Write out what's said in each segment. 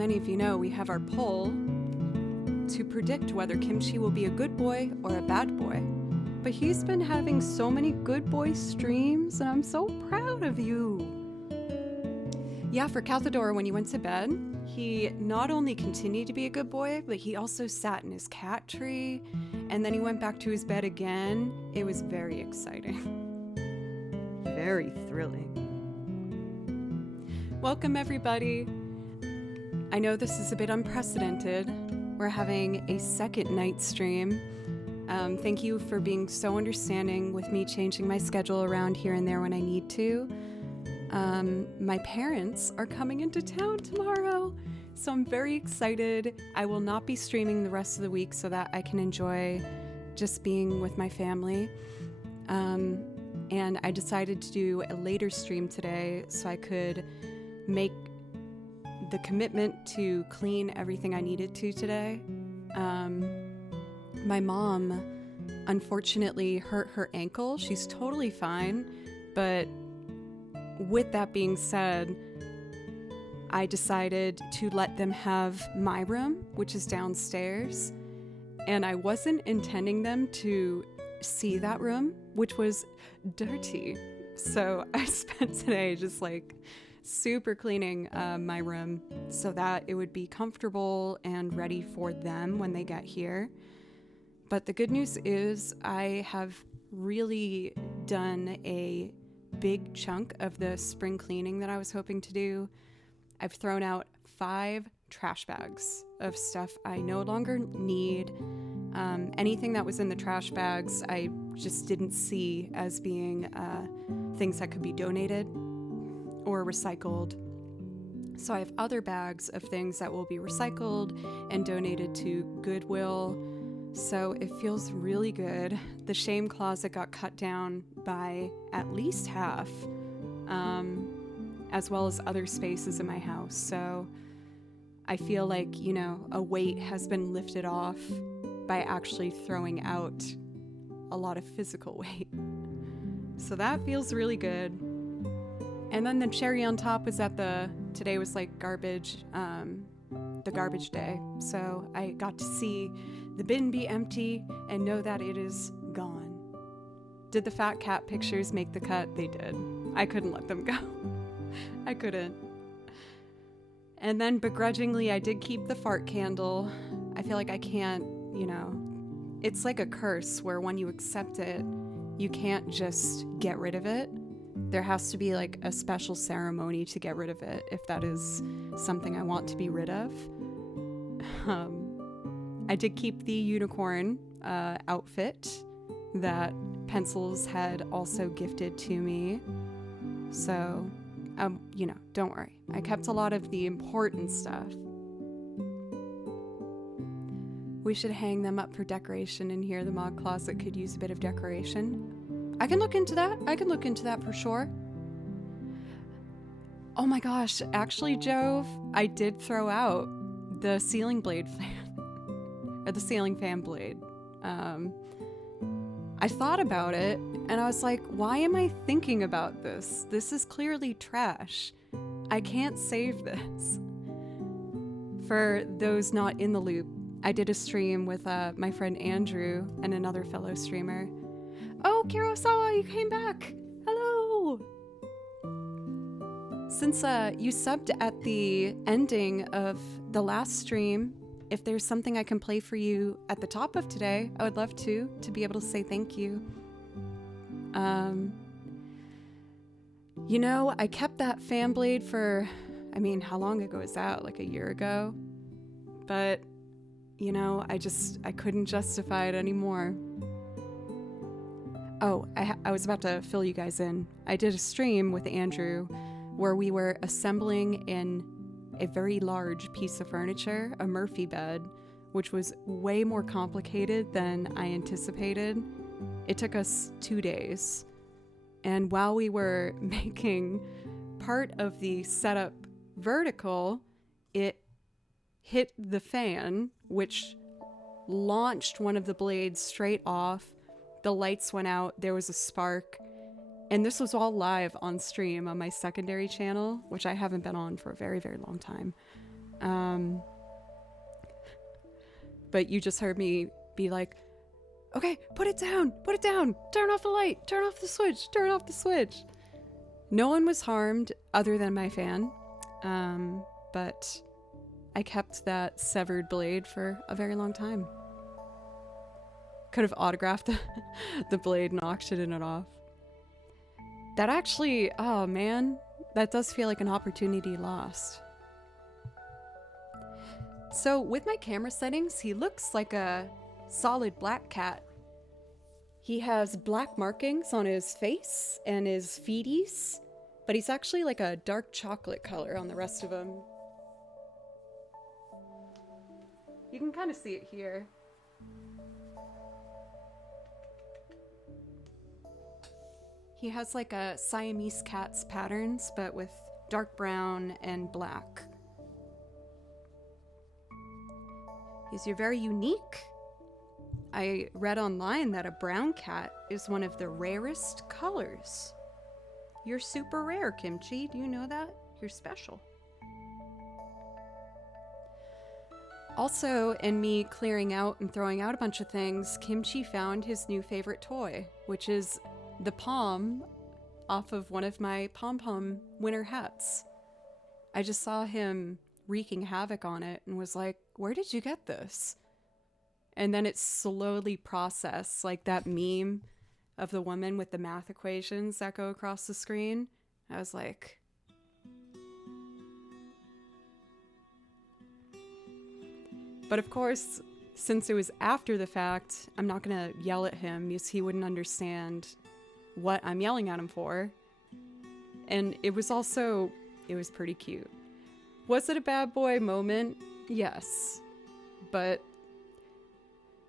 many of you know, we have our poll to predict whether Kimchi will be a good boy or a bad boy. But he's been having so many good boy streams, and I'm so proud of you. Yeah, for Calthador, when he went to bed, he not only continued to be a good boy, but he also sat in his cat tree, and then he went back to his bed again. It was very exciting. Very thrilling. Welcome, everybody. I know this is a bit unprecedented. We're having a second night stream. Thank you for being so understanding with me changing my schedule around here and there when I need to. My parents are coming into town tomorrow, so I'm very excited. I will not be streaming the rest of the week so that I can enjoy just being with my family. And I decided to do a later stream today so I could make the commitment to clean everything I needed to today. My mom unfortunately hurt her ankle. She's totally fine, but with that being said, I decided to let them have my room, which is downstairs, and I wasn't intending them to see that room, which was dirty. So I spent today just like super cleaning my room so that it would be comfortable and ready for them when they get here. But the good news is I have really done a big chunk of the spring cleaning that I was hoping to do. I've thrown out 5 trash bags of stuff I no longer need. Anything that was in the trash bags I just didn't see as being things that could be donated or recycled. So I have other bags of things that will be recycled and donated to Goodwill. So it feels really good. The shame closet got cut down by at least half, as well as other spaces in my house. So I feel like, you know, a weight has been lifted off by actually throwing out a lot of physical weight. So that feels really good. And then the cherry on top was that today was like the garbage day. So I got to see the bin be empty and know that it is gone. Did the fat cat pictures make the cut? They did. I couldn't let them go. I couldn't. And then begrudgingly, I did keep the fart candle. I feel like I can't, you know, it's like a curse where when you accept it, you can't just get rid of it. There has to be like a special ceremony to get rid of it if that is something I want to be rid of. I did keep the unicorn outfit that Pencils had also gifted to me. So, you know, don't worry. I kept a lot of the important stuff. We should hang them up for decoration in here. The mod closet could use a bit of decoration. I can look into that for sure. Oh my gosh, actually, Jove, I did throw out the ceiling blade fan, or the ceiling fan blade. I thought about it, and I was like, why am I thinking about this? This is clearly trash. I can't save this. For those not in the loop, I did a stream with my friend Andrew and another fellow streamer. Oh, Kurosawa, you came back. Hello. Since you subbed at the ending of the last stream, if there's something I can play for you at the top of today, I would love to be able to say thank you. You know, I kept that fan blade for, I mean, how long ago is that? Like a year ago? But, you know, I couldn't justify it anymore. Oh, I was about to fill you guys in. I did a stream with Andrew where we were assembling in a very large piece of furniture, a Murphy bed, which was way more complicated than I anticipated. It took us 2 days. And while we were making part of the setup vertical, it hit the fan, which launched one of the blades straight off. The lights went out, there was a spark, and this was all live on stream on my secondary channel, which I haven't been on for a very, very long time. Um, but you just heard me be like, okay, put it down, turn off the light, turn off the switch. No one was harmed other than my fan, but I kept that severed blade for a very long time. Could have autographed the blade and auctioned it off. That actually, oh man, that does feel like an opportunity lost. So with my camera settings, he looks like a solid black cat. He has black markings on his face and his feeties, but he's actually like a dark chocolate color on the rest of him. You can kind of see it here. He has like a Siamese cat's patterns, but with dark brown and black. He's very unique. I read online that a brown cat is one of the rarest colors. You're super rare, Kimchi. Do you know that? You're special. Also, in me clearing out and throwing out a bunch of things, Kimchi found his new favorite toy, which is the pom off of one of my pom-pom winter hats. I just saw him wreaking havoc on it and was like, where did you get this? And then it slowly processed, like that meme of the woman with the math equations that go across the screen. I was like, but of course, since it was after the fact, I'm not gonna yell at him because he wouldn't understand what I'm yelling at him for. And it was pretty cute. Was it a bad boy moment? Yes. But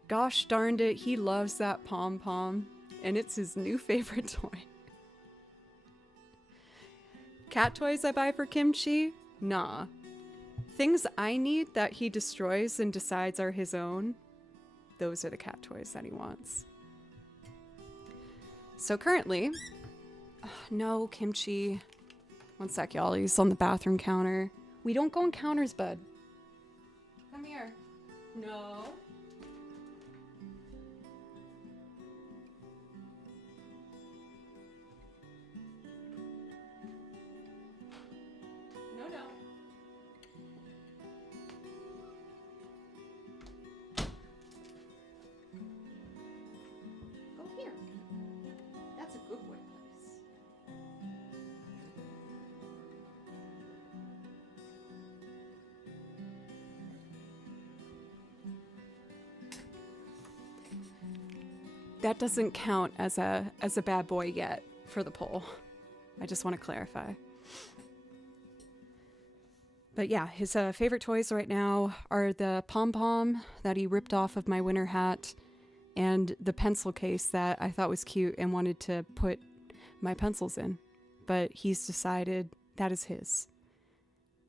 gosh darned it, he loves that pom-pom, and it's his new favorite toy. Cat toys I buy for Kimchi? Nah. Things I need that he destroys and decides are his own, those are the cat toys that he wants. So currently, no, Kimchi. One sec, y'all. He's on the bathroom counter. We don't go on counters, bud. Come here. No. No. Go here. That's a good boy place. That doesn't count as a bad boy yet for the poll. I just want to clarify. But yeah, his favorite toys right now are the pom-pom that he ripped off of my winter hat and the pencil case that I thought was cute and wanted to put my pencils in. But he's decided that is his.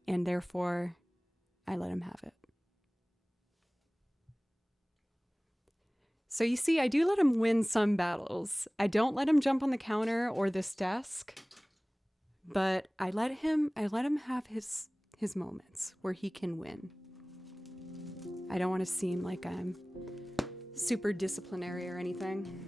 And therefore, I let him have it. So you see, I do let him win some battles. I don't let him jump on the counter or this desk, but I let him have his moments where he can win. I don't want to seem like I'm super disciplinary or anything.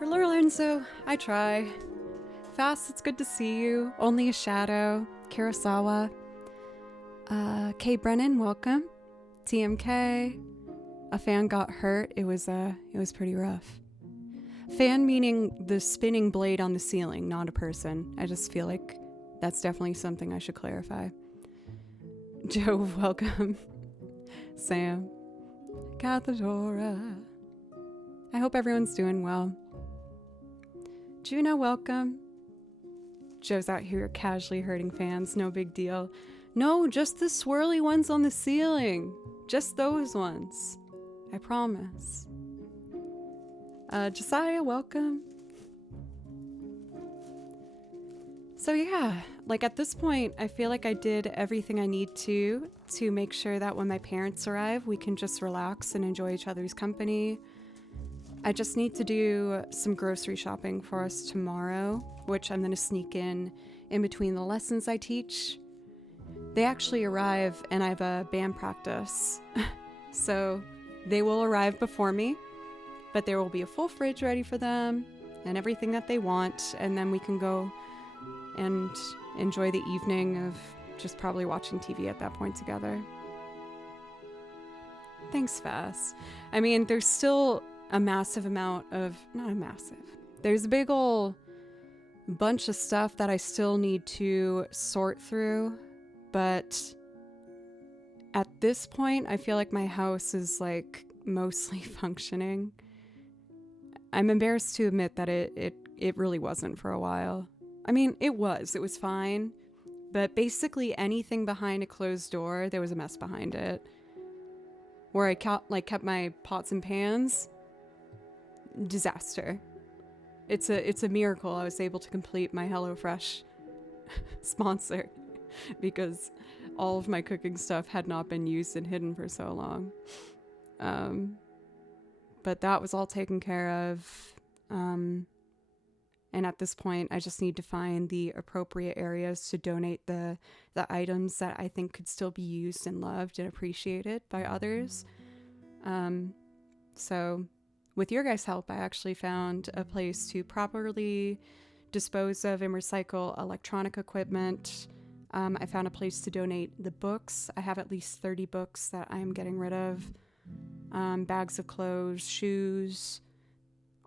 For Lorenzo, I try. Fast, it's good to see you. Only a shadow. Kurosawa. Kay Brennan, welcome. TMK. A fan got hurt. It was pretty rough. Fan meaning the spinning blade on the ceiling, not a person. I just feel like that's definitely something I should clarify. Joe, welcome. Sam. Cathedora. I hope everyone's doing well. Juno, welcome. Joe's out here casually hurting fans, no big deal. No, just the swirly ones on the ceiling. Just those ones. I promise. Josiah, welcome. So yeah, like at this point, I feel like I did everything I need to make sure that when my parents arrive, we can just relax and enjoy each other's company. I just need to do some grocery shopping for us tomorrow, which I'm going to sneak in between the lessons I teach. They actually arrive and I have a band practice. So they will arrive before me, but there will be a full fridge ready for them and everything that they want. And then we can go and enjoy the evening of just probably watching TV at that point together. Thanks, Fess. I mean, there's still a massive amount of, not a massive, there's a big ol' bunch of stuff that I still need to sort through, but at this point, I feel like my house is like mostly functioning. I'm embarrassed to admit that it really wasn't for a while. I mean, it was fine, but basically anything behind a closed door, there was a mess behind it. Where I kept my pots and pans, disaster. It's a miracle I was able to complete my HelloFresh sponsor because all of my cooking stuff had not been used and hidden for so long. But that was all taken care of. And at this point, I just need to find the appropriate areas to donate the items that I think could still be used and loved and appreciated by others. So with your guys' help, I actually found a place to properly dispose of and recycle electronic equipment. I found a place to donate the books. I have at least 30 books that I'm getting rid of. Bags of clothes, shoes,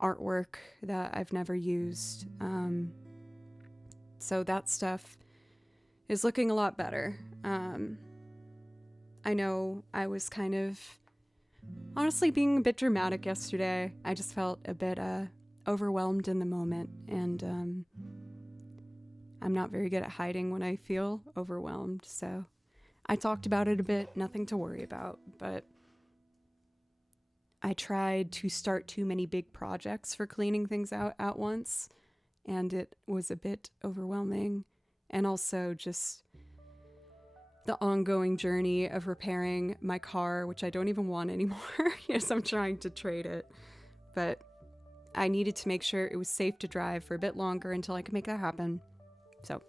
artwork that I've never used. So that stuff is looking a lot better. I know I was kind of honestly being a bit dramatic yesterday. I just felt a bit overwhelmed in the moment, and I'm not very good at hiding when I feel overwhelmed, so I talked about it a bit, nothing to worry about, but I tried to start too many big projects for cleaning things out at once, and it was a bit overwhelming. And also just the ongoing journey of repairing my car, which I don't even want anymore. Yes, I'm trying to trade it. But I needed to make sure it was safe to drive for a bit longer until I could make that happen. So,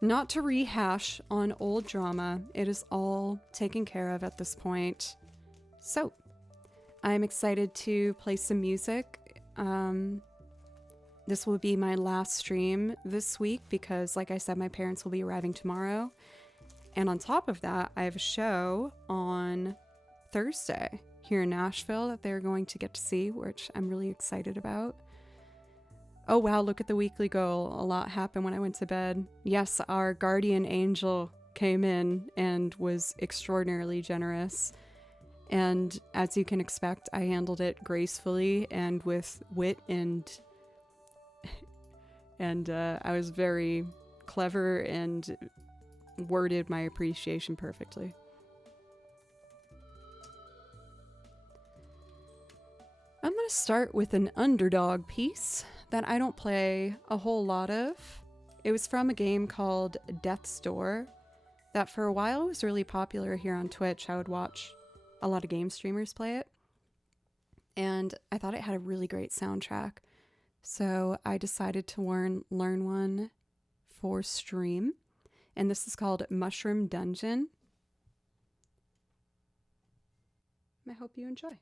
not to rehash on old drama, it is all taken care of at this point. So, I'm excited to play some music. This will be my last stream this week because, like I said, my parents will be arriving tomorrow. And on top of that, I have a show on Thursday here in Nashville that they're going to get to see, which I'm really excited about. Oh wow, look at the weekly goal. A lot happened when I went to bed. Yes, our guardian angel came in and was extraordinarily generous. And as you can expect, I handled it gracefully and with wit, and I was very clever and worded my appreciation perfectly. I'm going to start with an underdog piece that I don't play a whole lot of. It was from a game called Death's Door that for a while was really popular here on Twitch. I would watch a lot of game streamers play it, and I thought it had a really great soundtrack, so I decided to learn one for stream, and this is called Mushroom Dungeon. I hope you enjoy.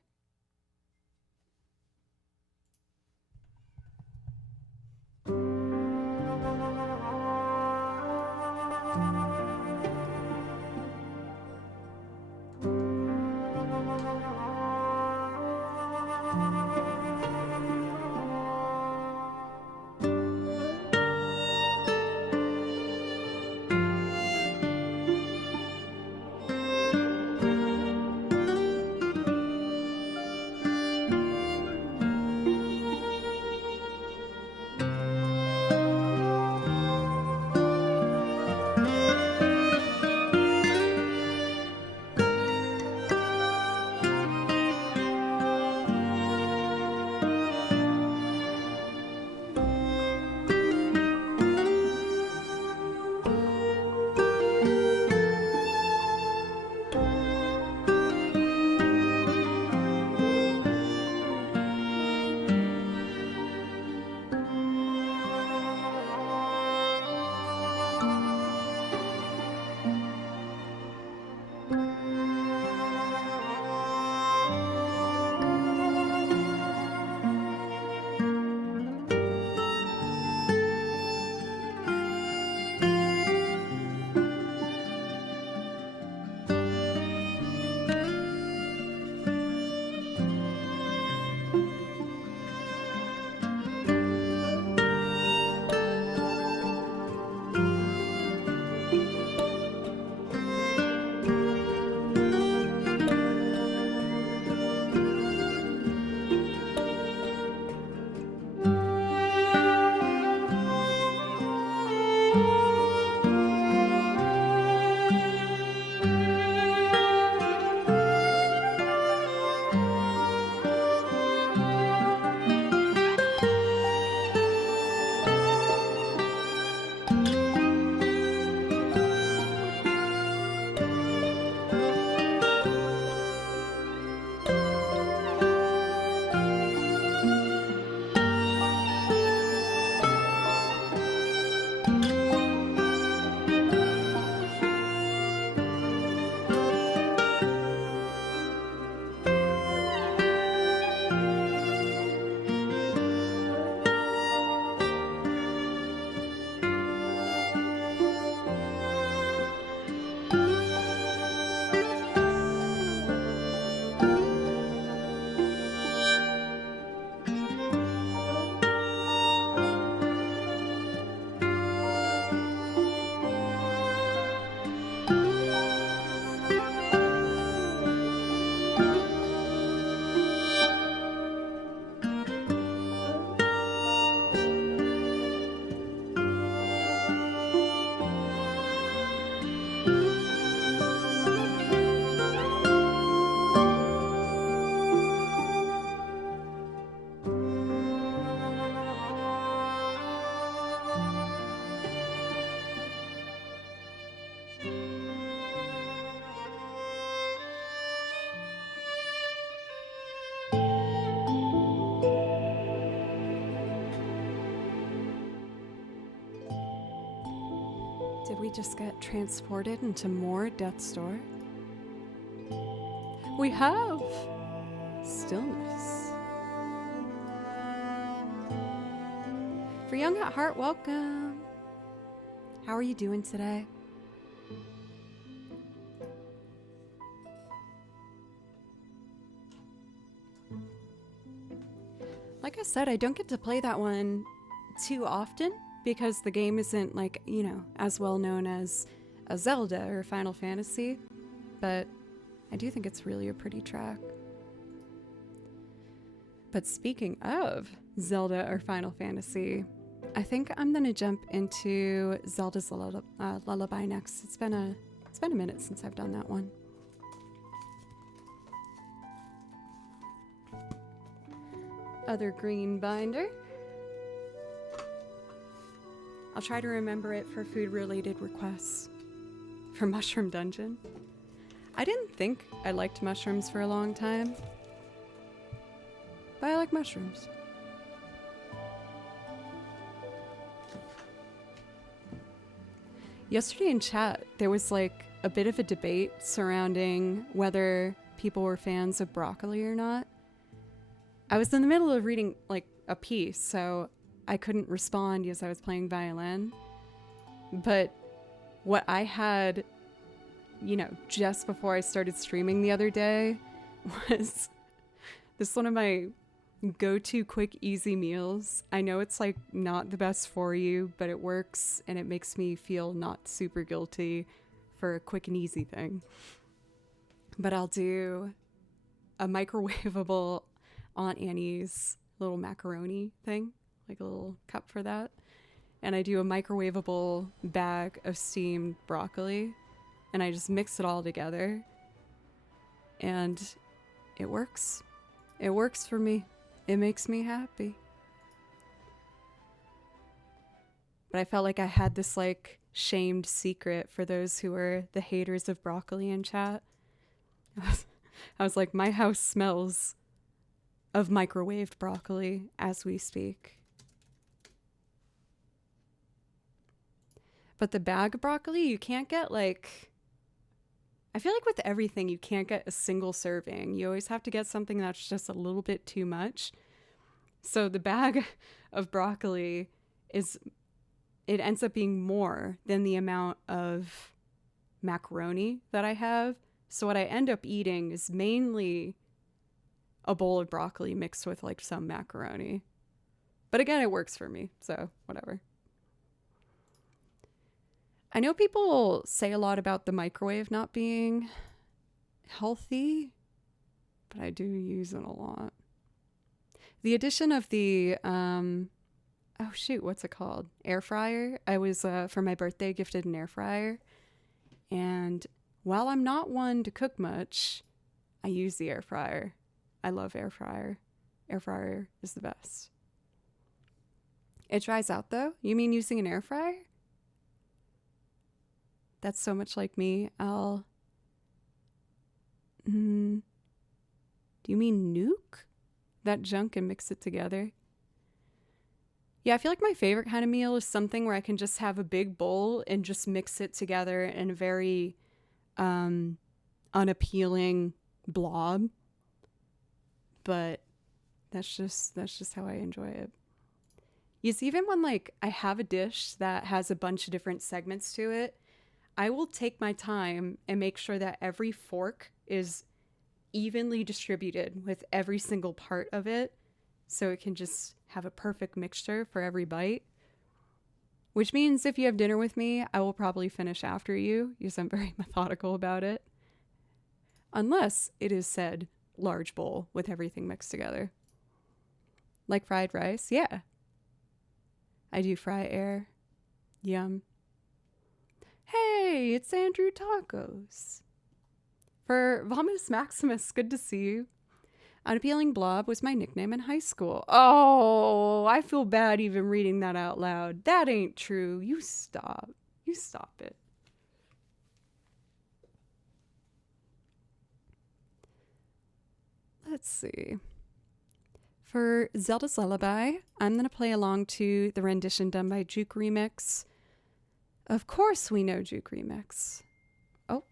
we just get transported into more Death's Door? We have stillness. For Young at Heart, welcome. How are you doing today? Like I said, I don't get to play that one too often because the game isn't like, as well known as a Zelda or Final Fantasy, but I do think it's really a pretty track. But speaking of Zelda or Final Fantasy, I think I'm gonna jump into Zelda's Lullaby next. It's been a minute since I've done that one. Other green binder. I'll try to remember it for food-related requests. For Mushroom Dungeon. I didn't think I liked mushrooms for a long time, but I like mushrooms. Yesterday in chat, there was like a bit of a debate surrounding whether people were fans of broccoli or not. I was in the middle of reading like a piece, so I couldn't respond as I was playing violin. But what I had, just before I started streaming the other day was this one of my go-to quick, easy meals. I know it's like not the best for you, but it works and it makes me feel not super guilty for a quick and easy thing. But I'll do a microwavable Aunt Annie's little macaroni thing, like a little cup for that. And I do a microwavable bag of steamed broccoli and I just mix it all together. And it works. It works for me. It makes me happy. But I felt like I had this like shamed secret for those who were the haters of broccoli in chat. I was like, my house smells of microwaved broccoli as we speak. But the bag of broccoli, you can't get like... I feel like with everything, you can't get a single serving. You always have to get something that's just a little bit too much. So the bag of broccoli it ends up being more than the amount of macaroni that I have. So what I end up eating is mainly a bowl of broccoli mixed with like some macaroni. But again, it works for me, so whatever. I know people say a lot about the microwave not being healthy, but I do use it a lot. The addition of the, what's it called? Air fryer. I was, for my birthday, gifted an air fryer. And while I'm not one to cook much, I use the air fryer. I love air fryer. Air fryer is the best. It dries out though? You mean using an air fryer? That's so much like me. Do you mean nuke that junk and mix it together? Yeah, I feel like my favorite kind of meal is something where I can just have a big bowl and just mix it together in a very unappealing blob. But that's just how I enjoy it. Yes, even when like I have a dish that has a bunch of different segments to it, I will take my time and make sure that every fork is evenly distributed with every single part of it so it can just have a perfect mixture for every bite. Which means if you have dinner with me, I will probably finish after you because I'm very methodical about it. Unless it is said large bowl with everything mixed together. Like fried rice, yeah. I do fry air. Yum. Hey, it's Andrew Tacos. For Vomitus Maximus, good to see you. Unappealing Blob was my nickname in high school. Oh, I feel bad even reading that out loud. That ain't true. You stop. You stop it. Let's see. For Zelda's Lullaby, I'm going to play along to the rendition done by Juke Remix Of course we know Juke Remix. Oh,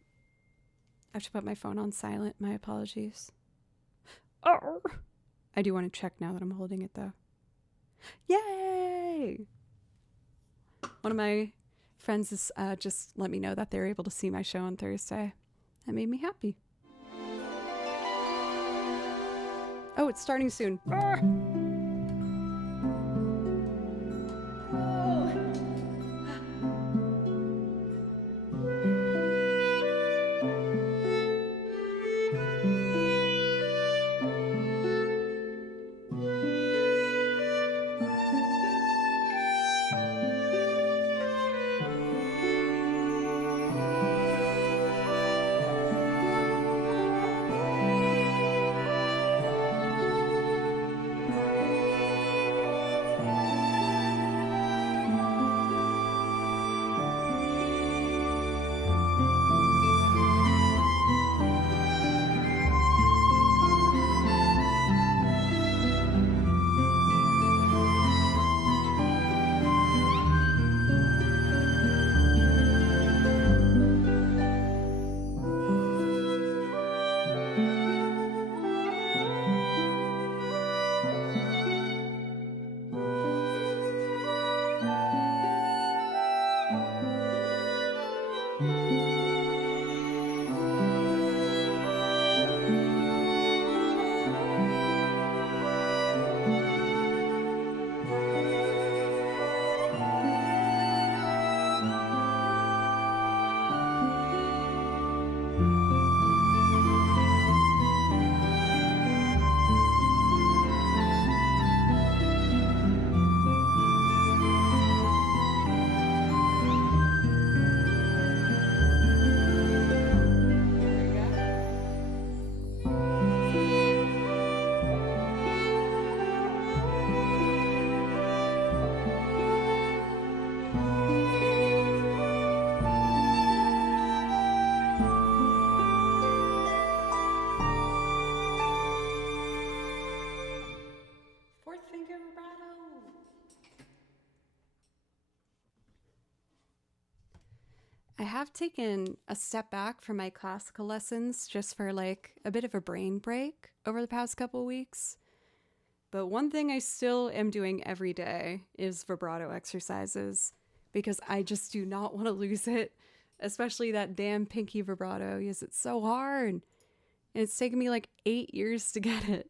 I have to put my phone on silent. My apologies. Oh, I do want to check now that I'm holding it though. Yay! One of my friends has just let me know that they're able to see my show on Thursday. That made me happy. Oh, it's starting soon. Ah! Fourth finger vibrato. I have taken a step back from my classical lessons just for like a bit of a brain break over the past couple of weeks. But one thing I still am doing every day is vibrato exercises because I just do not want to lose it, especially that damn pinky vibrato because it's so hard. And it's taken me like 8 years to get it.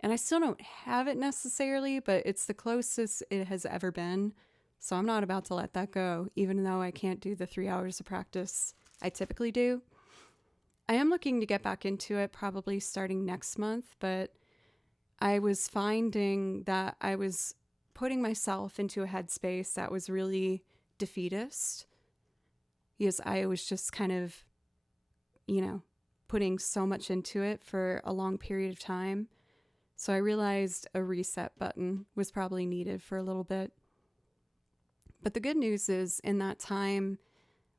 And I still don't have it necessarily, but it's the closest it has ever been. So I'm not about to let that go, even though I can't do the 3 hours of practice I typically do. I am looking to get back into it probably starting next month, but I was finding that I was putting myself into a headspace that was really defeatist because I was just kind of, putting so much into it for a long period of time. So I realized a reset button was probably needed for a little bit. But the good news is in that time,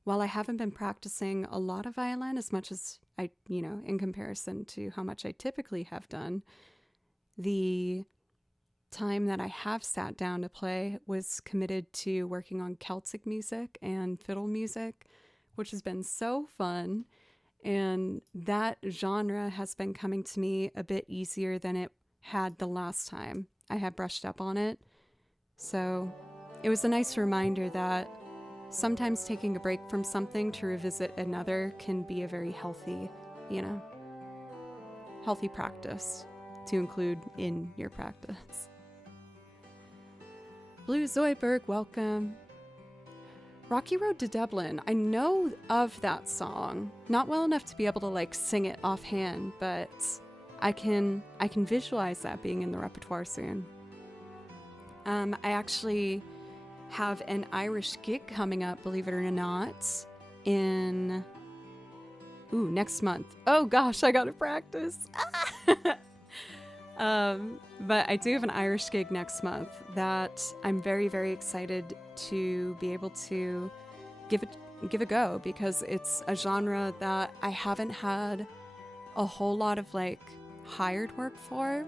while I haven't been practicing a lot of violin as much as I, in comparison to how much I typically have done, the time that I have sat down to play was committed to working on Celtic music and fiddle music, which has been so fun. And that genre has been coming to me a bit easier than it had the last time I had brushed up on it. So it was a nice reminder that sometimes taking a break from something to revisit another can be a very healthy, healthy practice to include in your practice. Blue Zoidberg, welcome. Rocky Road to Dublin. I know of that song. Not well enough to be able to sing it offhand, but I can visualize that being in the repertoire soon. I actually have an Irish gig coming up, believe it or not, in next month. Oh gosh, I gotta practice. But I do have an Irish gig next month that I'm very, very excited to be able to give a go because it's a genre that I haven't had a whole lot of hired work for.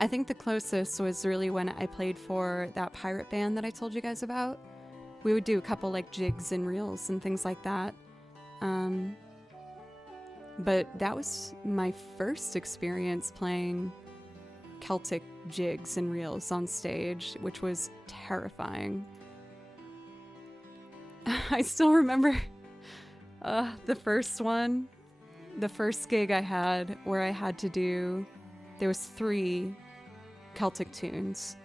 I think the closest was really when I played for that pirate band that I told you guys about. we would do a couple like jigs and reels and things like that. But that was my first experience playing Celtic jigs and reels on stage, which was terrifying. I still remember the first gig I had where I had to do, there was 3 Celtic tunes.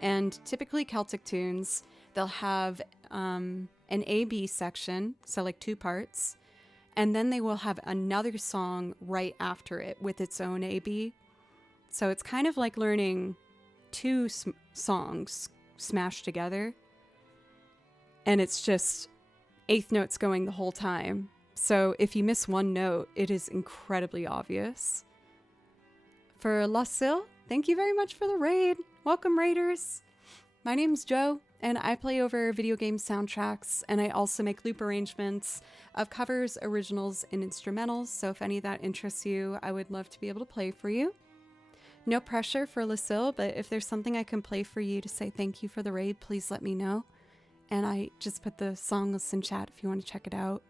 And typically Celtic tunes, they'll have an A-B section, so like 2 parts, and then they will have another song right after it with its own A-B. So it's kind of like learning 2 songs smashed together. And it's just 8th notes going the whole time. So if you miss one note, it is incredibly obvious. For Lucille, thank you very much for the raid. Welcome, raiders. My name's Joe, and I play over video game soundtracks, and I also make loop arrangements of covers, originals, and instrumentals. So if any of that interests you, I would love to be able to play for you. No pressure for Lucille, but if there's something I can play for you to say thank you for the raid, please let me know. And I just put the song list in chat if you want to check it out.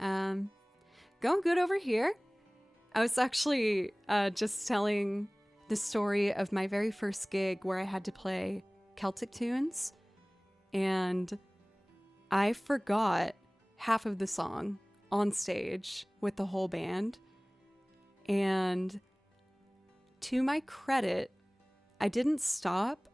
Going good over here. I was actually just telling the story of my very first gig where I had to play Celtic tunes. And I forgot half of the song on stage with the whole band. And to my credit, I didn't stop.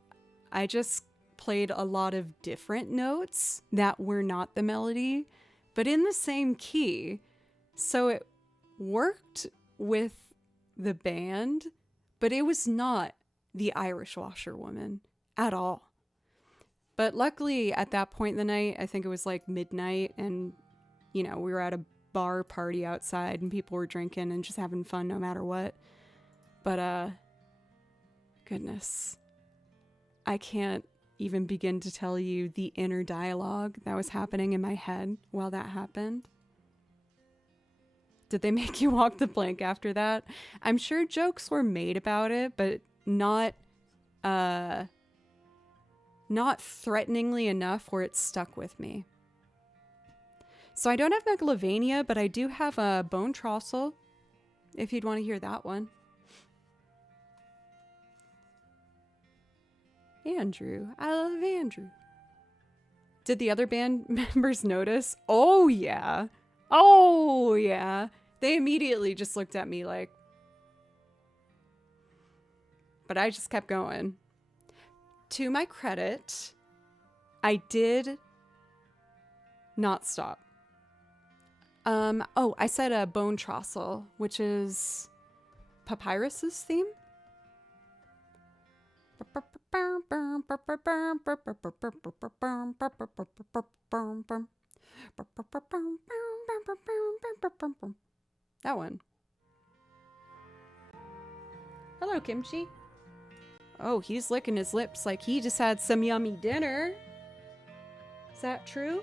I just played a lot of different notes that were not the melody, but in the same key. So it worked with the band, but it was not the Irish Washerwoman at all. But luckily at that point in the night, I think it was like midnight, and we were at a bar party outside and people were drinking and just having fun no matter what. But goodness, I can't even begin to tell you the inner dialogue that was happening in my head while that happened. Did they make you walk the plank after that? I'm sure jokes were made about it, but not threateningly enough where it stuck with me. So I don't have megalovania, but I do have a bone trossel, if you'd want to hear that one. Andrew. I love Andrew. Did the other band members notice? Oh, yeah. Oh, yeah. They immediately just looked at me like... But I just kept going. To my credit, I did not stop. I said a bone trossel, which is Papyrus's theme. That one. Hello, Kimchi. Oh, he's licking his lips like he just had some yummy dinner. Is that true?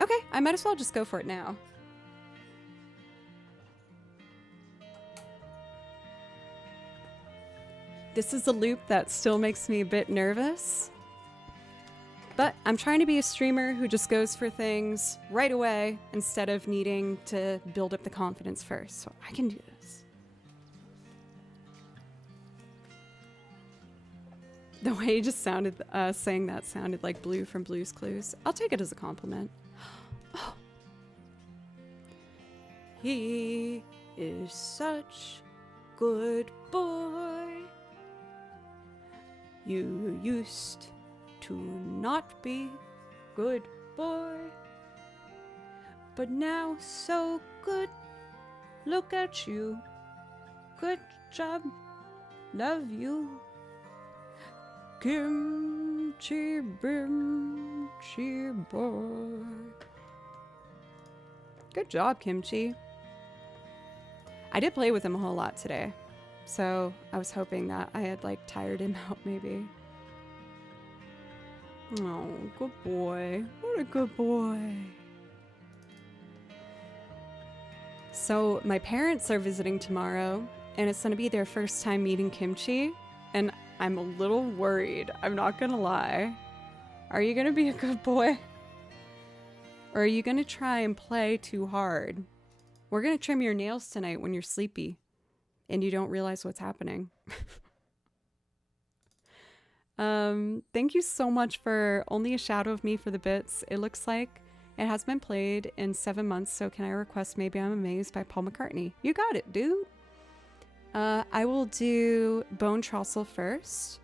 Okay, I might as well just go for it now. This is a loop that still makes me a bit nervous. But I'm trying to be a streamer who just goes for things right away instead of needing to build up the confidence first. So I can do this. The way he just sounded, saying that sounded like Blue from Blue's Clues. I'll take it as a compliment. Oh. He is such good boy. You used to not be good boy, but now so good. Look at you. Good job. Love you. Kimchi Bimchi boy. Good job, Kimchi. I did play with him a whole lot today, so I was hoping that I had tired him out maybe. Oh, good boy. What a good boy. So my parents are visiting tomorrow, and it's going to be their first time meeting kimchi, and I'm a little worried. I'm not going to lie. Are you going to be a good boy? Or are you going to try and play too hard? We're going to trim your nails tonight when you're sleepy and you don't realize what's happening. Thank you so much for Only a Shadow of Me for the bits. It looks like it has been played in 7 months, so can I request Maybe I'm Amazed by Paul McCartney? You got it, dude. I will do Bone Trossel first.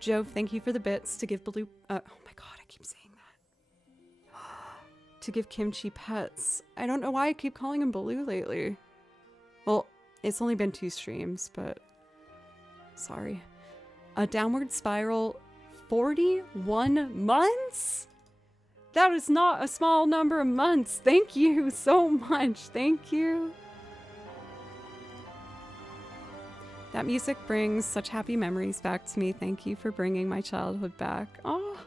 Joe, thank you for the bits to give Blue... oh my god, I keep saying that. To give Kimchi pets. I don't know why I keep calling him Baloo lately. Well, it's only been 2 streams, but... sorry. A Downward Spiral, 41 months? That is not a small number of months. Thank you so much. Thank you. That music brings such happy memories back to me. Thank you for bringing my childhood back. Oh,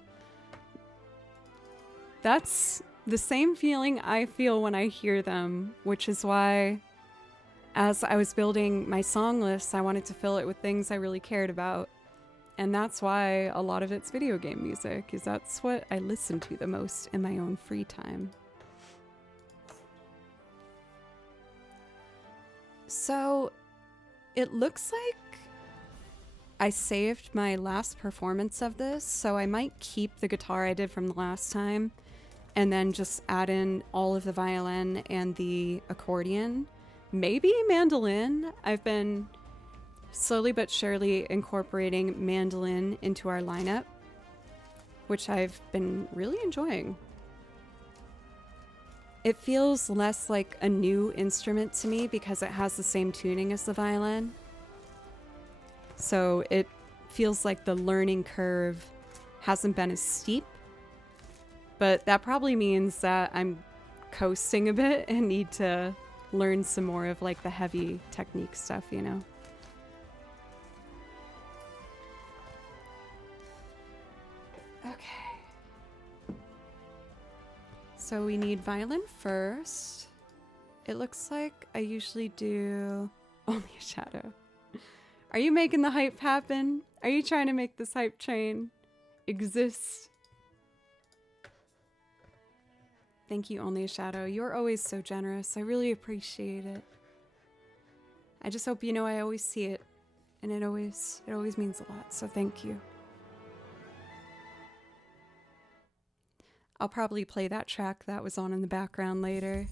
that's the same feeling I feel when I hear them, which is why as I was building my song list, I wanted to fill it with things I really cared about. And that's why a lot of it's video game music, is that's what I listen to the most in my own free time. So it looks like I saved my last performance of this, so I might keep the guitar I did from the last time and then just add in all of the violin and the accordion. Maybe mandolin. I've been slowly but surely incorporating mandolin into our lineup, which I've been really enjoying. It feels less like a new instrument to me because it has the same tuning as the violin. So it feels like the learning curve hasn't been as steep, but that probably means that I'm coasting a bit and need to learn some more of like the heavy technique stuff, you know? Okay. So we need violin first. It looks like I usually do Only a Shadow. Are you making the hype happen? Are you trying to make this hype train exist? Thank you, Only a Shadow. You're always so generous. I really appreciate it. I just hope you know I always see it, and it always means a lot, so thank you. I'll probably play that track that was on in the background later.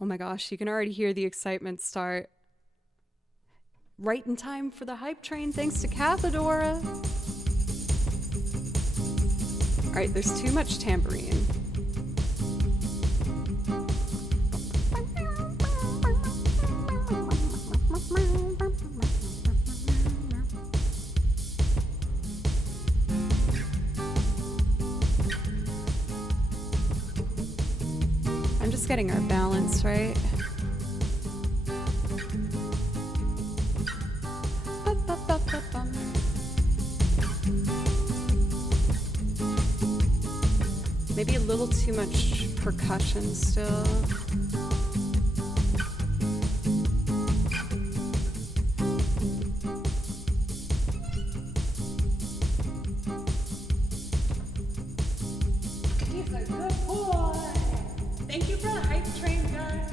Oh my gosh, you can already hear the excitement start. Right in time for the hype train, thanks to Cathedora. All right, there's too much tambourine. I'm just getting our balance right. Maybe a little too much percussion still. He's a good boy. Thank you for the hype train, guys.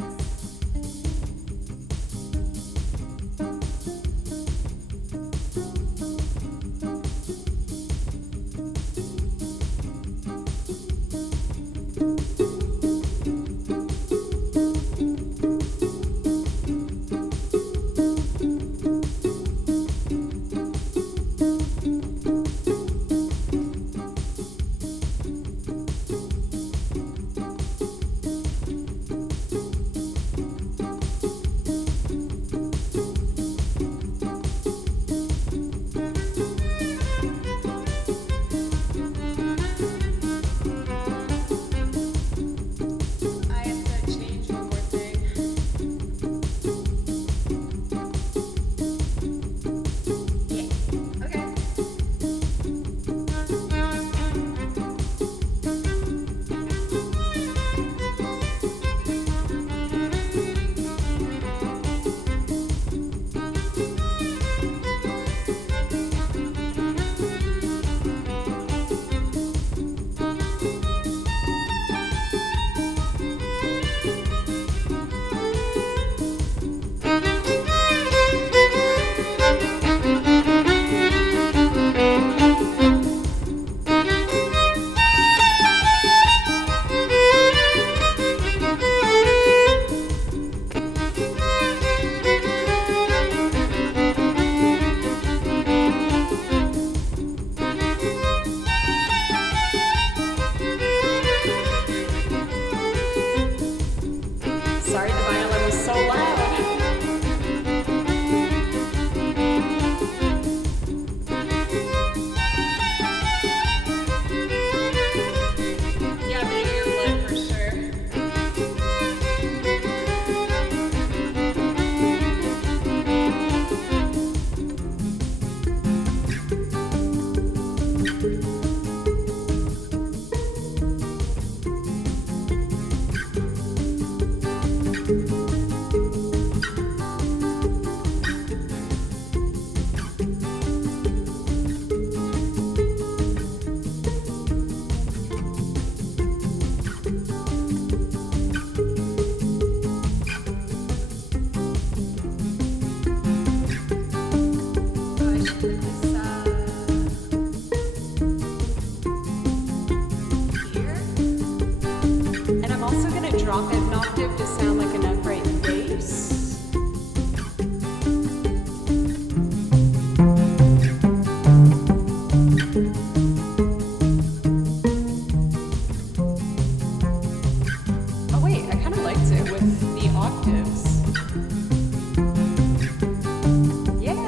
have to sound like an upright bass. Oh wait, I kind of liked it with the octaves. Yeah.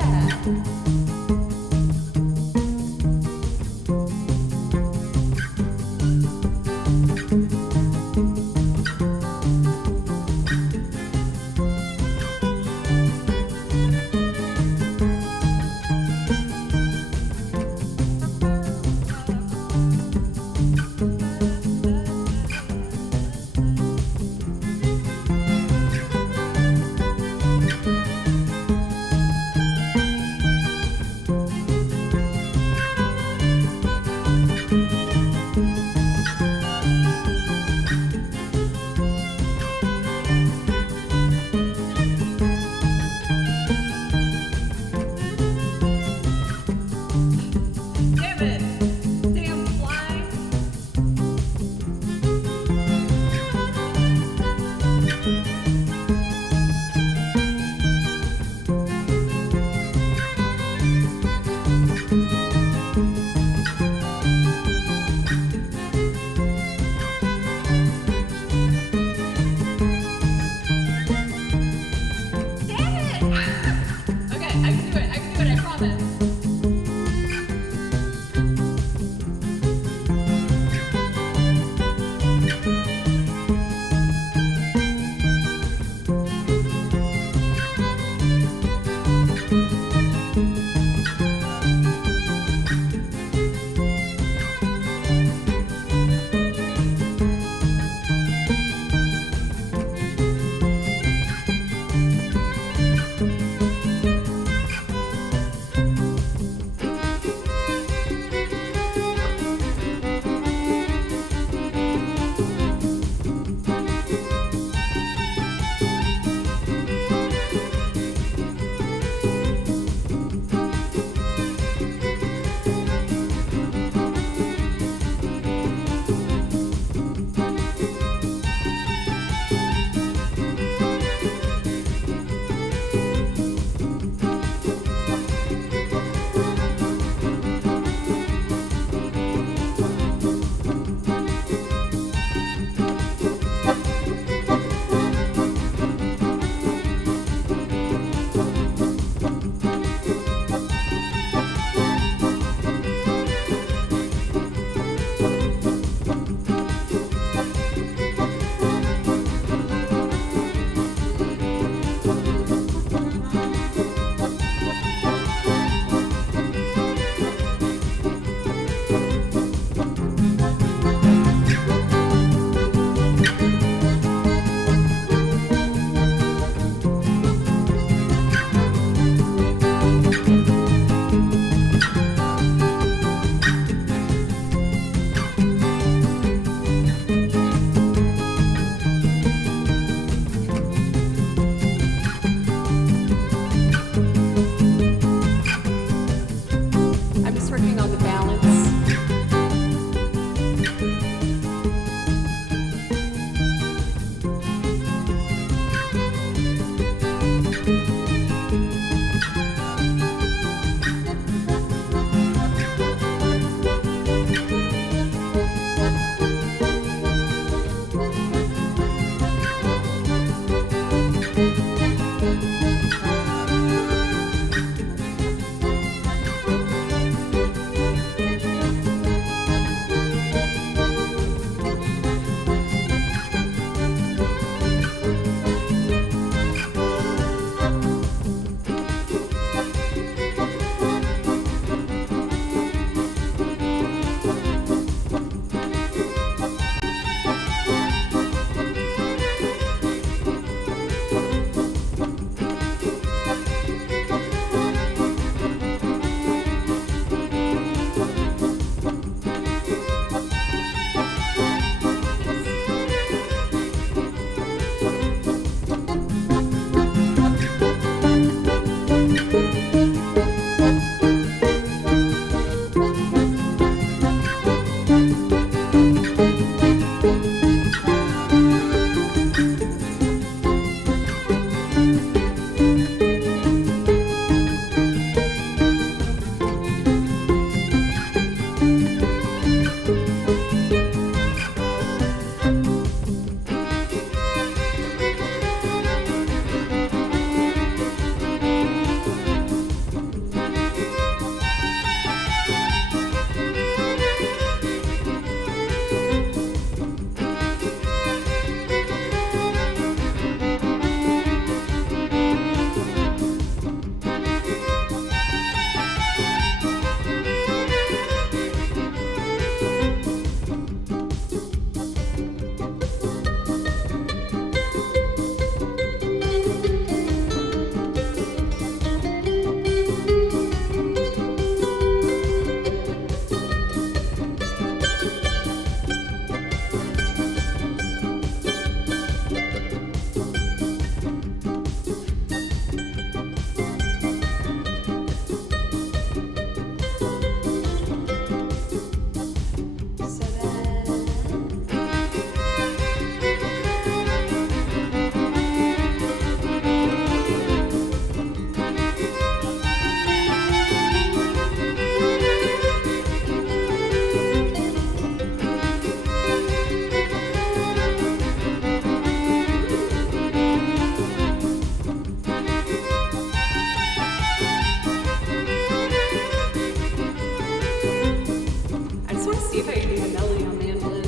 believe I made a melody on mandolin.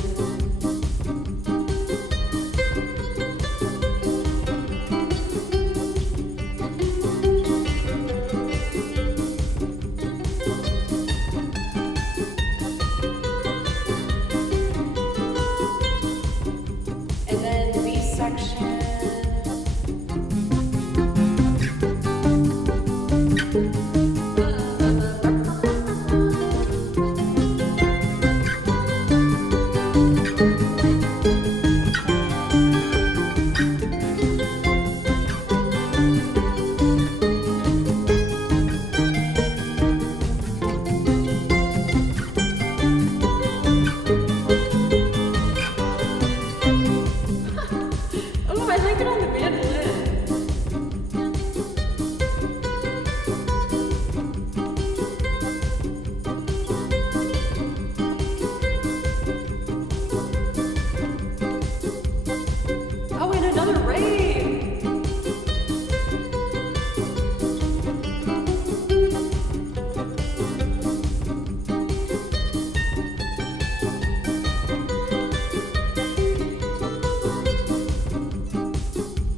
And then the B section. Oh, I like it on the mandolin. Oh, and another raid.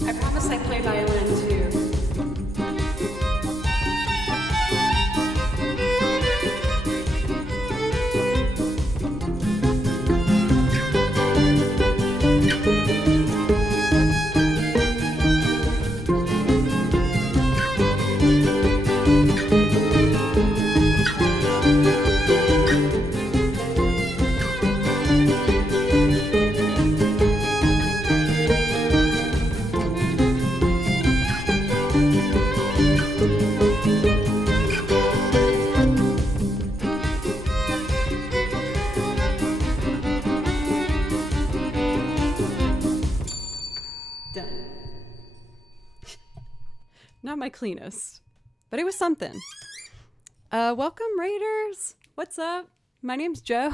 I promise I play violin too. Done. Not my cleanest, but it was something. Welcome, Raiders. What's up? My name's Joe.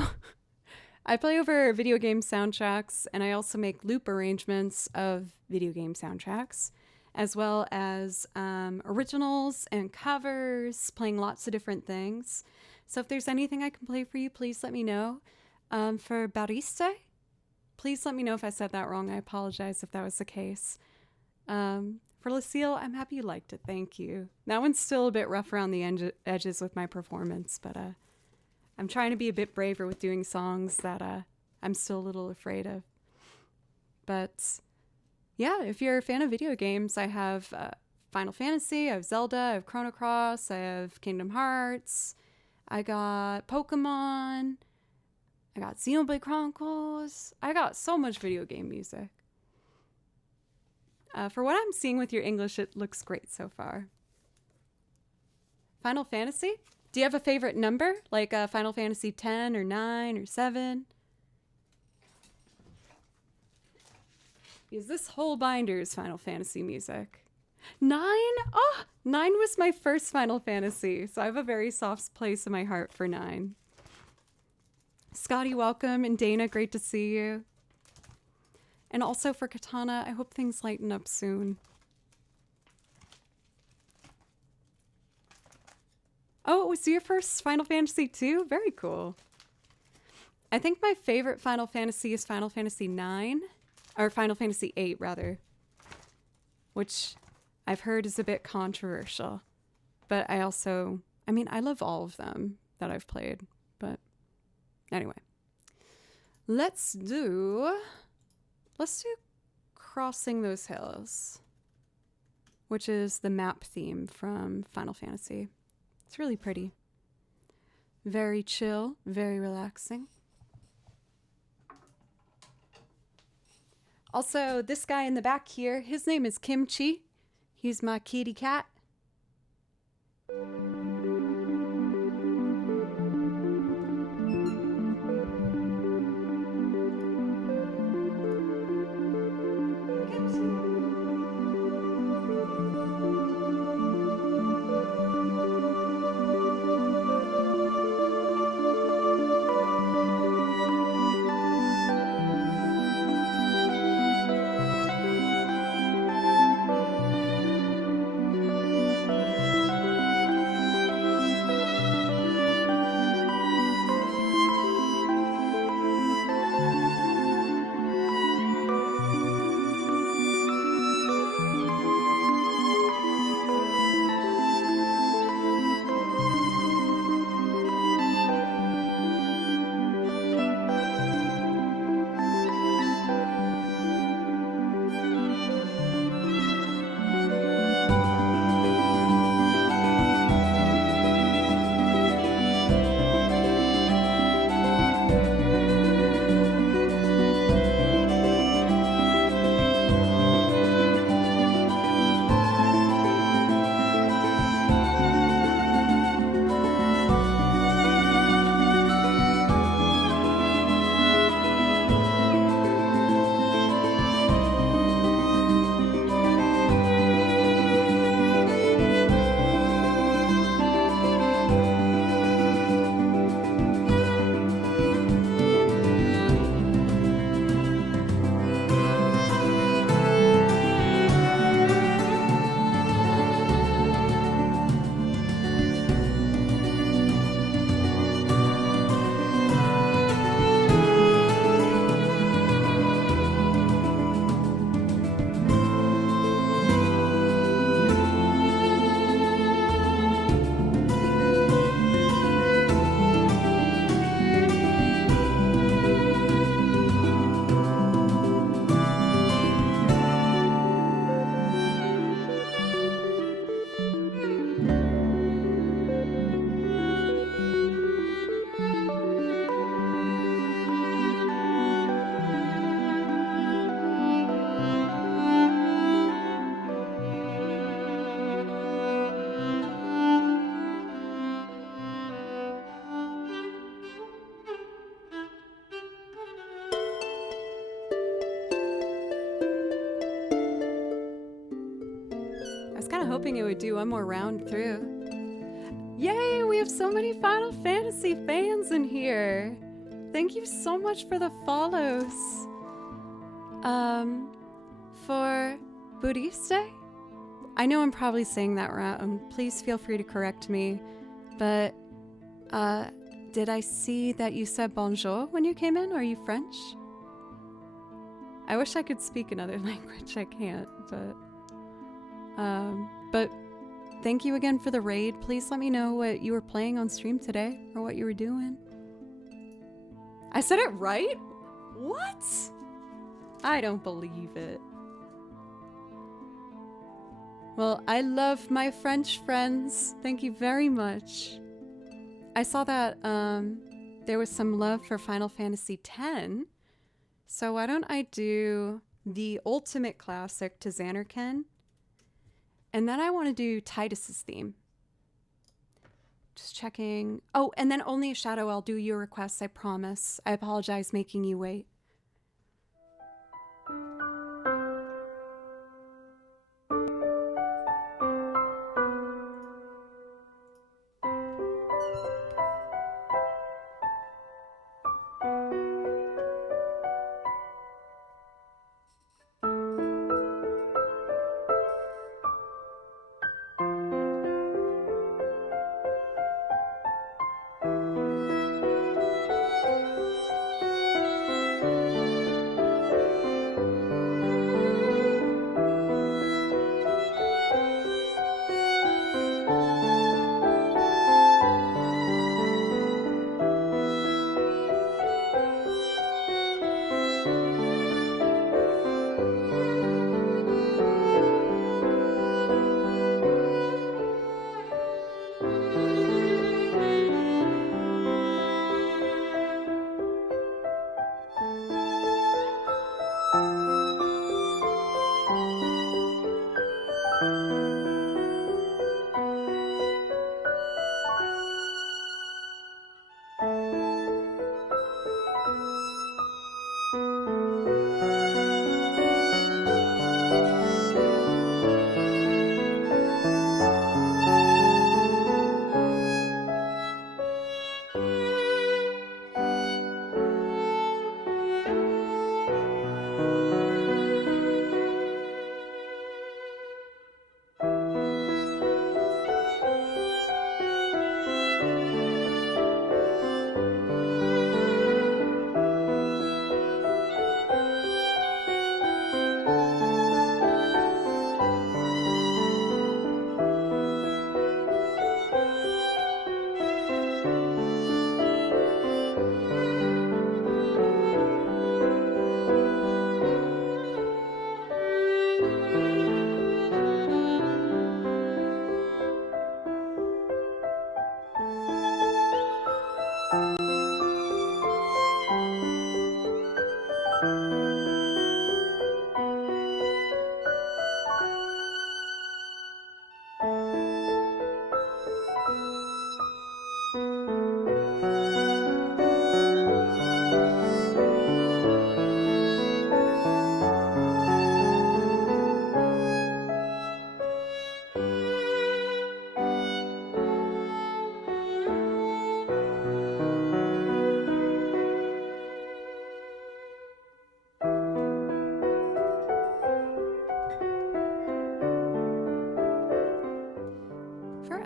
I play over video game soundtracks, and I also make loop arrangements of video game soundtracks, as well as originals and covers, playing lots of different things. So if there's anything I can play for you, please let me know. For Bariste, please let me know if I said that wrong. I apologize if that was the case. For Lucille, I'm happy you liked it. Thank you. That one's still a bit rough around the edges with my performance, but I'm trying to be a bit braver with doing songs that I'm still a little afraid of. But yeah, if you're a fan of video games, I have Final Fantasy, I have Zelda, I have Chrono Cross, I have Kingdom Hearts, I got Pokemon, I got Xenoblade Chronicles. I got so much video game music. For what I'm seeing with your English, it looks great so far. Final Fantasy? Do you have a favorite number? Like Final Fantasy 10 or 9 or 7? Because this whole binder is Final Fantasy music. 9? Oh, 9 was my first Final Fantasy, so I have a very soft place in my heart for 9. Scotty, welcome, and Dana, great to see you. And also for Katana, I hope things lighten up soon. Oh, it was your first Final Fantasy too? Very cool. I think my favorite Final Fantasy is Final Fantasy 9, or Final Fantasy 8 rather, which I've heard is a bit controversial. But I love all of them that I've played, but anyway. Let's do Crossing Those Hills, which is the map theme from Final Fantasy. It's really pretty. Very chill, very relaxing. Also, this guy in the back here, his name is Kimchi. He's my kitty cat. hoping it would do one more round through. Yay, we have so many Final Fantasy fans in here. Thank you so much for the follows. For Budiste? I know I'm probably saying that wrong. Please feel free to correct me. But, did I see that you said bonjour when you came in? Are you French? I wish I could speak another language. I can't, but thank you again for the raid. Please let me know what you were playing on stream today or what you were doing. I said it right? What? I don't believe it. Well, I love my French friends. Thank you very much. I saw that there was some love for Final Fantasy X. So why don't I do the ultimate classic to Xanarken? And then I want to do Titus's theme. Just checking. Oh, and then only a shadow. I'll do your requests, I promise. I apologize making you wait.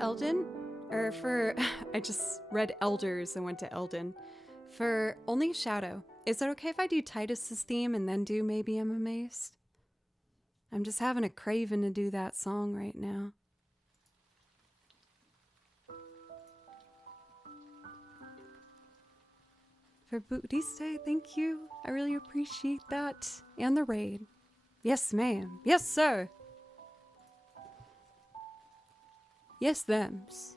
Elden, or for, I just read Elders and went to Elden. For Only Shadow, is it okay if I do Titus's theme and then do Maybe I'm Amazed? I'm just having a craving to do that song right now. For Budiste, thank you. I really appreciate that. And the raid. Yes, ma'am. Yes, sir. Yes, thems.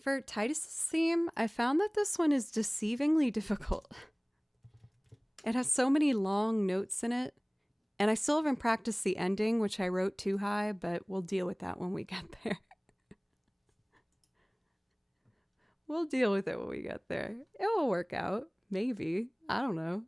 For Titus's theme, I found that this one is deceivingly difficult. It has so many long notes in it, and I still haven't practiced the ending, which I wrote too high, but we'll deal with that when we get there. We'll deal with it when we get there. It will work out. Maybe. I don't know.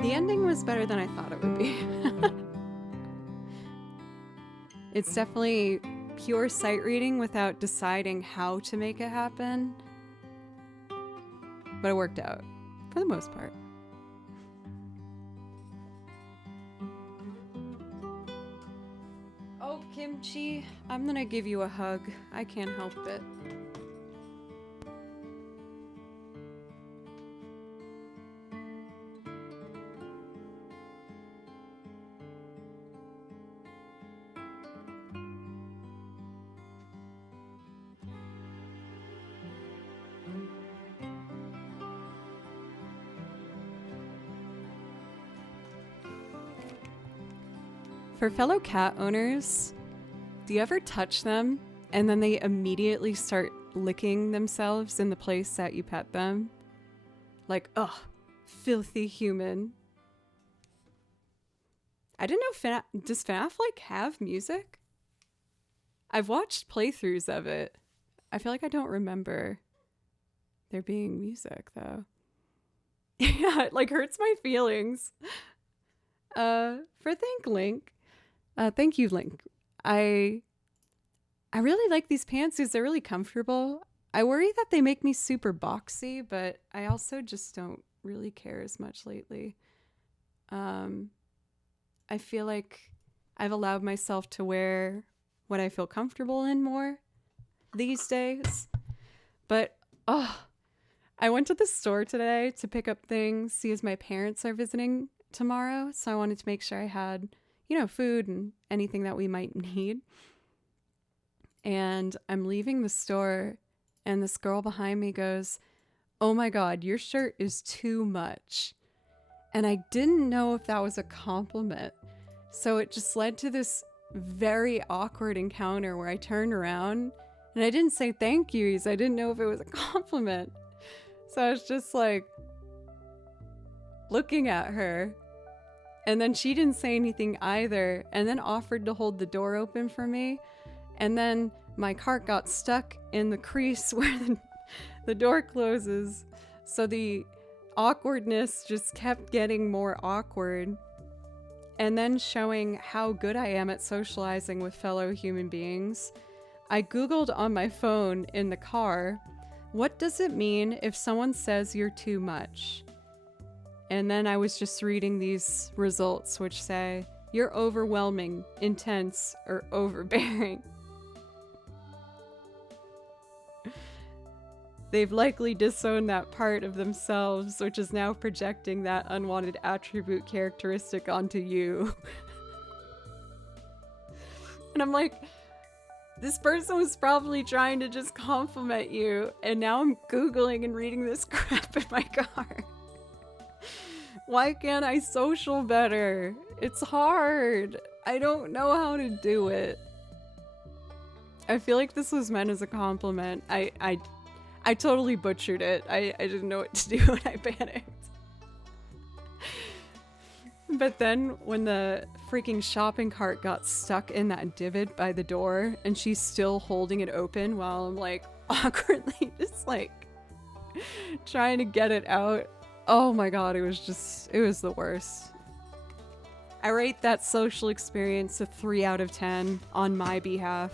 The ending was better than I thought it would be. It's definitely pure sight reading without deciding how to make it happen. But it worked out, for the most part. Oh, Kimchi, I'm gonna give you a hug. I can't help it. For fellow cat owners, do you ever touch them and then they immediately start licking themselves in the place that you pet them? Like, ugh, filthy human. I didn't know, does FNAF like have music? I've watched playthroughs of it. I feel like I don't remember there being music though. Yeah, it like hurts my feelings. Thank you, Link. I really like these pantsuits. They're really comfortable. I worry that they make me super boxy, but I also just don't really care as much lately. I feel like I've allowed myself to wear what I feel comfortable in more these days. But, I went to the store today to pick up things, see as my parents are visiting tomorrow. So I wanted to make sure I had, food and anything that we might need. And I'm leaving the store and this girl behind me goes, "Oh my God, your shirt is too much." And I didn't know if that was a compliment. So it just led to this very awkward encounter where I turned around and I didn't say thank you because I didn't know if it was a compliment. So I was just like looking at her. And then she didn't say anything either, and then offered to hold the door open for me. And then my cart got stuck in the crease where the door closes. So the awkwardness just kept getting more awkward. And then showing how good I am at socializing with fellow human beings, I Googled on my phone in the car, what does it mean if someone says you're too much? And then I was just reading these results, which say, you're overwhelming, intense, or overbearing. They've likely disowned that part of themselves, which is now projecting that unwanted attribute characteristic onto you. And I'm like, this person was probably trying to just compliment you, and now I'm Googling and reading this crap in my car. Why can't I social better? It's hard. I don't know how to do it. I feel like this was meant as a compliment. I totally butchered it. I didn't know what to do when I panicked. But then when the freaking shopping cart got stuck in that divot by the door and she's still holding it open while I'm like awkwardly just like trying to get it out. Oh my god, it was the worst. I rate that social experience a 3 out of 10 on my behalf.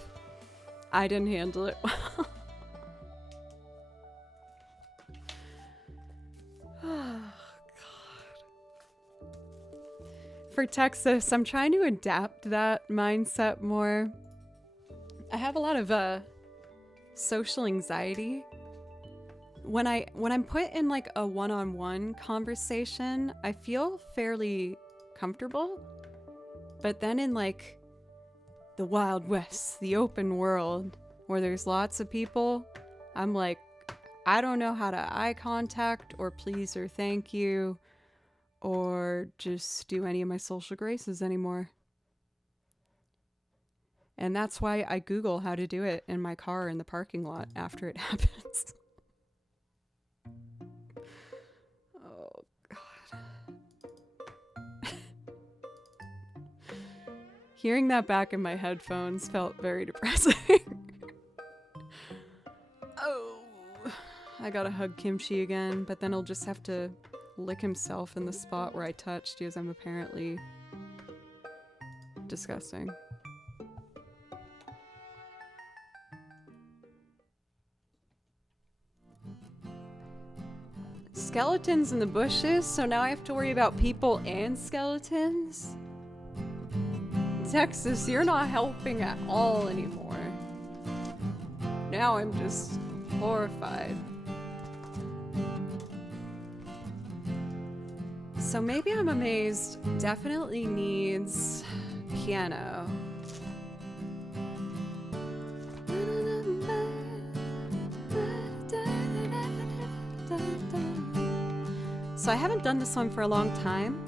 I didn't handle it well. For Texas, I'm trying to adapt that mindset more. I have a lot of social anxiety. When I'm put in like a one-on-one conversation, I feel fairly comfortable. But then in like the Wild West, the open world, where there's lots of people, I'm like, I don't know how to eye contact or please or thank you or just do any of my social graces anymore. And that's why I Google how to do it in my car in the parking lot after it happens. Oh, God. Hearing that back in my headphones felt very depressing. Oh, I gotta hug Kimchi again, but then he'll just have to lick himself in the spot where I touched because I'm apparently disgusting. Skeletons in the bushes, so now I have to worry about people and skeletons? Texas, you're not helping at all anymore. Now I'm just horrified. So maybe I'm amazed definitely needs piano. So I haven't done this one for a long time.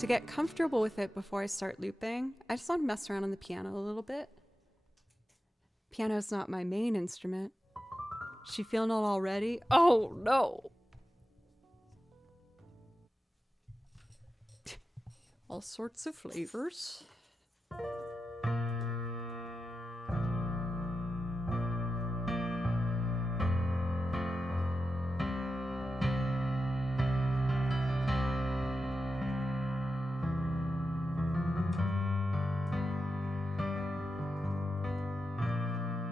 To get comfortable with it before I start looping, I just want to mess around on the piano a little bit. Piano's not my main instrument. She feeling it already? Oh no! All sorts of flavors.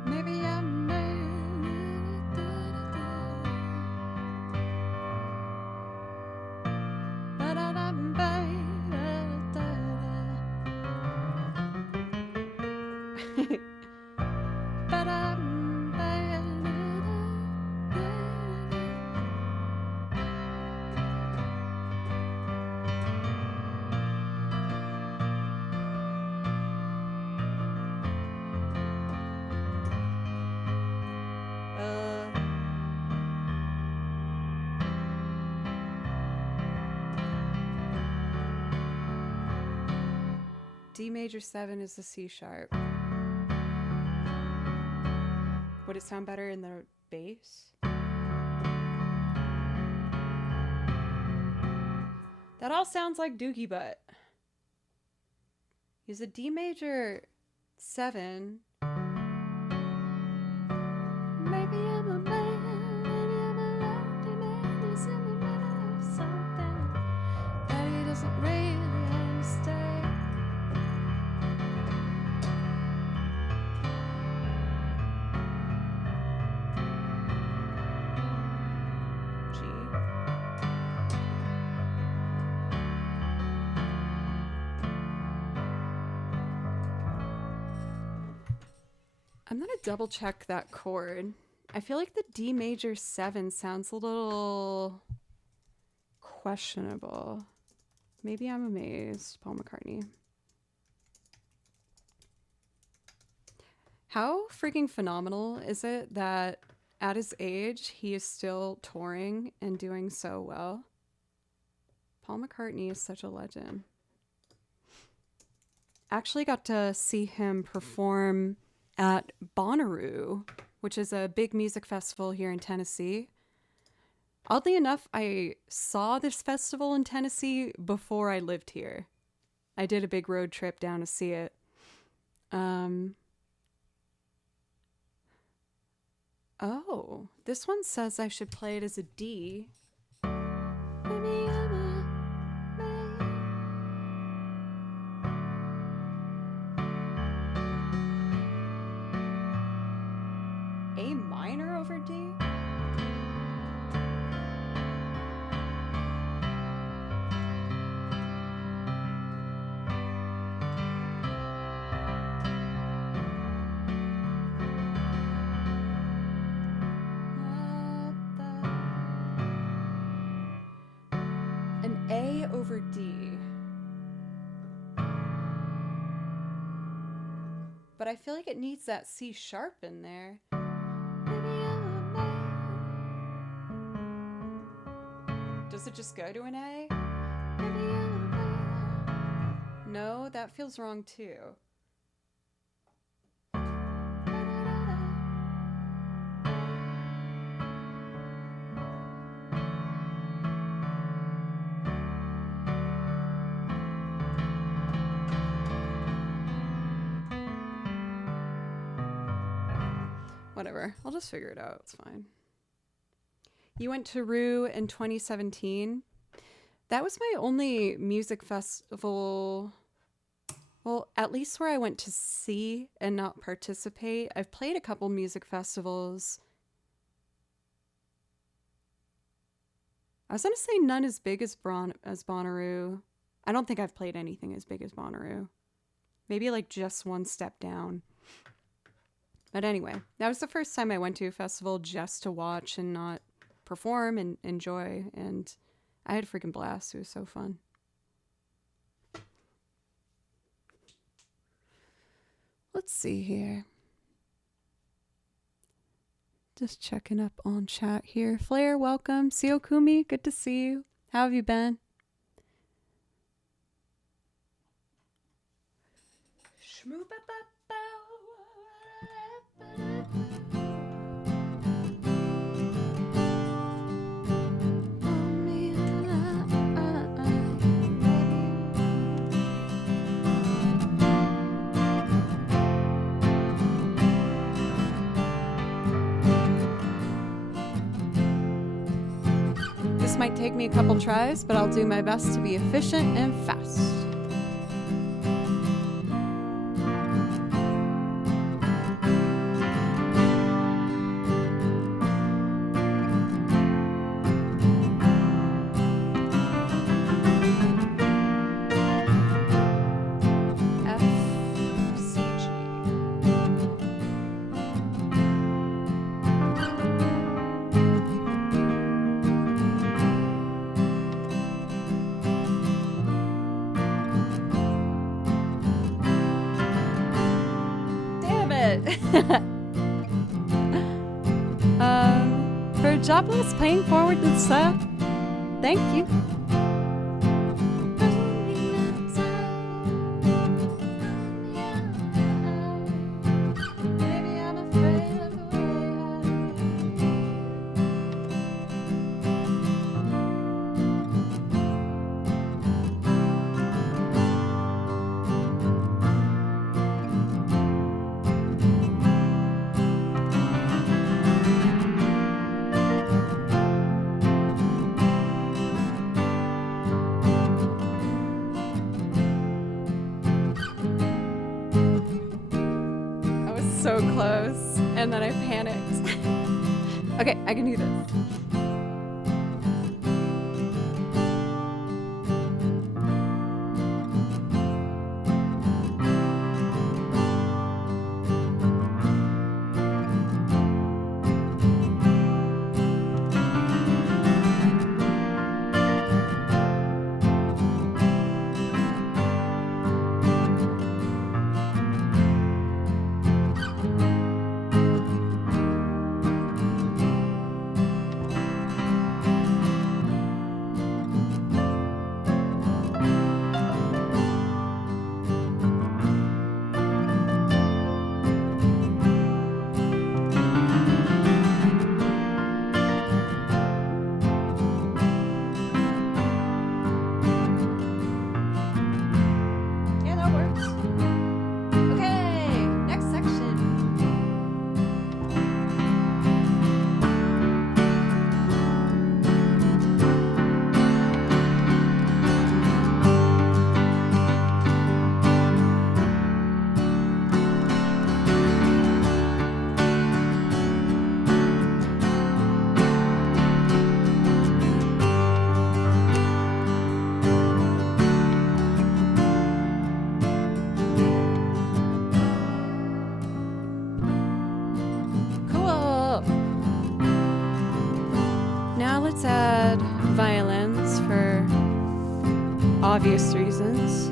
Maybe I'm D major 7 is the C sharp. Would it sound better in the bass? That all sounds like Doogie Butt. He's a D major 7. Maybe I'm a man, maybe I'm a lonely man who's in the middle of something that he doesn't really understand. I'm gonna double check that chord. I feel like the D major 7 sounds a little questionable. Maybe I'm amazed, Paul McCartney. How freaking phenomenal is it that at his age, he is still touring and doing so well? Paul McCartney is such a legend. Actually got to see him perform at Bonnaroo, which is a big music festival here in Tennessee. Oddly enough, I saw this festival in Tennessee before I lived here. I did a big road trip down to see it. Oh, this one says I should play it as a D. Maybe I'm A minor over D? An A over D. But I feel like it needs that C sharp in there. Does it just go to an A? No, that feels wrong too. Whatever, I'll just figure it out, it's fine. You went to Rue in 2017. That was my only music festival, well, at least where I went to see and not participate. I've played a couple music festivals. I was going to say none as big as Bonnaroo. I don't think I've played anything as big as Bonnaroo. Maybe like just one step down. But anyway, that was the first time I went to a festival just to watch and not perform and enjoy. And I had a freaking blast. It was so fun. Let's see here. Just checking up on chat here. Flair, welcome. Sio Kumi, good to see you. How have you been? This might take me a couple tries, but I'll do my best to be efficient and fast. For Jobless paying forward the sub, thank you. So close, and then I panicked. Okay, I can do this. for obvious reasons.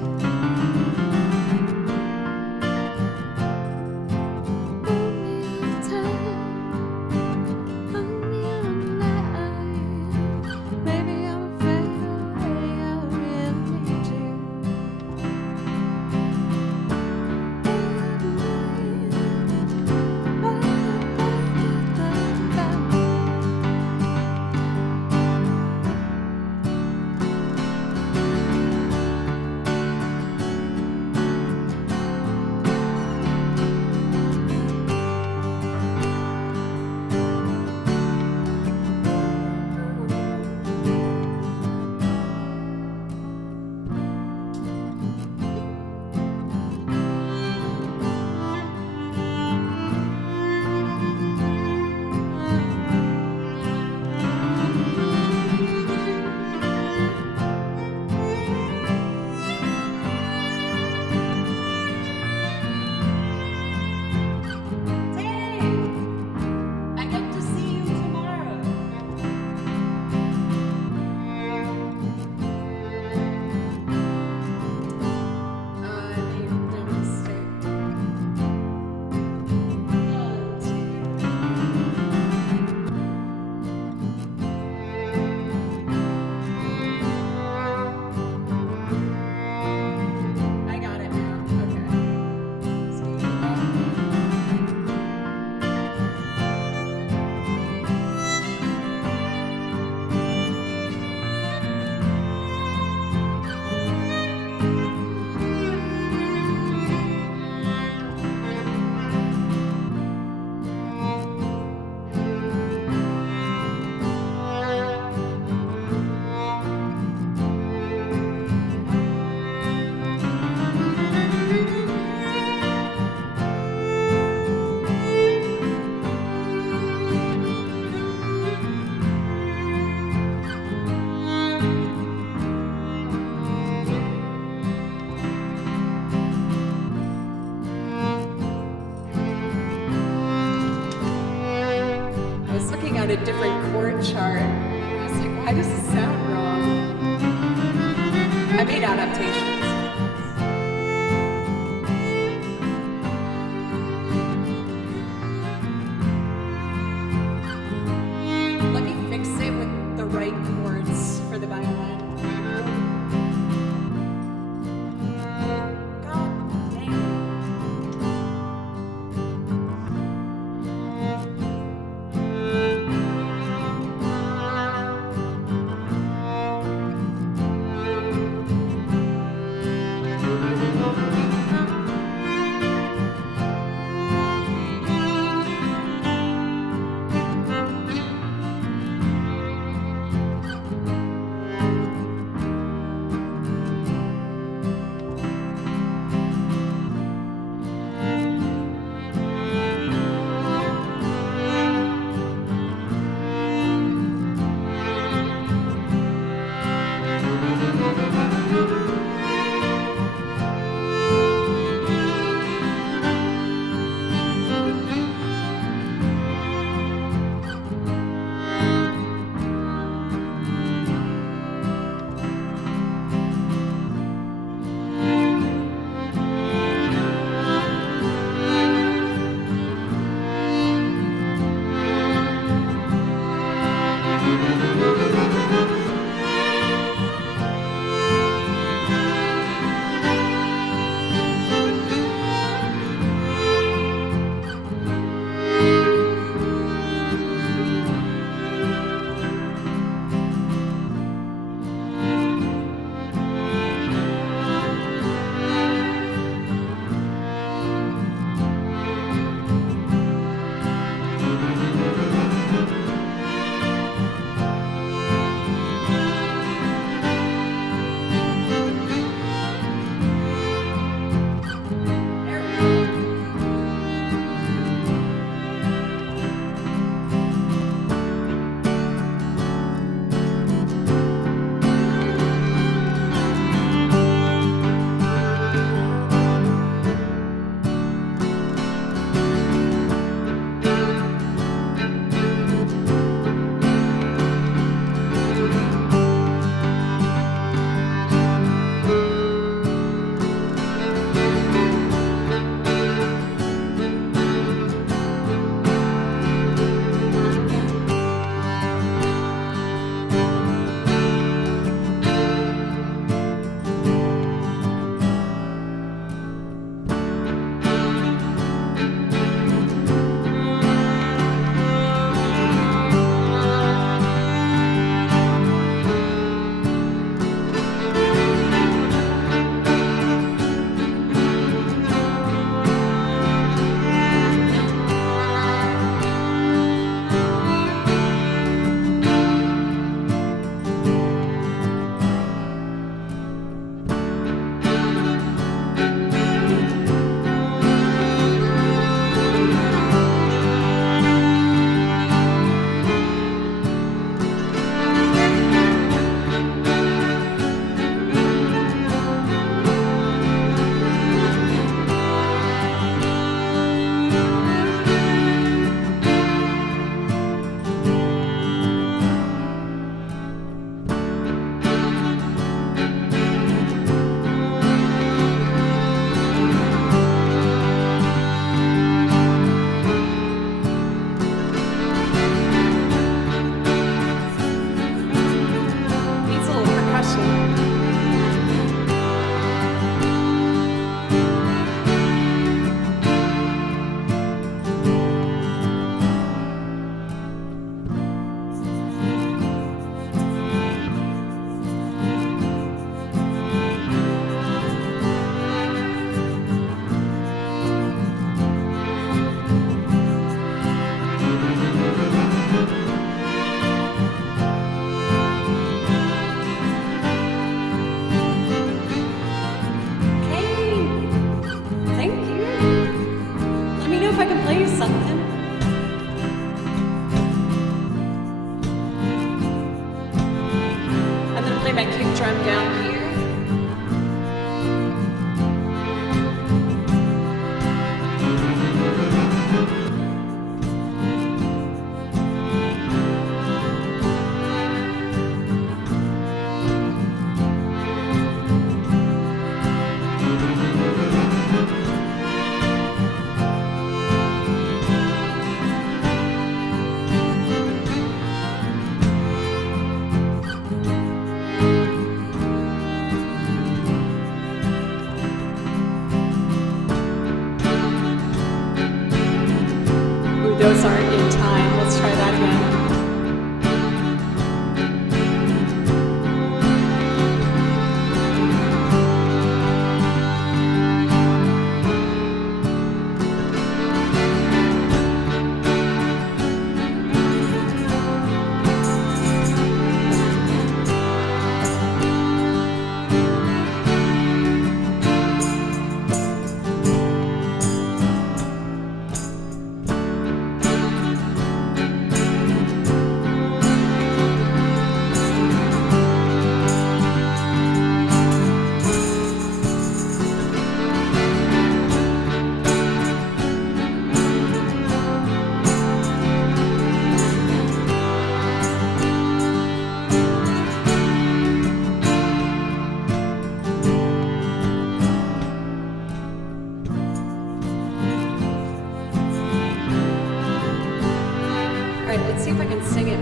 A different chord chart. I was like, why does it sound wrong? I made adaptations. Let me fix it with the right chords for the violin. God dang it. Those aren't in time. Let's try that again. All right, let's see if I can sing it.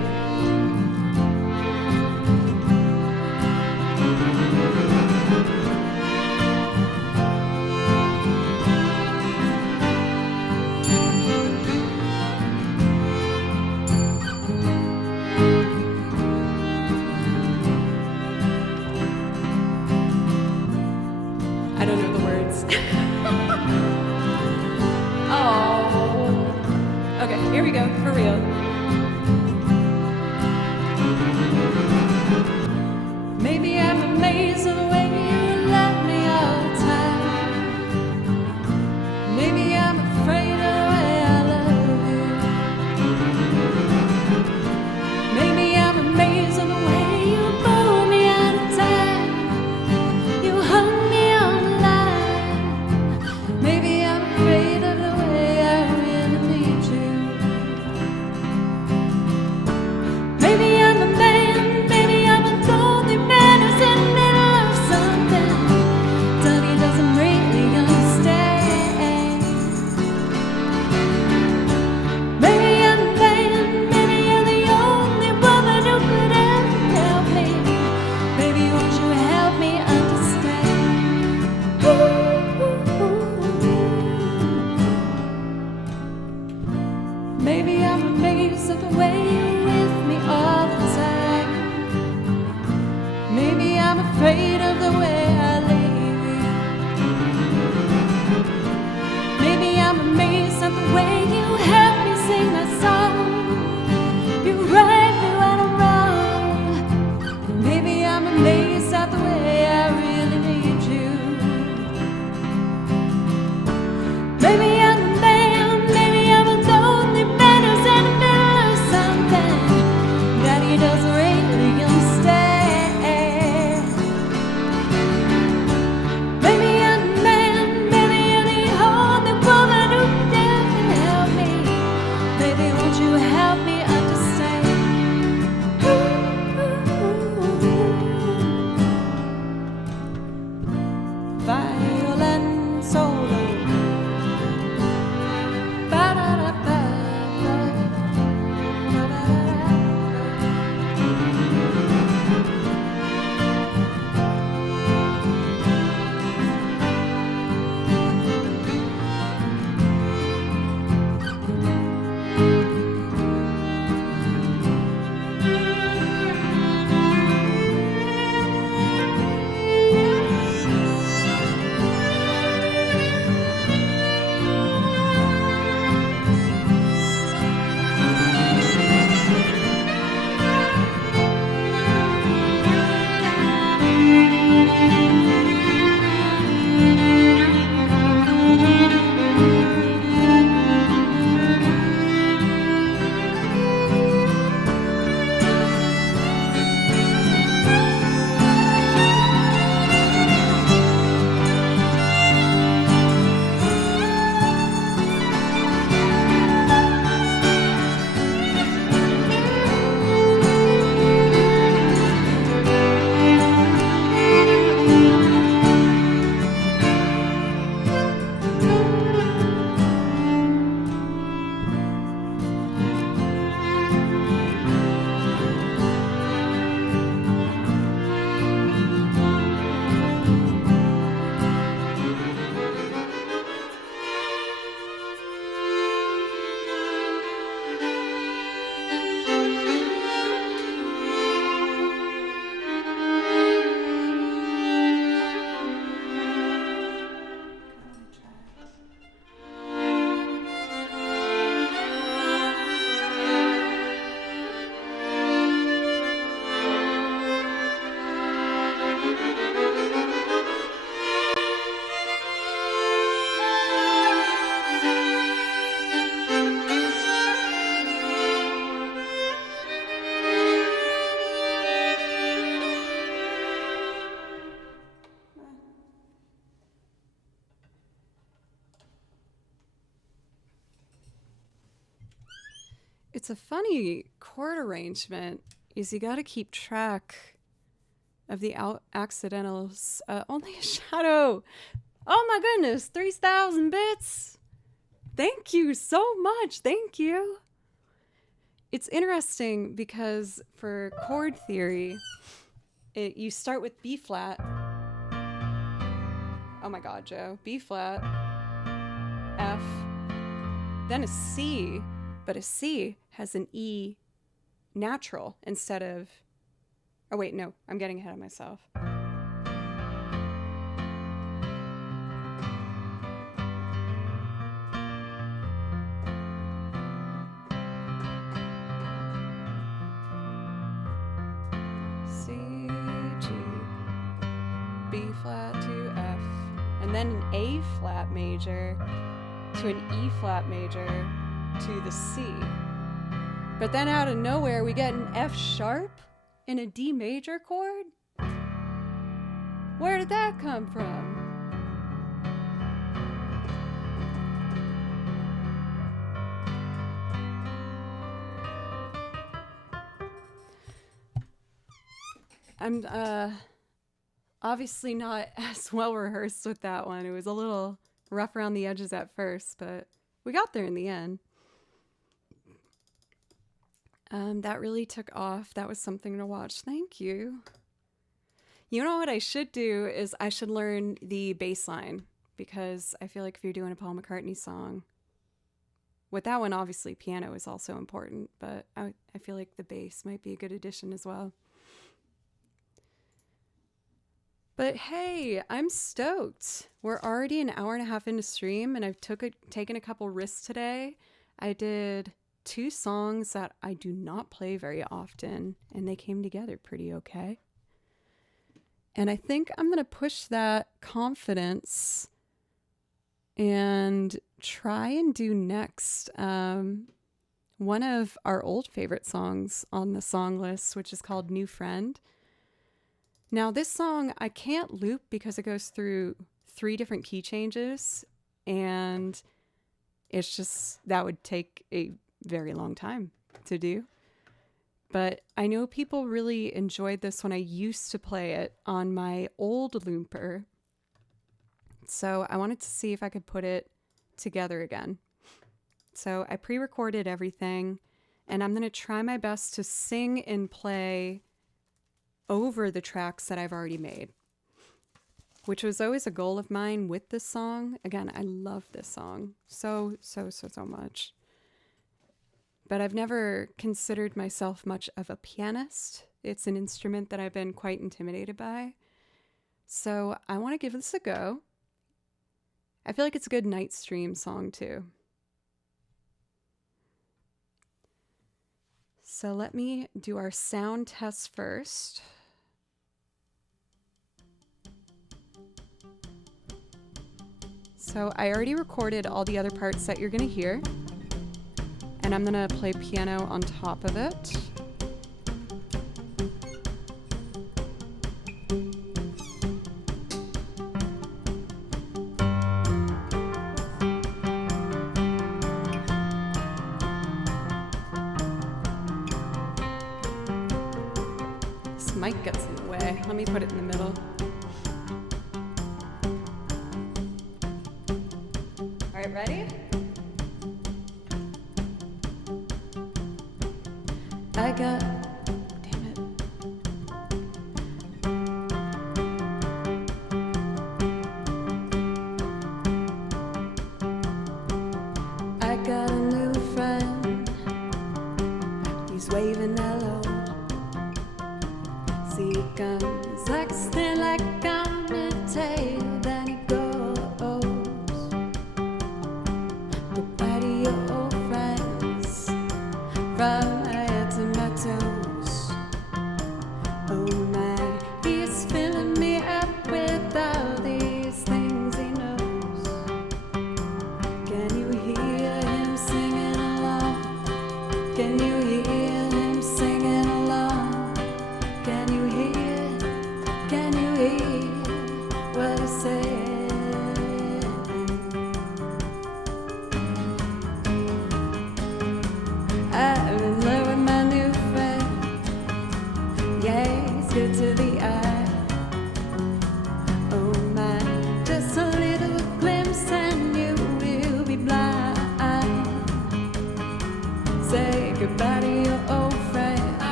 I don't know the words. Oh. Okay, here we go, for real. Maybe I'm amazed at the way you love me all the time. Maybe I'm afraid of the way I love you. Maybe I'm amazed at the way you pull me out of time. You hung me on the line. Maybe I'm afraid of the way I really need you. Maybe I'm a man, maybe I'm a lonely man who's in the middle of something that he doesn't really understand. Maybe I'm a man, maybe you're the only woman who could ever help me. Maybe won't you help me understand? Maybe I'm amazed at the way you're with me all the time. Maybe I'm afraid of the way I leave you. Maybe I'm amazed at the way you help me sing that song. You right me when I'm wrong. Maybe I'm amazed at the way I really need you. Maybe I'm a man, maybe I'm a lonely man who's in the middle of something that he doesn't really understand. Maybe I'm a man, maybe you're the only woman who can ever help me. Maybe won't you help me understand? It's a funny chord arrangement, is you gotta keep track of the accidentals. Only a shadow. Oh my goodness, 3,000 bits. Thank you so much. Thank you. It's interesting because for chord theory, you start with B flat. Oh my God, Joe. B flat, F, then a C, but a C has an E natural instead of, oh wait, no, I'm getting ahead of myself. C, G, B flat to F, and then an A flat major to an E flat major to the C. But then out of nowhere, we get an F sharp in a D major chord? Where did that come from? I'm obviously not as well rehearsed with that one. It was a little rough around the edges at first, but we got there in the end. That really took off. That was something to watch. Thank you. You know what I should do is I should learn the bass line, because I feel like if you're doing a Paul McCartney song, with that one, obviously piano is also important, but I feel like the bass might be a good addition as well. But hey, I'm stoked. We're already an hour and a half into stream, and I've taken a couple risks today. I did 2 songs that I do not play very often, and they came together pretty okay. And I think I'm going to push that confidence and try and do next one of our old favorite songs on the song list, which is called New Friend. Now, this song I can't loop because it goes through 3 different key changes, and it's just, that would take a very long time to do. But I know people really enjoyed this when I used to play it on my old looper. So I wanted to see if I could put it together again. So I pre-recorded everything, and I'm going to try my best to sing and play over the tracks that I've already made, which was always a goal of mine with this song. Again, I love this song so much. But I've never considered myself much of a pianist. It's an instrument that I've been quite intimidated by. So I want to give this a go. I feel like it's a good night stream song too. So let me do our sound test first. So I already recorded all the other parts that you're going to hear, and I'm going to play piano on top of it. This mic gets in the way. Let me put it in the middle. All right, ready? I got, damn it. I got a new friend. He's waving hello. See, he comes acting like on a tail, then he goes. Goodbye to your old friends, from my head to my toes.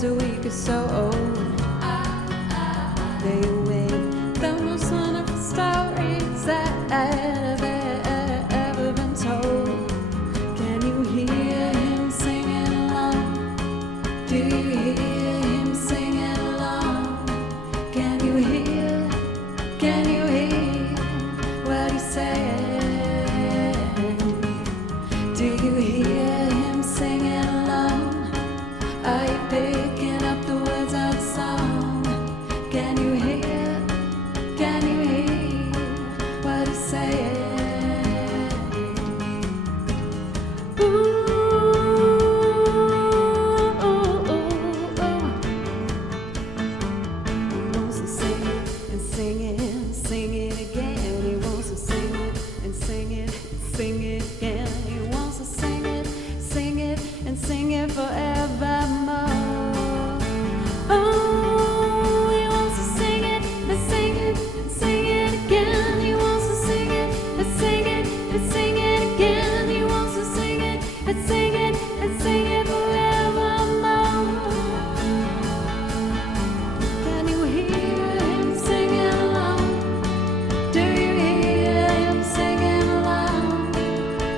so weak or so old. They wave the most wonderful stories that have ever been told. Can you hear him singing along? Do you hear him singing along? Can you hear what he's saying? Do you hear him singing along? Are you picking up the words of the song? Can you hear what he's saying? Ooh. Sing it again. He wants to sing it and sing it again. He wants to sing it and sing it forevermore. Oh, he wants to sing it and sing it and sing it again. He wants to sing it and sing it and sing it again. He wants to sing it and sing it and sing it forevermore. Can you hear him singing along? Do you hear him singing along?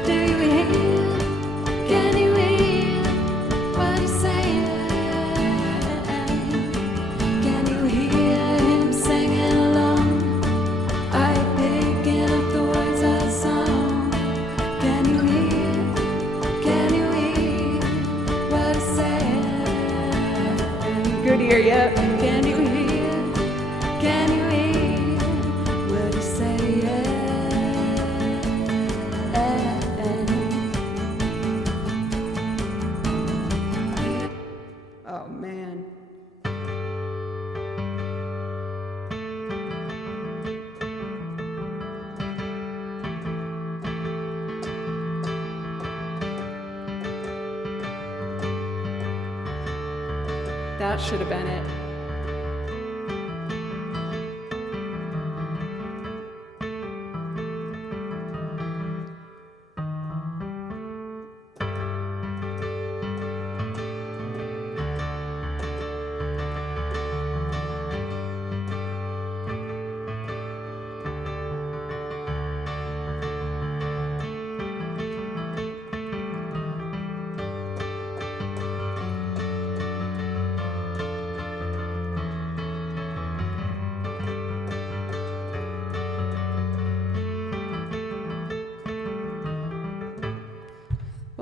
Do you hear? Can you hear what he's saying? Can you hear him singing along? Are you picking up the words of the song? Can you hear what he's saying? Good ear, yep. Can you hear what he's saying? Oh man. That should have been it.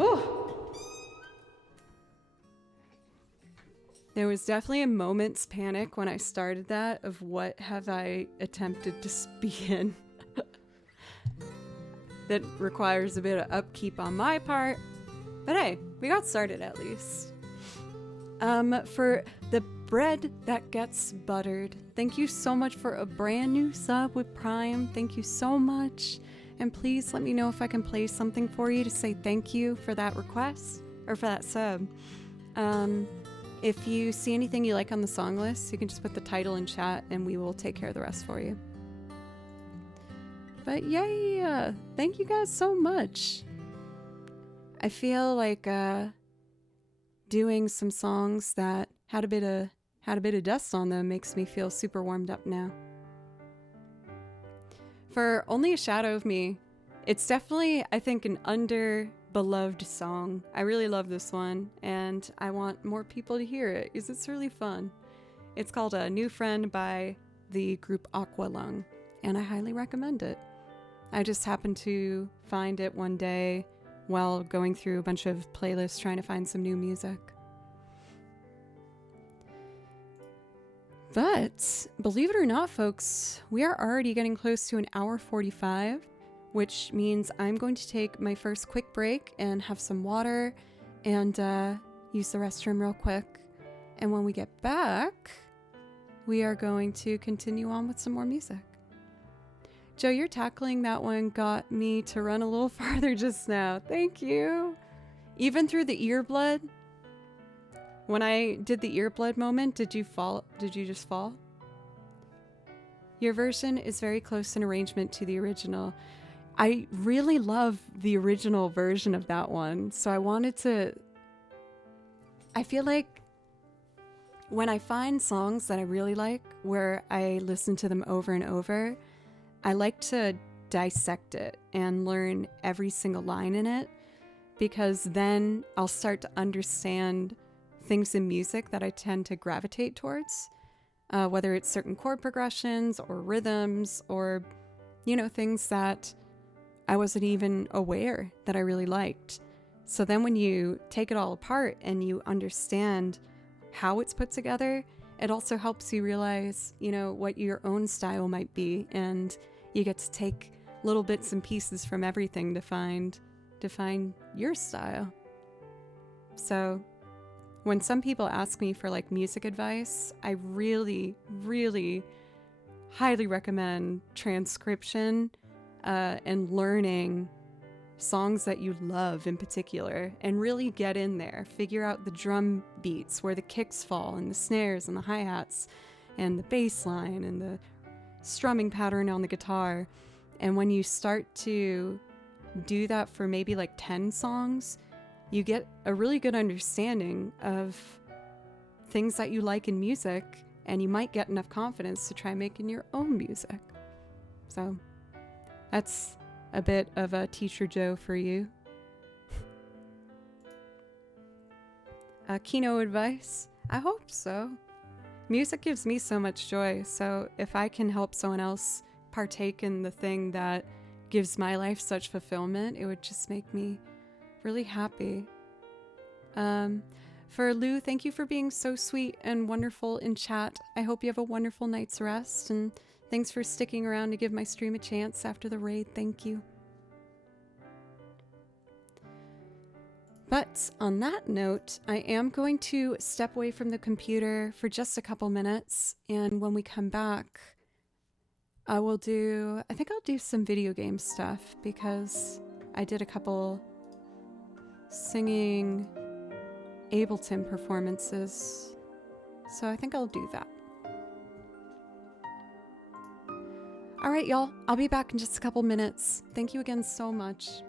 Oh. There was definitely a moment's panic when I started that of what have I attempted to begin. That requires a bit of upkeep on my part. But hey, we got started at least. For the bread that gets buttered, thank you so much for a brand new sub with Prime. Thank you so much. And please let me know if I can play something for you to say thank you for that request or for that sub. If you see anything you like on the song list, you can just put the title in chat and we will take care of the rest for you. But yeah, thank you guys so much. I feel like doing some songs that had a bit of dust on them makes me feel super warmed up now. For Only a Shadow of Me, it's definitely, I think, an under-beloved song. I really love this one, and I want more people to hear it, because it's really fun. It's called A New Friend by the group Aqualung, and I highly recommend it. I just happened to find it one day while going through a bunch of playlists trying to find some new music. But believe it or not, folks, we are already getting close to an hour 45, which means I'm going to take my first quick break and have some water and use the restroom real quick. And when we get back, we are going to continue on with some more music. Joe, your tackling that one got me to run a little farther just now. Thank you. Even through the ear blood. When I did the earblood moment, did you fall? Did you just fall? Your version is very close in arrangement to the original. I really love the original version of that one, so I wanted to... I feel like when I find songs that I really like, where I listen to them over and over, I like to dissect it and learn every single line in it, because then I'll start to understand things in music that I tend to gravitate towards, whether it's certain chord progressions or rhythms or, things that I wasn't even aware that I really liked. So then when you take it all apart and you understand how it's put together, it also helps you realize, what your own style might be, and you get to take little bits and pieces from everything to find your style. So when some people ask me for like music advice, I really, really highly recommend transcription and learning songs that you love in particular, and really get in there, figure out the drum beats, where the kicks fall and the snares and the hi-hats and the bass line and the strumming pattern on the guitar. And when you start to do that for maybe like 10 songs, you get a really good understanding of things that you like in music, and you might get enough confidence to try making your own music. So that's a bit of a Teacher Joe for you. Keynote advice? I hope so. Music gives me so much joy, so if I can help someone else partake in the thing that gives my life such fulfillment, it would just make me really happy. For Lou, thank you for being so sweet and wonderful in chat. I hope you have a wonderful night's rest, and thanks for sticking around to give my stream a chance after the raid. Thank you. But on that note, I am going to step away from the computer for just a couple minutes, and when we come back, I think I'll do some video game stuff, because I did a couple singing Ableton performances, so I think I'll do that. All right, y'all, I'll be back in just a couple minutes. Thank you again so much.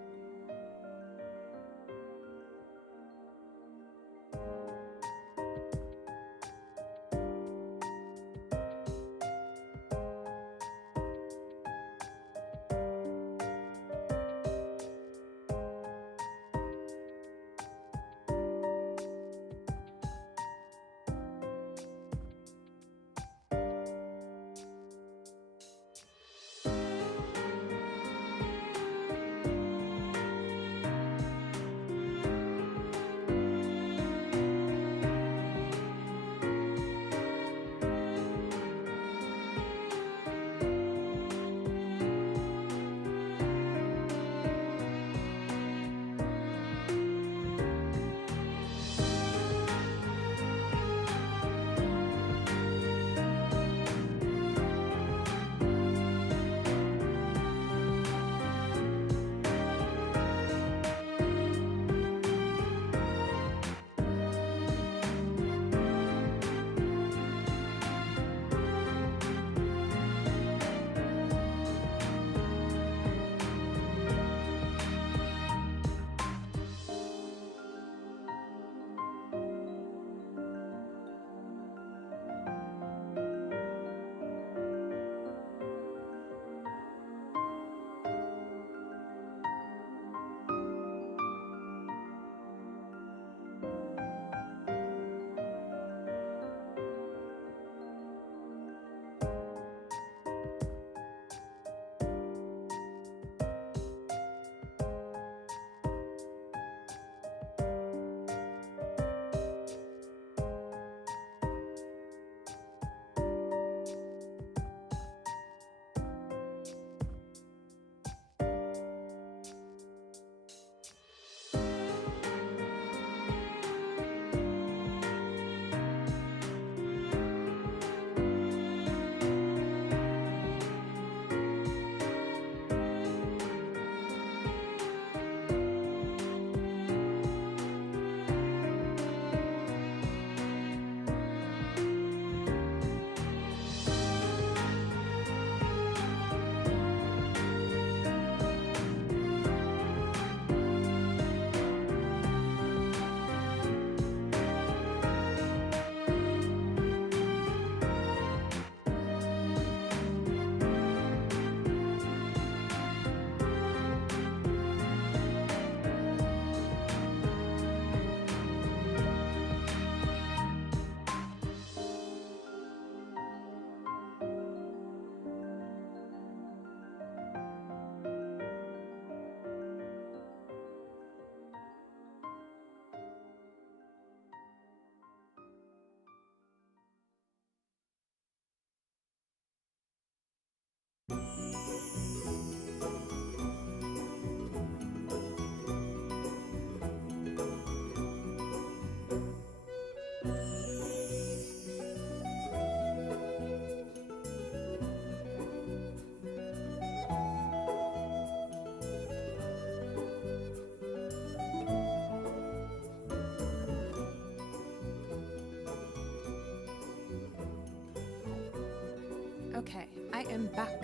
Okay, I am back.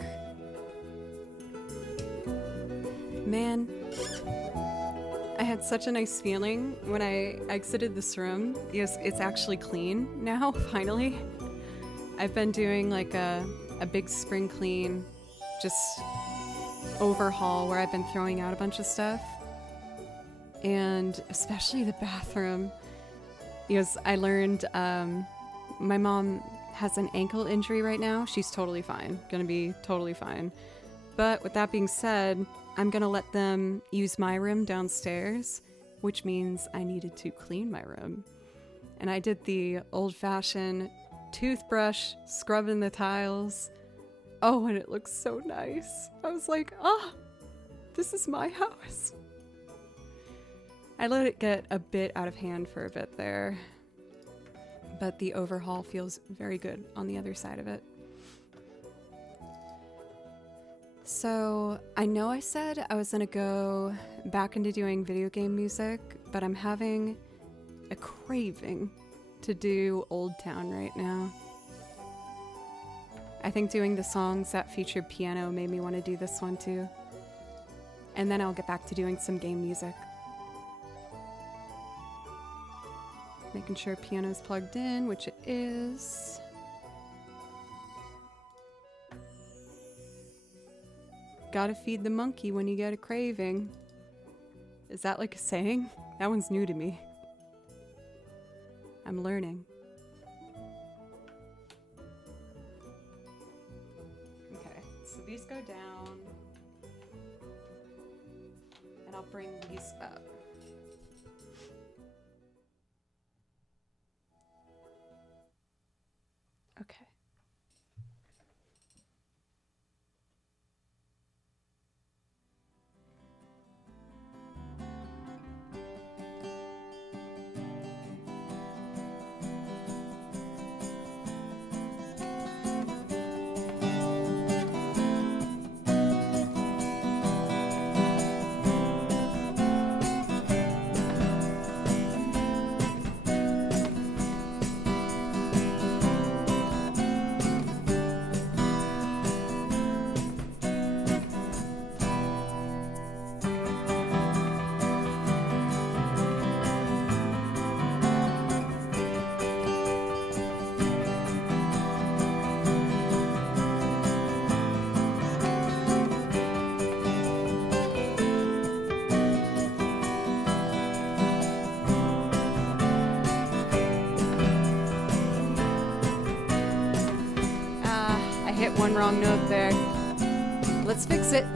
Man, I had such a nice feeling when I exited this room. It's actually clean now, finally. I've been doing like a big spring clean, just overhaul where I've been throwing out a bunch of stuff. And especially the bathroom. Because I learned my mom has an ankle injury right now. She's totally fine. Gonna be totally fine. But with that being said, I'm gonna let them use my room downstairs, which means I needed to clean my room. And I did the old-fashioned toothbrush, scrubbing the tiles. Oh, and it looks so nice. I was like, oh, this is my house. I let it get a bit out of hand for a bit there, but the overhaul feels very good on the other side of it. So I know I said I was gonna go back into doing video game music, but I'm having a craving to do Old Town right now. I think doing the songs that featured piano made me want to do this one too. And then I'll get back to doing some game music. Making sure piano's plugged in, which it is. Gotta feed the monkey when you get a craving. Is that like a saying? That one's new to me. I'm learning. Okay, so these go down. And I'll bring these up. Okay. Hit one wrong note there. Let's fix it.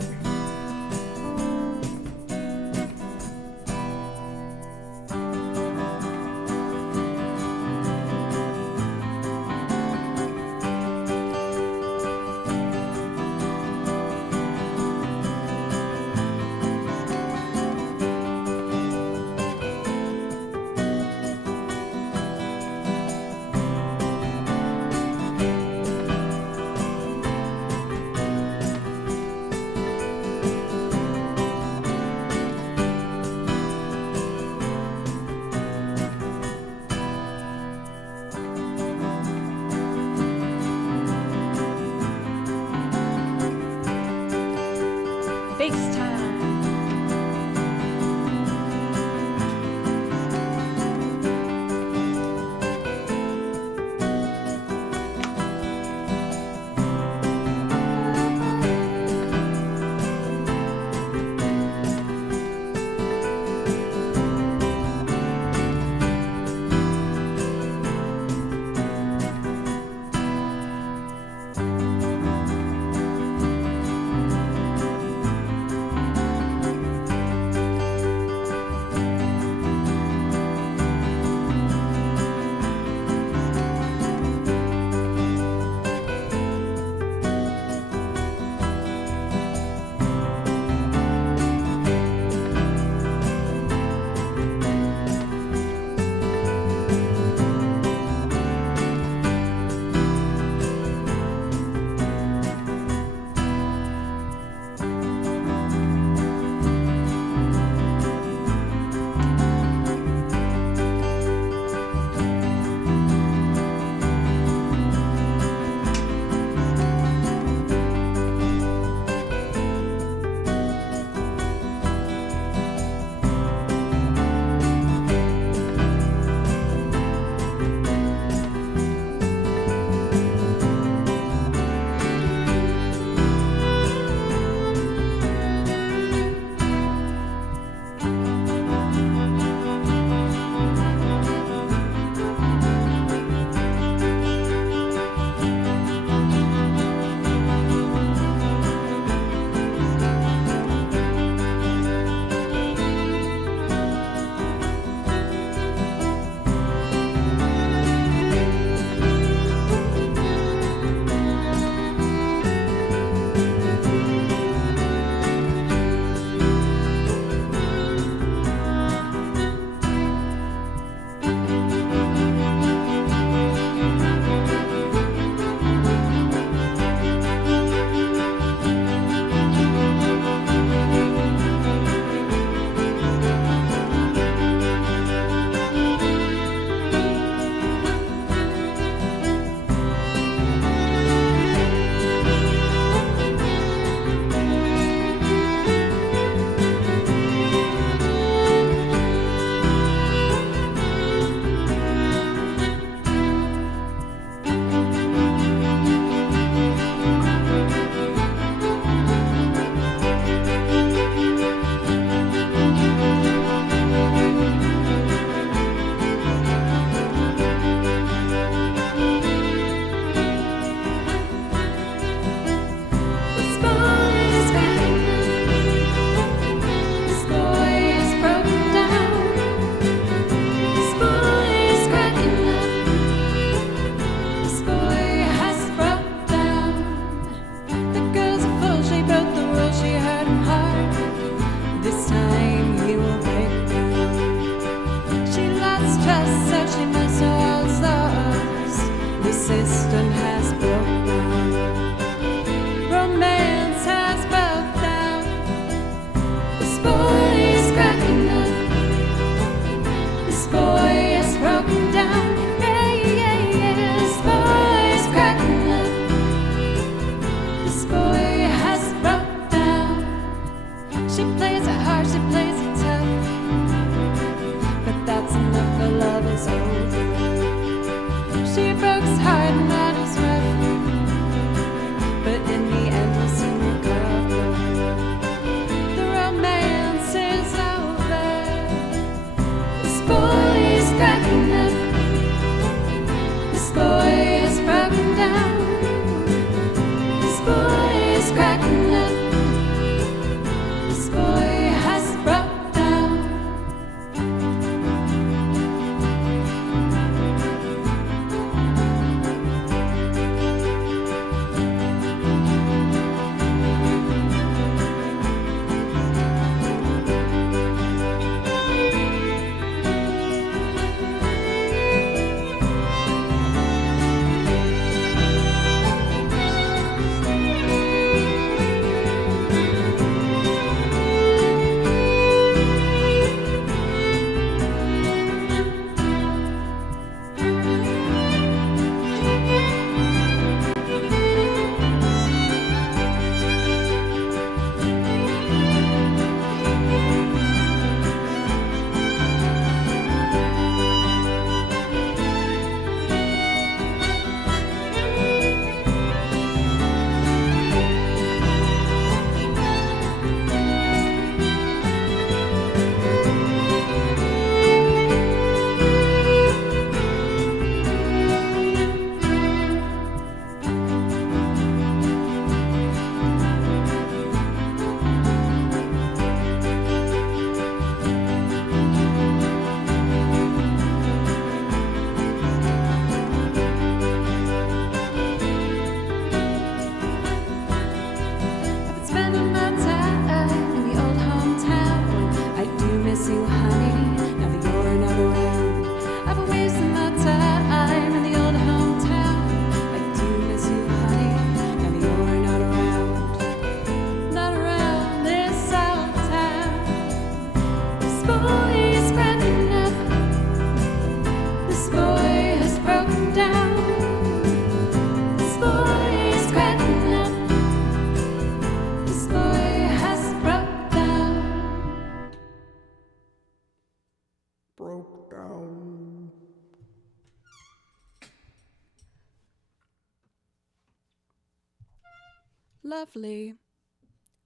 Lovely.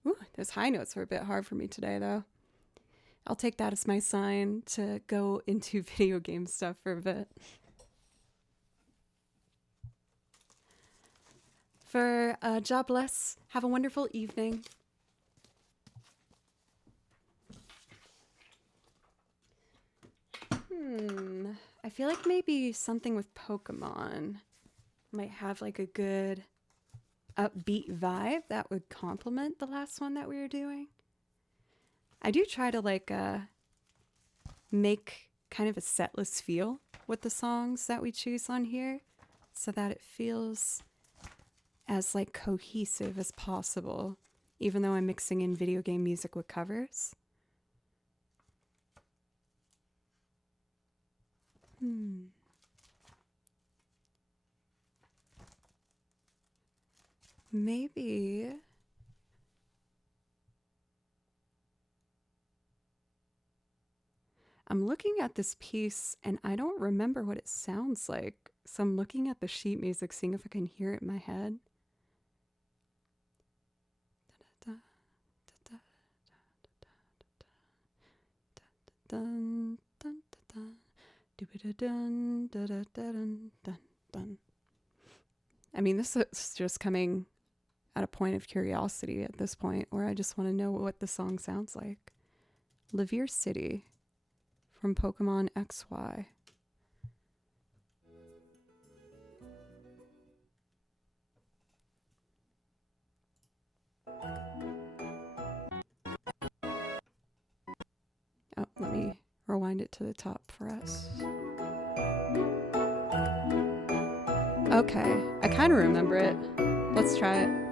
Ooh, those high notes were a bit hard for me today, though. I'll take that as my sign to go into video game stuff for a bit. For God bless. Have a wonderful evening. I feel like maybe something with Pokemon might have like a good upbeat vibe that would complement the last one that we were doing. I do try to like make kind of a setlist feel with the songs that we choose on here so that it feels as like cohesive as possible, even though I'm mixing in video game music with covers. Maybe I'm looking at this piece and I don't remember what it sounds like. So I'm looking at the sheet music, seeing if I can hear it in my head. Dun, dun, dun, dun, dun, dun, dun, dun, dun. I mean, this is just coming at a point of curiosity at this point, where I just want to know what the song sounds like. Levere City from Pokemon XY. Oh, let me rewind it to the top for us. Okay, I kind of remember it. Let's try it.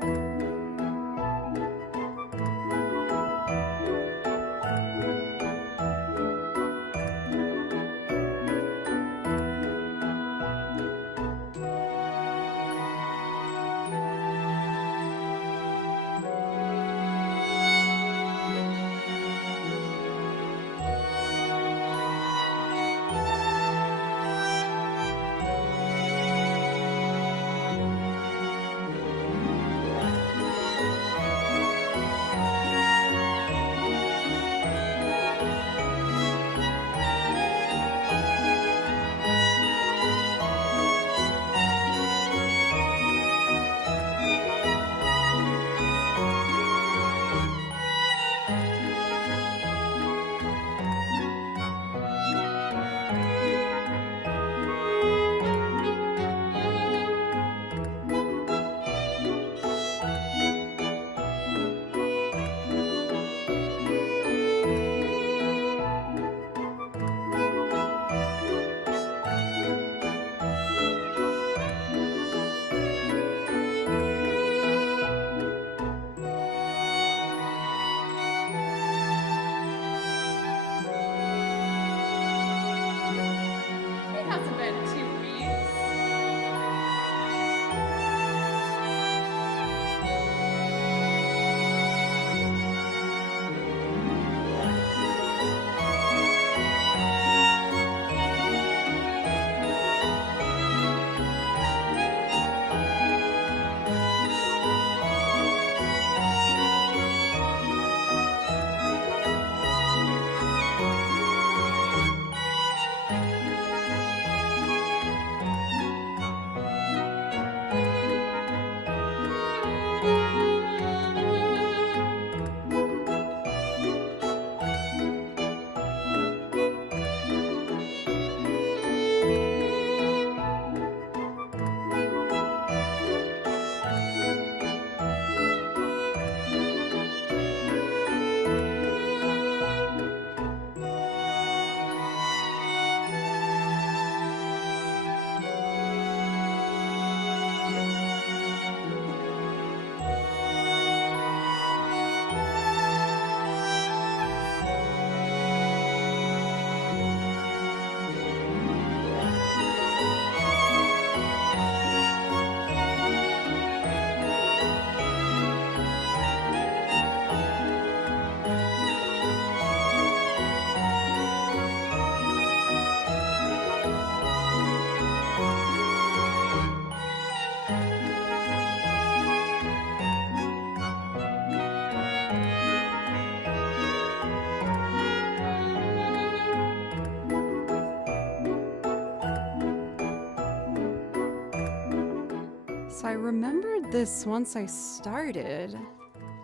So I remembered this once I started,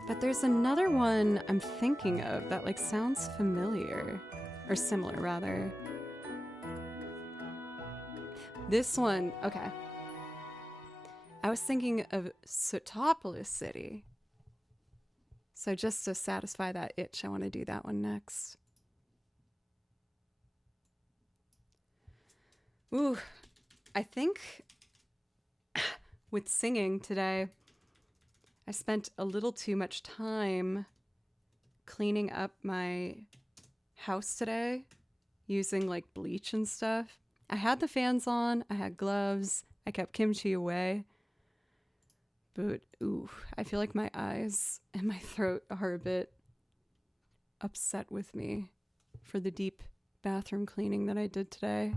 but there's another one I'm thinking of that like sounds familiar, or similar rather. This one, okay. I was thinking of Sotopolis City. So just to satisfy that itch, I want to do that one next. Ooh, I think with singing today, I spent a little too much time cleaning up my house today using like bleach and stuff. I had the fans on, I had gloves, I kept kimchi away. But ooh, I feel like my eyes and my throat are a bit upset with me for the deep bathroom cleaning that I did today.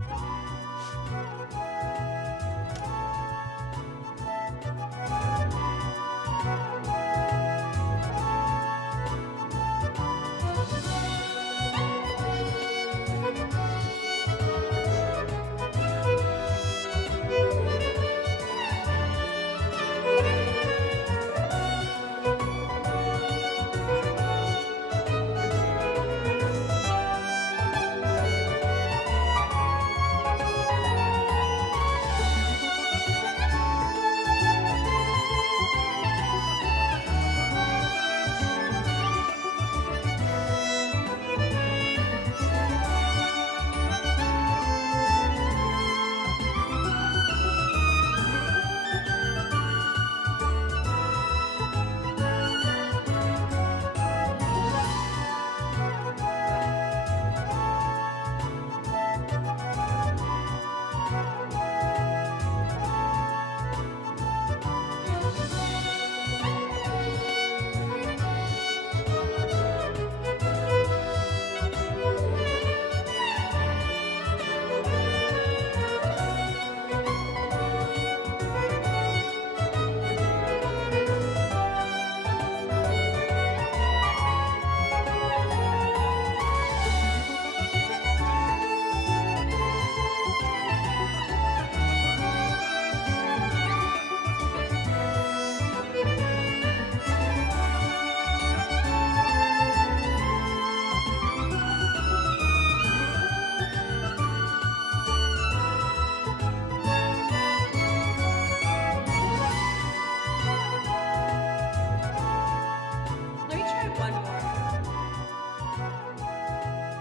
Let me try one more.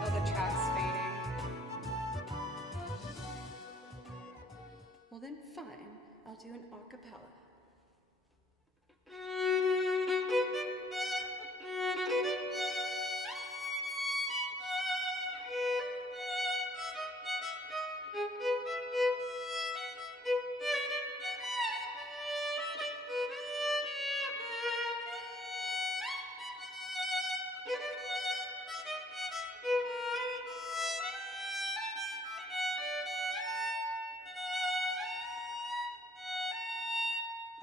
Oh, the track's fading. Well then, fine. I'll do an acapella.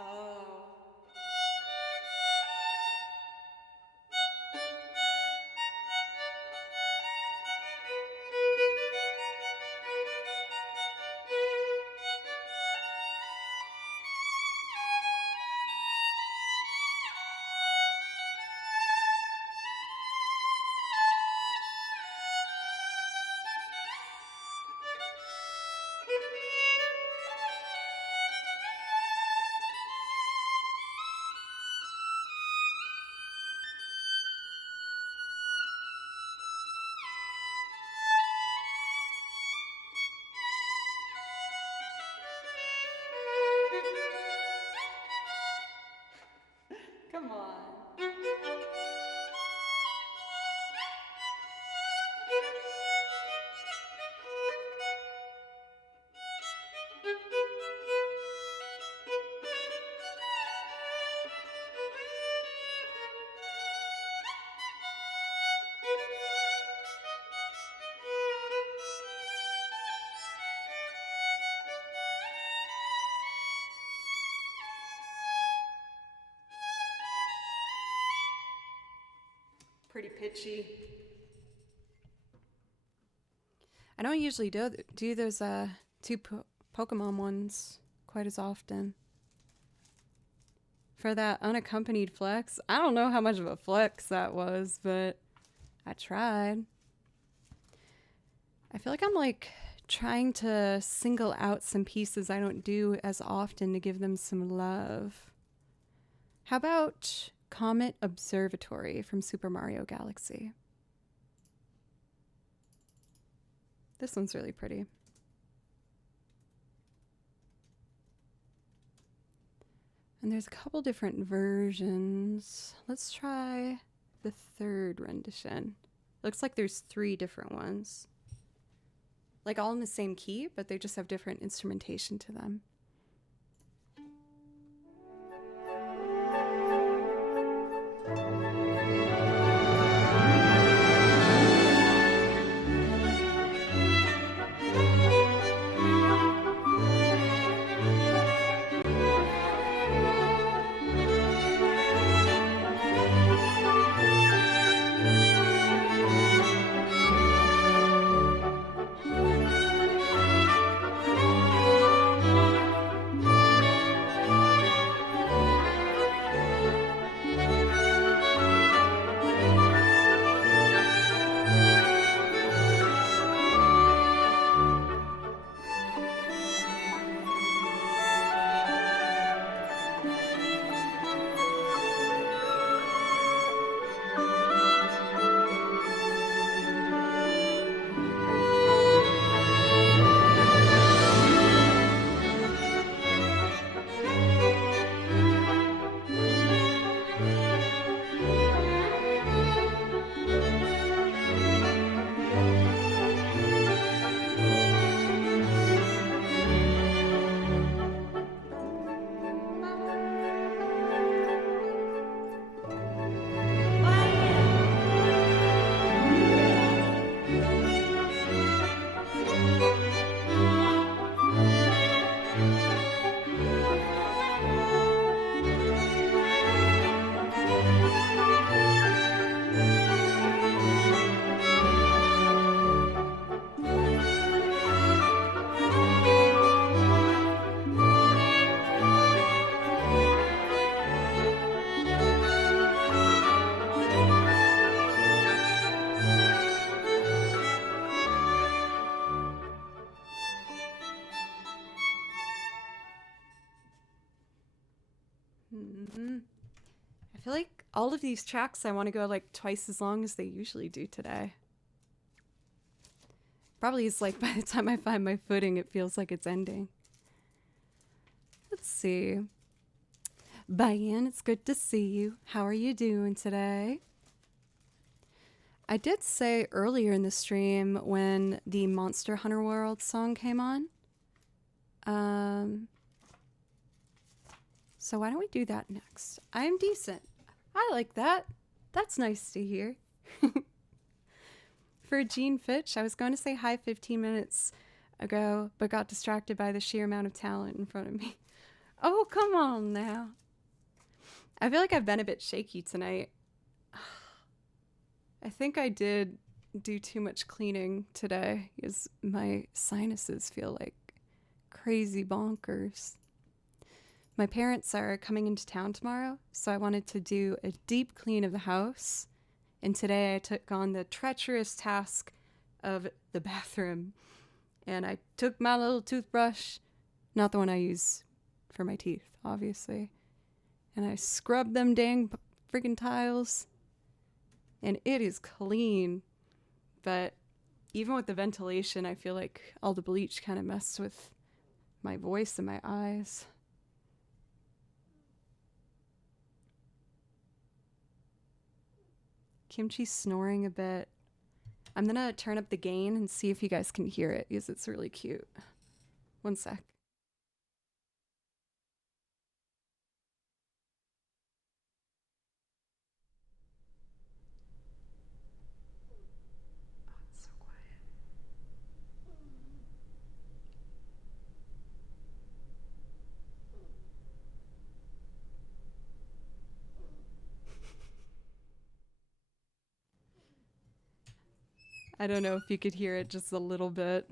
Oh. Come on. Pretty pitchy. I don't usually do those two Pokemon ones quite as often. for that unaccompanied flex. I don't know how much of a flex that was, but I tried. I feel like I'm like trying to single out some pieces I don't do as often to give them some love. How about Comet Observatory from Super Mario Galaxy? This one's really pretty. And there's a couple different versions. Let's try the third rendition. Looks like there's 3 different ones. Like all in the same key, but they just have different instrumentation to them. I feel like all of these tracks I want to go like twice as long as they usually do today. Probably is like by the time I find my footing, it feels like it's ending. Let's see. Bayan, it's good to see you. How are you doing today? I did say earlier in the stream when the Monster Hunter World song came on. So why don't we do that next? I am decent. I like that. That's nice to hear. For Gene Fitch, I was going to say hi 15 minutes ago, but got distracted by the sheer amount of talent in front of me. Oh, come on now. I feel like I've been a bit shaky tonight. I think I did do too much cleaning today because my sinuses feel like crazy bonkers. My parents are coming into town tomorrow, so I wanted to do a deep clean of the house. And today I took on the treacherous task of the bathroom. And I took my little toothbrush, not the one I use for my teeth, obviously. And I scrubbed them dang friggin' tiles. And it is clean. But even with the ventilation, I feel like all the bleach kind of messed with my voice and my eyes. Kimchi's snoring a bit. I'm gonna turn up the gain and see if you guys can hear it because it's really cute. One sec. Oh, it's so quiet. I don't know if you could hear it just a little bit.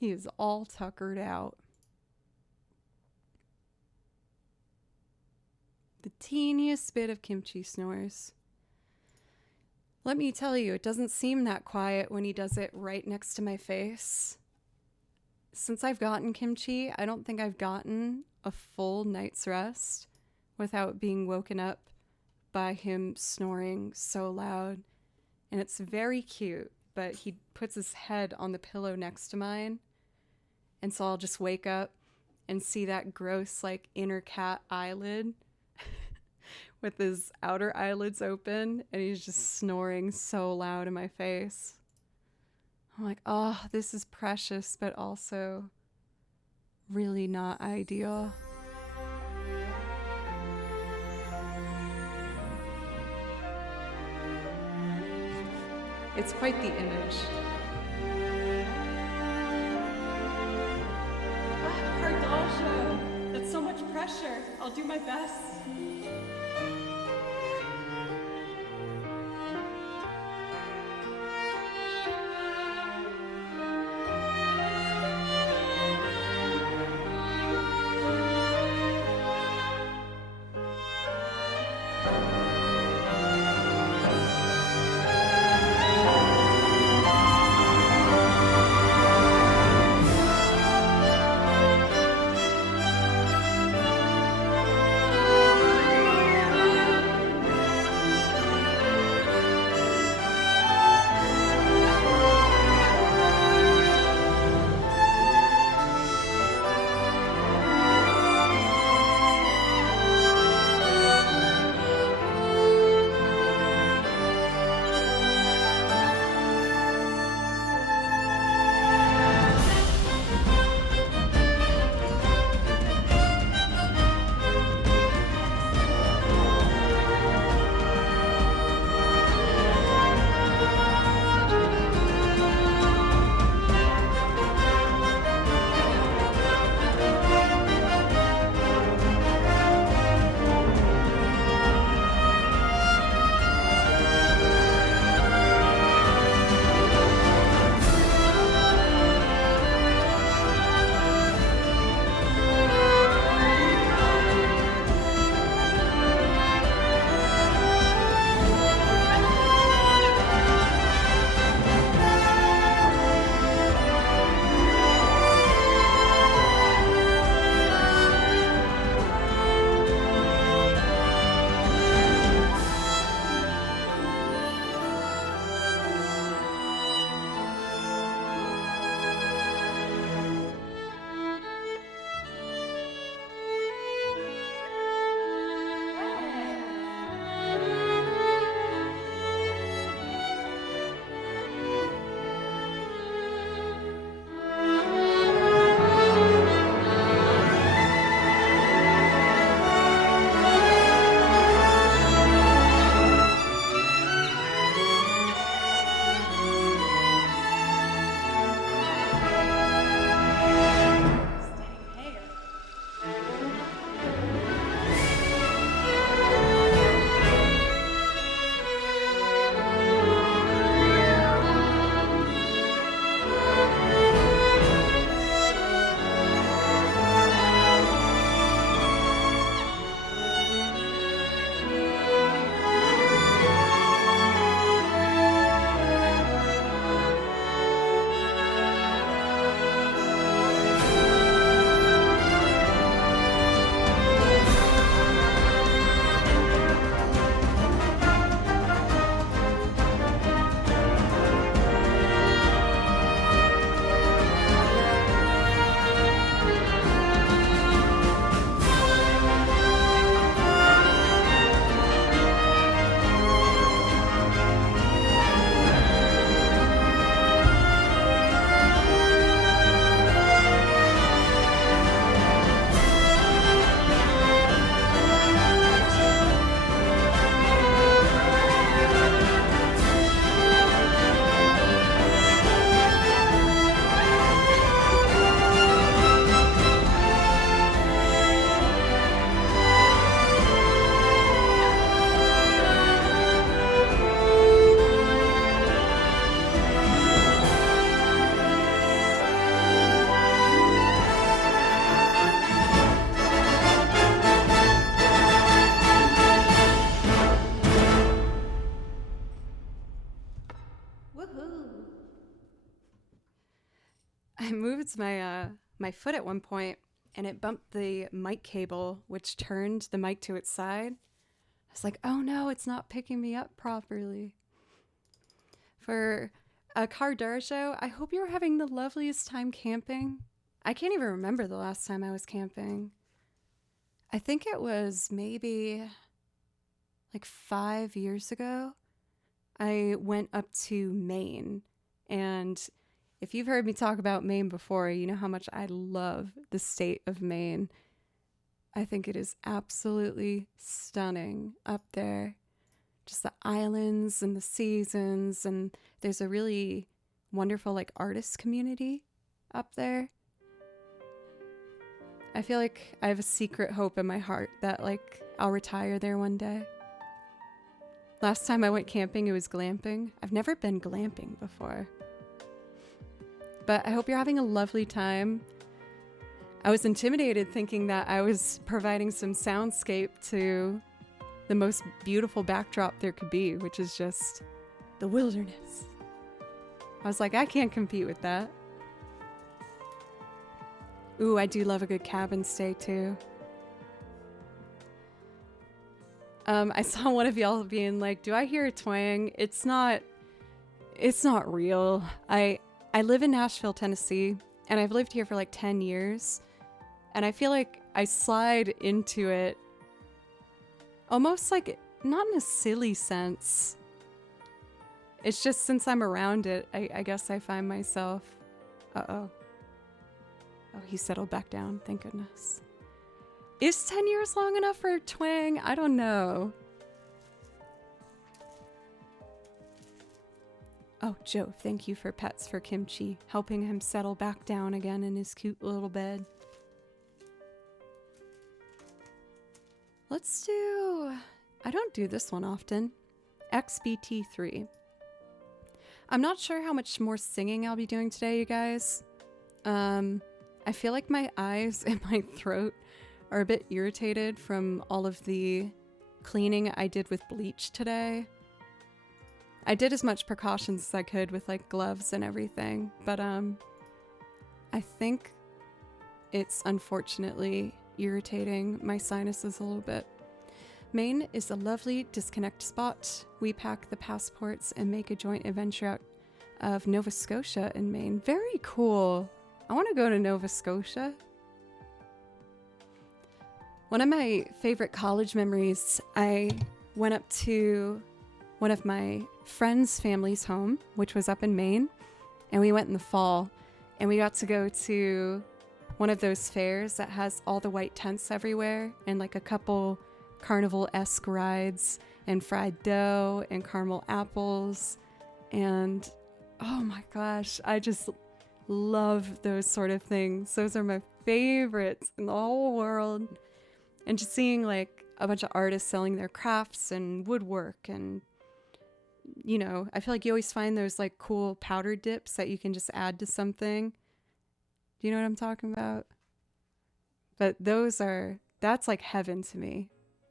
He is all tuckered out. The teeniest bit of Kimchi snores. Let me tell you, it doesn't seem that quiet when he does it right next to my face. Since I've gotten Kimchi, I don't think I've gotten a full night's rest without being woken up by him snoring so loud. And it's very cute, but he puts his head on the pillow next to mine. And so I'll just wake up and see that gross, like, inner cat eyelid with his outer eyelids open, and he's just snoring so loud in my face. I'm like, oh, this is precious, but also really not ideal. It's quite the image. Kardasha! That's so much pressure. I'll do my best. I moved my foot at one point and it bumped the mic cable, which turned the mic to its side. I was like, oh no, it's not picking me up properly. For a Cardura show, I hope you're having the loveliest time camping. I can't even remember the last time I was camping. I think it was maybe like 5 years ago. I went up to Maine, and if you've heard me talk about Maine before, you know how much I love the state of Maine. I think it is absolutely stunning up there. Just the islands and the seasons, and there's a really wonderful like artist community up there. I feel like I have a secret hope in my heart that like I'll retire there one day. Last time I went camping, it was glamping. I've never been glamping before. But I hope you're having a lovely time. I was intimidated thinking that I was providing some soundscape to the most beautiful backdrop there could be, which is just the wilderness. I was like, I can't compete with that. Ooh, I do love a good cabin stay too. I saw one of y'all being like, do I hear a twang? It's not real. I live in Nashville, Tennessee, and I've lived here for like 10 years. And I feel like I slide into it almost like, not in a silly sense. It's just since I'm around it, I guess I find myself, uh-oh. Oh, he settled back down, thank goodness. Is 10 years long enough for a twang? I don't know. Oh, Joe, thank you for Pets for Kimchi, helping him settle back down again in his cute little bed. Let's do... I don't do this one often. XBT3. I'm not sure how much more singing I'll be doing today, you guys. I feel like my eyes and my throat are a bit irritated from all of the cleaning I did with bleach today. I did as much precautions as I could with like gloves and everything, but I think it's unfortunately irritating my sinuses a little bit. Maine is a lovely disconnect spot. We pack the passports and make a joint adventure out of Nova Scotia in Maine. Very cool. I want to go to Nova Scotia. One of my favorite college memories, I went up to one of my friend's family's home, which was up in Maine, and we went in the fall, and we got to go to one of those fairs that has all the white tents everywhere and like a couple carnival-esque rides and fried dough and caramel apples. And oh my gosh, I just love those sort of things. Those are my favorites in the whole world. And just seeing like a bunch of artists selling their crafts and woodwork, and you know, I feel like you always find those like cool powder dips that you can just add to something. Do you know what I'm talking about? But that's like heaven to me.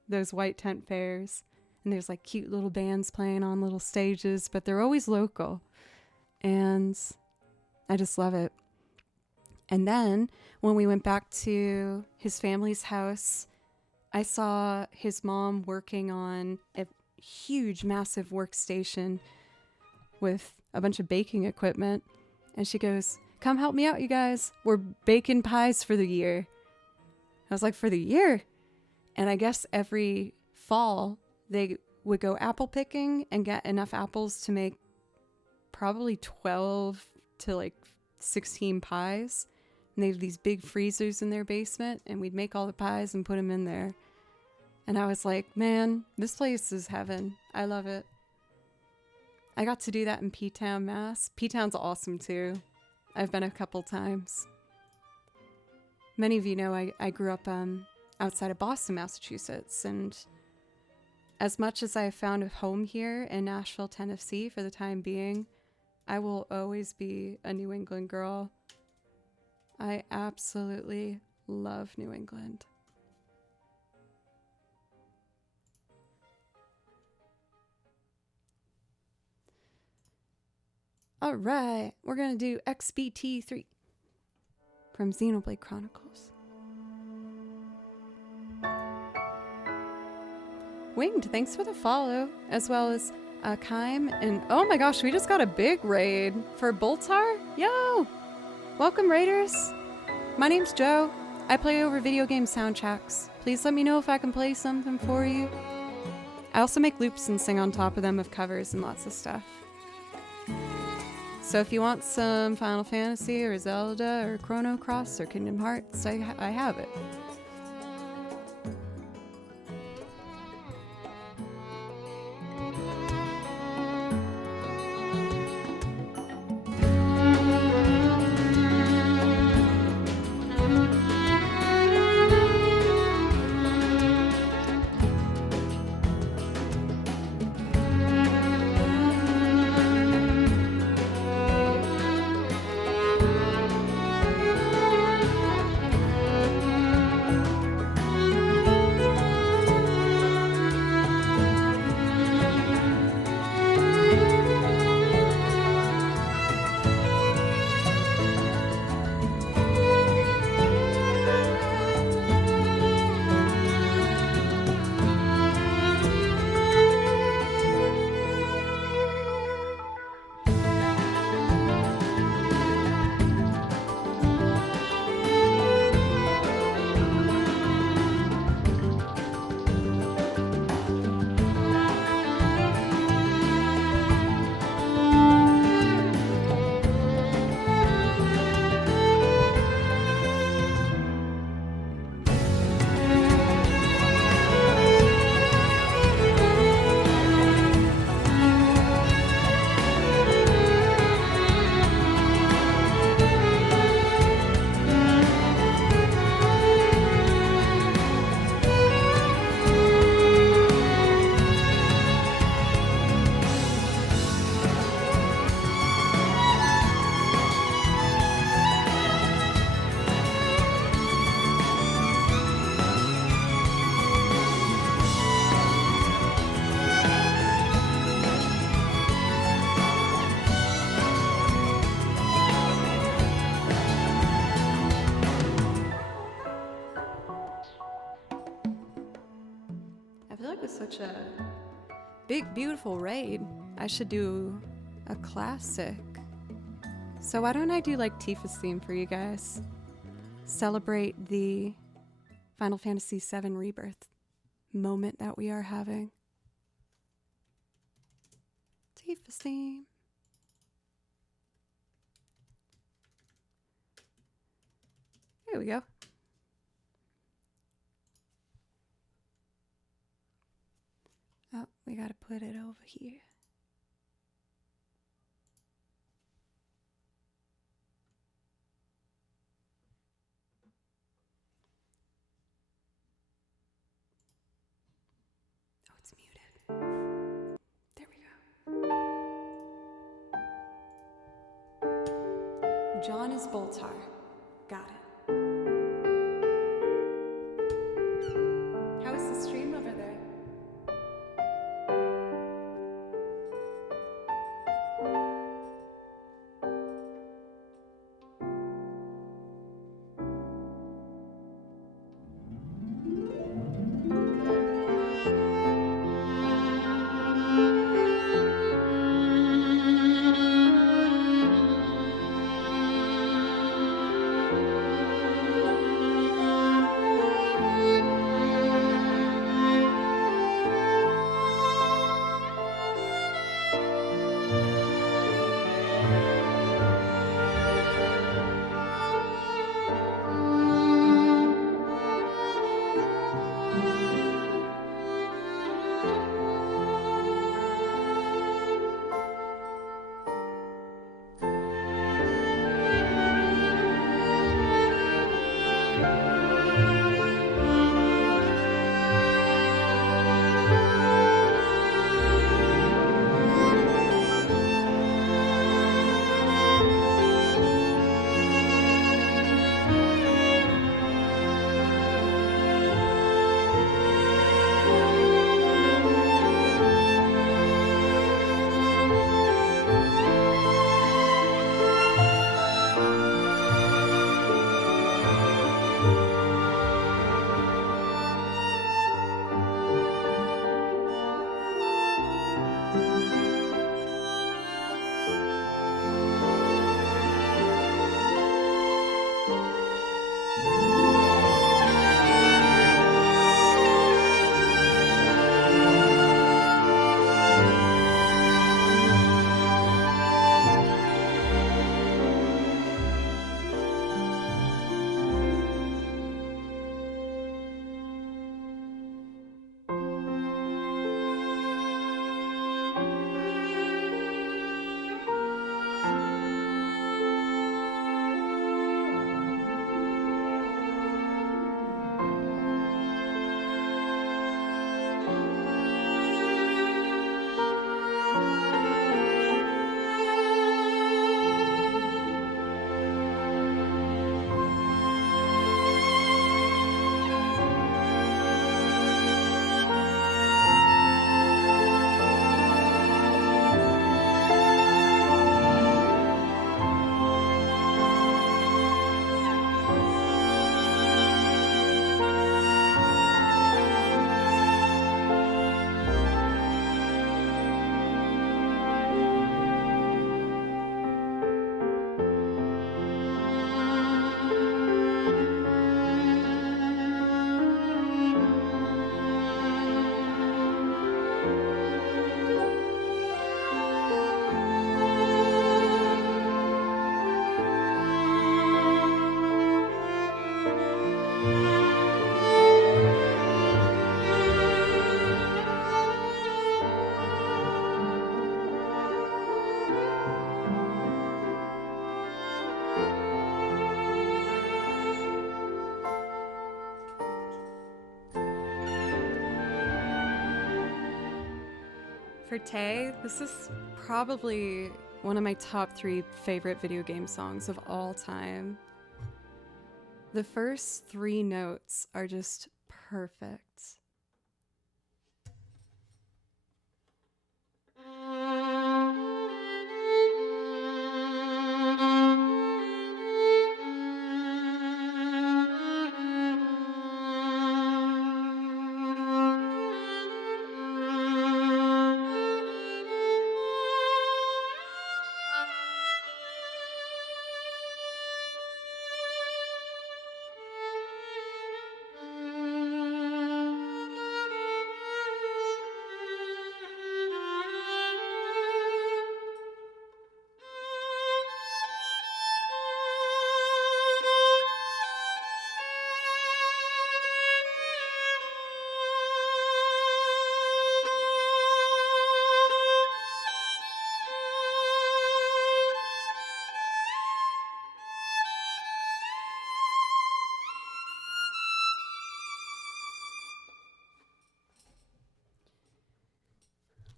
Those white tent fairs. And there's like cute little bands playing on little stages, but they're always local. And I just love it. And then when we went back to his family's house, I saw his mom working on a huge, massive workstation with a bunch of baking equipment. And she goes, come help me out, you guys. We're baking pies for the year. I was like, for the year? And I guess every fall they would go apple picking and get enough apples to make probably 12 to like 16 pies. And they have these big freezers in their basement, and we'd make all the pies and put them in there. And I was like, man, this place is heaven. I love it. I got to do that in P-Town, Mass. P-Town's awesome too. I've been a couple times. Many of you know I grew up outside of Boston, Massachusetts, and as much as I have found a home here in Nashville, Tennessee for the time being, I will always be a New England girl. I absolutely love New England. All right, we're going to do XBT3. from Xenoblade Chronicles. Winged, thanks for the follow, as well as Kaim, and oh my gosh, we just got a big raid for Boltar? Yo! Welcome, raiders! My name's Joe. I play over video game soundtracks. Please let me know if I can play something for you. I also make loops and sing on top of them of covers and lots of stuff. So if you want some Final Fantasy or Zelda or Chrono Cross or Kingdom Hearts, I have it. Such a big, beautiful raid. I should do a classic. So why don't I do like Tifa's theme for you guys? Celebrate the Final Fantasy VII Rebirth moment that we are having. Tifa's theme. There we go. Oh, we gotta put it over here. Oh, it's muted. There we go. John is Boltar. Got it. How is the stream over there? For Tay, this is probably one of my top 3 favorite video game songs of all time. The first 3 notes are just perfect.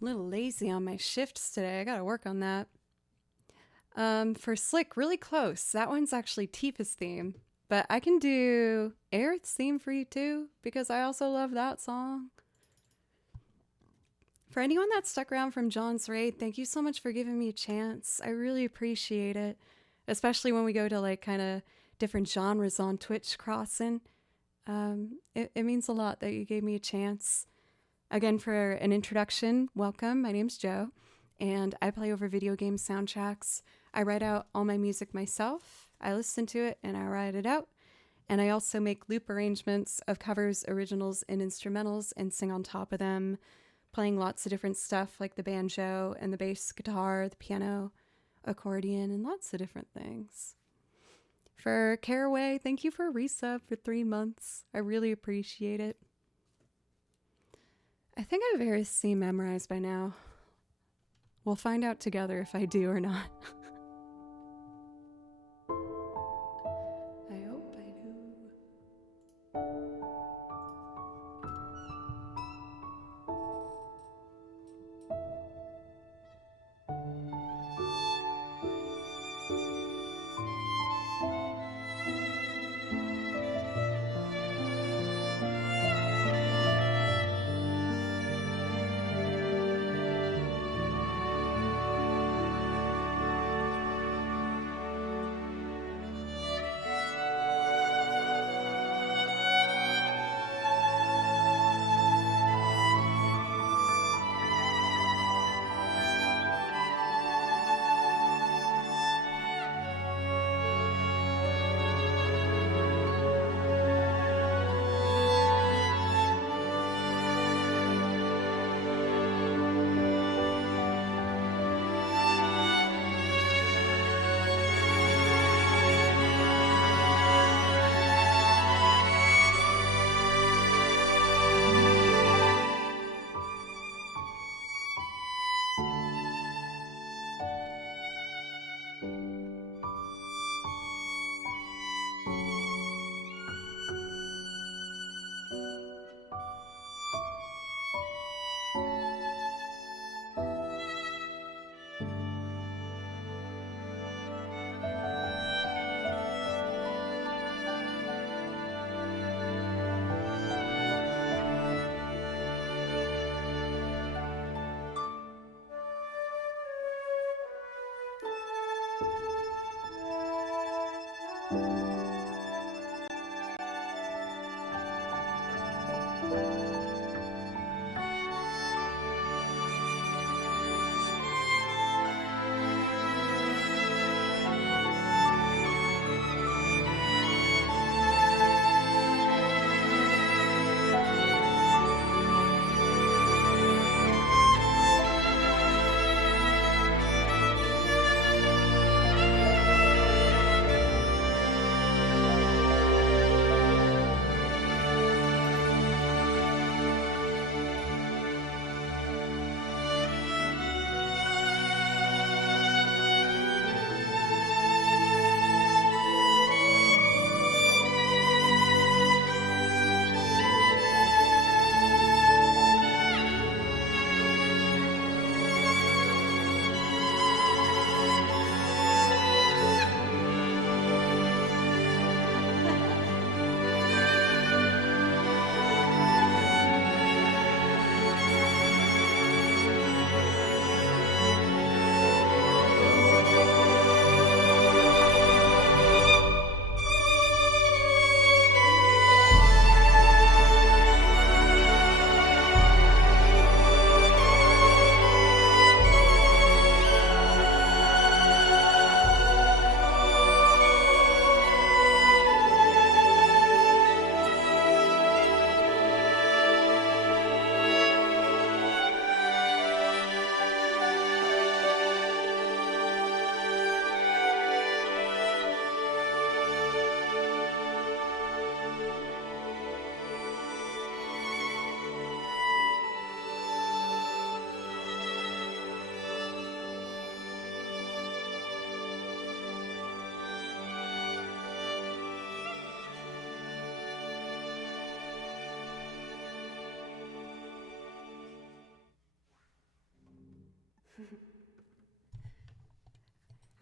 A little lazy on my shifts today. I gotta work on that. For Slick, really close. That one's actually Tifa's theme. But I can do Aerith's theme for you too, because I also love that song. For anyone that stuck around from John's raid, thank you so much for giving me a chance. I really appreciate it. Especially when we go to like kind of different genres on Twitch crossing. It means a lot that you gave me a chance. Again, for an introduction, welcome. My name's Joe, and I play over video game soundtracks. I write out all my music myself. I listen to it and I write it out. And I also make loop arrangements of covers, originals, and instrumentals and sing on top of them, playing lots of different stuff like the banjo and the bass guitar, the piano, accordion, and lots of different things. For Caraway, thank you for a resub for 3 months. I really appreciate it. I think I have Aerith's theme memorized by now. We'll find out together if I do or not. I hope I do.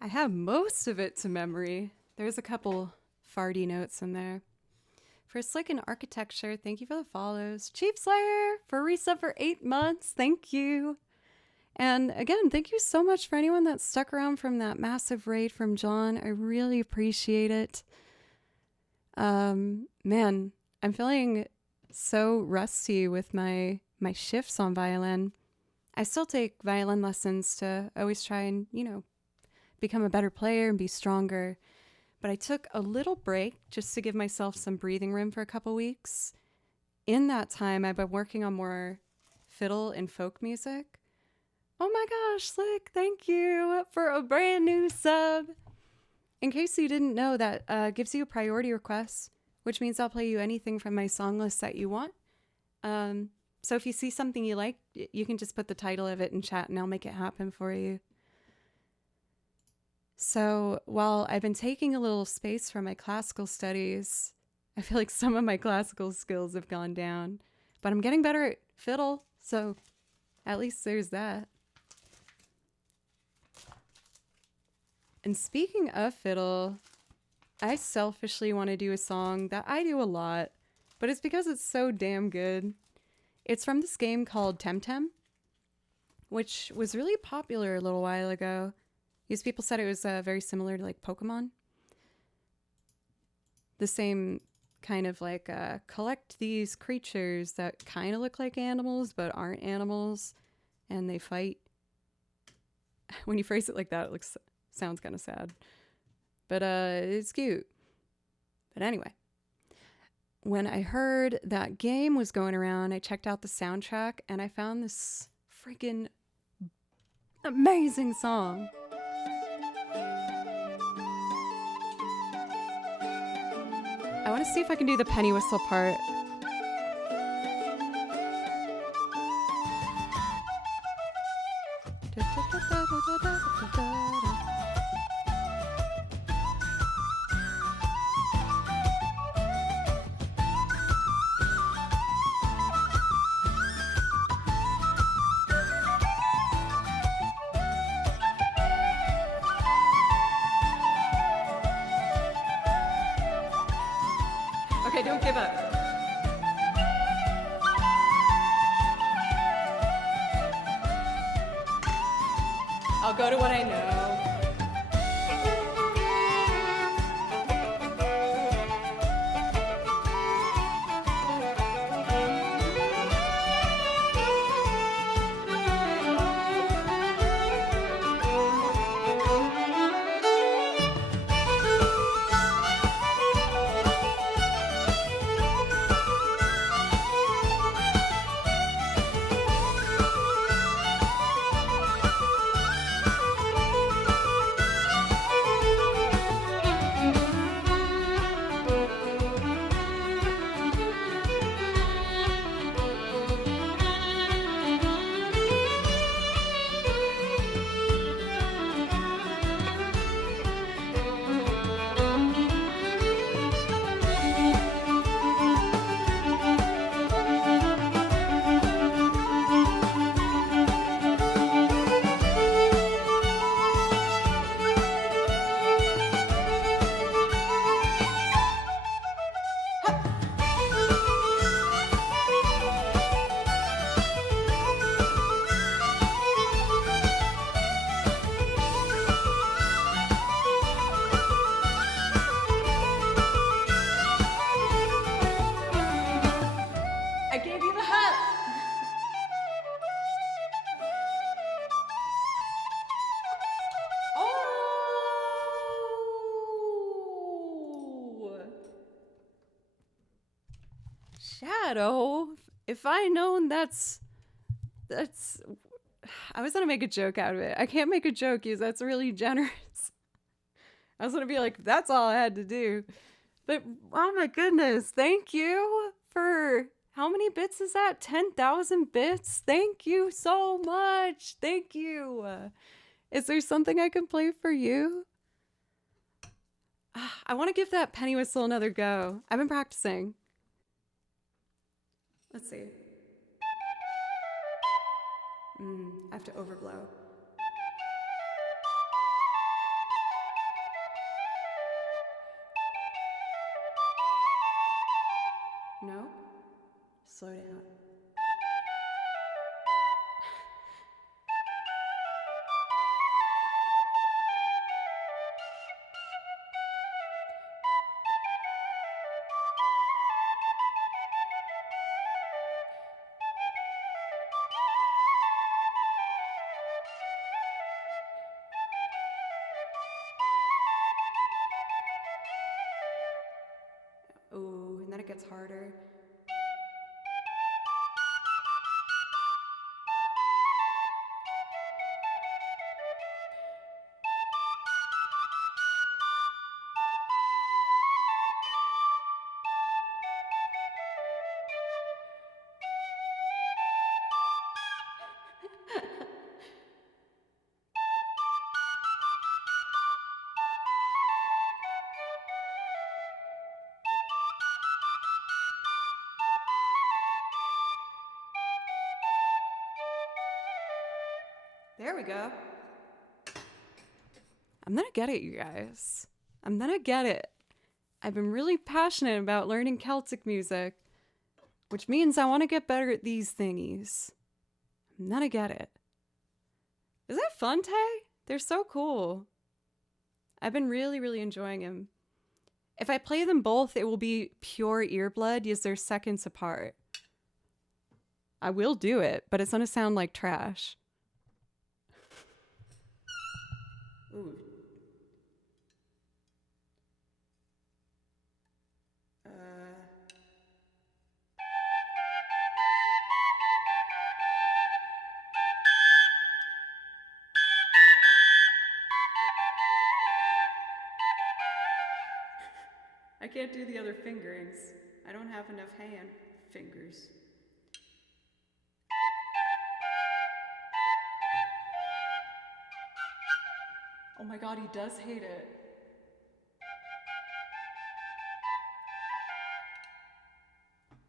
I have most of it to memory. There's a couple farty notes in there. For Slick and Architecture, thank you for the follows. Chief Slayer for resub for 8 months. Thank you. And again, thank you so much for anyone that stuck around from that massive raid from John. I really appreciate it. Man, I'm feeling so rusty with my shifts on violin. I still take violin lessons to always try and, become a better player and be stronger. But I took a little break just to give myself some breathing room for a couple weeks. In that time, I've been working on more fiddle and folk music. Oh my gosh, Slick, thank you for a brand new sub. In case you didn't know, that gives you a priority request, which means I'll play you anything from my song list that you want. So if you see something you like, you can just put the title of it in chat and I'll make it happen for you. So while I've been taking a little space from my classical studies, I feel like some of my classical skills have gone down, but I'm getting better at fiddle, so at least there's that. And speaking of fiddle, I selfishly want to do a song that I do a lot, but it's because it's so damn good. It's from this game called Temtem, which was really popular a little while ago. These people said it was very similar to like Pokemon. The same kind of like collect these creatures that kind of look like animals but aren't animals, and they fight. When you phrase it like that, it sounds kind of sad, but it's cute. But anyway, when I heard that game was going around, I checked out the soundtrack and I found this freaking amazing song. I want to see if I can do the penny whistle part. Okay, don't give up. I'll go to what I know. I gave you the hat. Oh! Shadow. If I known that's I was gonna make a joke out of it. I can't make a joke because that's really generous. I was gonna be like, that's all I had to do. But oh my goodness, thank you for how many bits is that? 10,000 bits? Thank you so much. Thank you. Is there something I can play for you? I want to give that penny whistle another go. I've been practicing. Let's see. I have to overblow. Slow down. Ooh, and then it gets harder. There we go. I'm gonna get it, you guys. I'm gonna get it. I've been really passionate about learning Celtic music, which means I want to get better at these thingies. I'm gonna get it. Is that fun, Tay? They're so cool. I've been really, really enjoying them. If I play them both, it will be pure earblood because they're seconds apart. I will do it, but it's gonna sound like trash. Ooh. I can't do the other fingerings. I don't have enough hand fingers. Oh my god, he does hate it.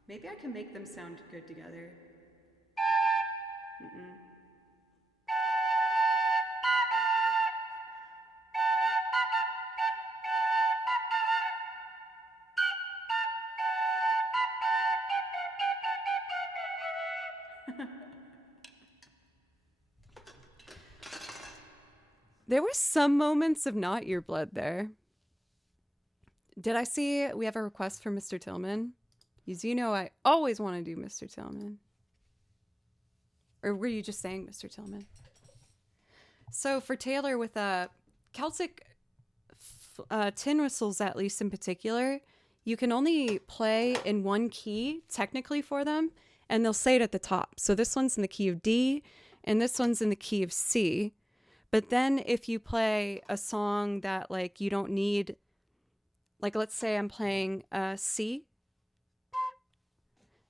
Maybe I can make them sound good together. Mm-mm. There were some moments of not your blood there. Did I see we have a request for Mr. Tillman? Because you know I always want to do Mr. Tillman. Or were you just saying Mr. Tillman? So for Taylor with Celtic tin whistles, at least in particular, you can only play in one key technically for them, and they'll say it at the top. So this one's in the key of D, and this one's in the key of C. But then if you play a song that like you don't need, like let's say I'm playing C.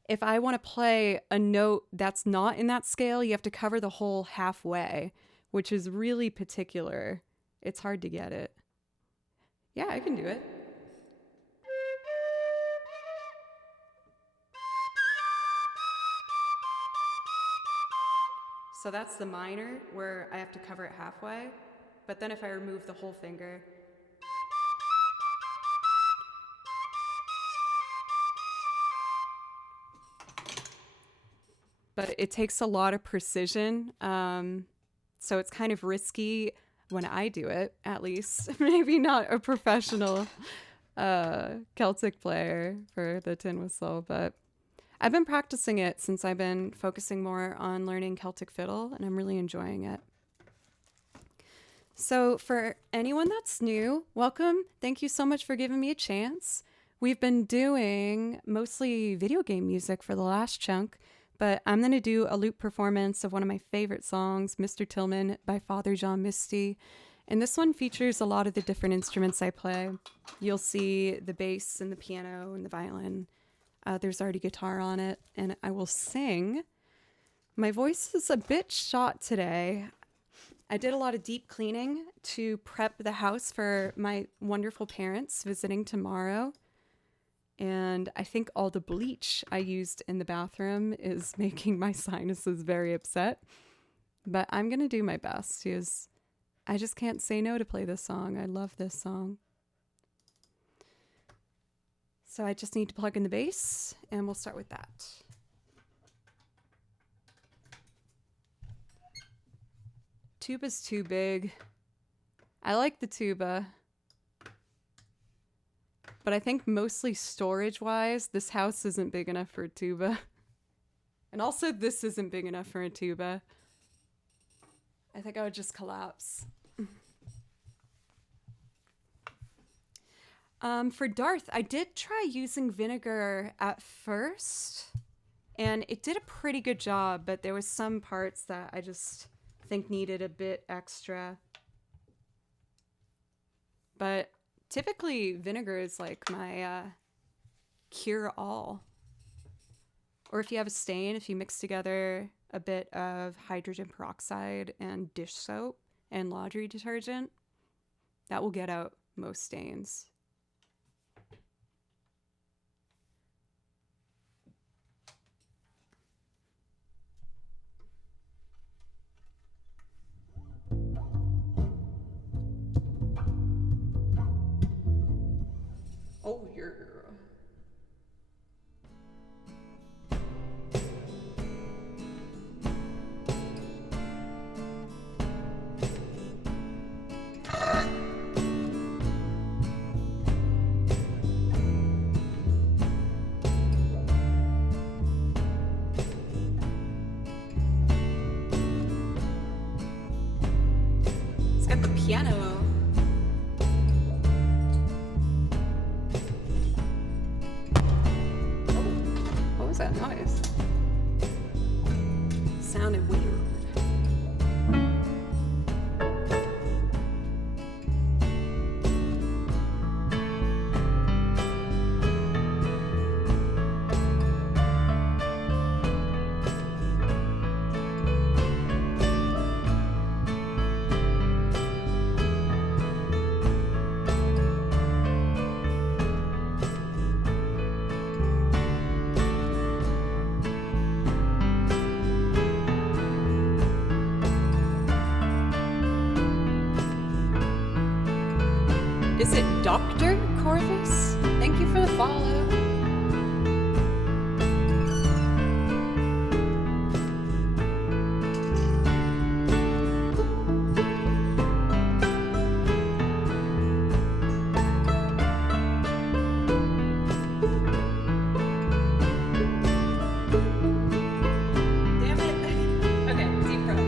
If I want to play a note that's not in that scale, you have to cover the whole halfway, which is really particular. It's hard to get it. Yeah, I can do it. So that's the minor where I have to cover it halfway. But then if I remove the whole finger, but it takes a lot of precision. So it's kind of risky when I do it, at least. Maybe not a professional Celtic player for the tin whistle, but I've been practicing it since I've been focusing more on learning Celtic fiddle, and I'm really enjoying it. So for anyone that's new, welcome. Thank you so much for giving me a chance. We've been doing mostly video game music for the last chunk, but I'm going to do a loop performance of one of my favorite songs, Mr. Tillman by Father John Misty. And this one features a lot of the different instruments I play. You'll see the bass and the piano and the violin. There's already guitar on it, and I will sing. My voice is a bit shot today. I did a lot of deep cleaning to prep the house for my wonderful parents visiting tomorrow. And I think all the bleach I used in the bathroom is making my sinuses very upset. But I'm going to do my best because I just can't say no to play this song. I love this song. So I just need to plug in the bass, and we'll start with that. Tuba's too big. I like the tuba. But I think mostly storage-wise, this house isn't big enough for a tuba. And also this isn't big enough for a tuba. I think I would just collapse. For Darth, I did try using vinegar at first, and it did a pretty good job, but there was some parts that I just think needed a bit extra. But typically vinegar is like my cure-all. Or if you have a stain, if you mix together a bit of hydrogen peroxide and dish soap and laundry detergent, that will get out most stains. Oh, yeah. It's got the piano. What was that noise? Sounded weird. Is it Dr. Corvus? Thank you for the follow. Damn it. Okay, deep breath.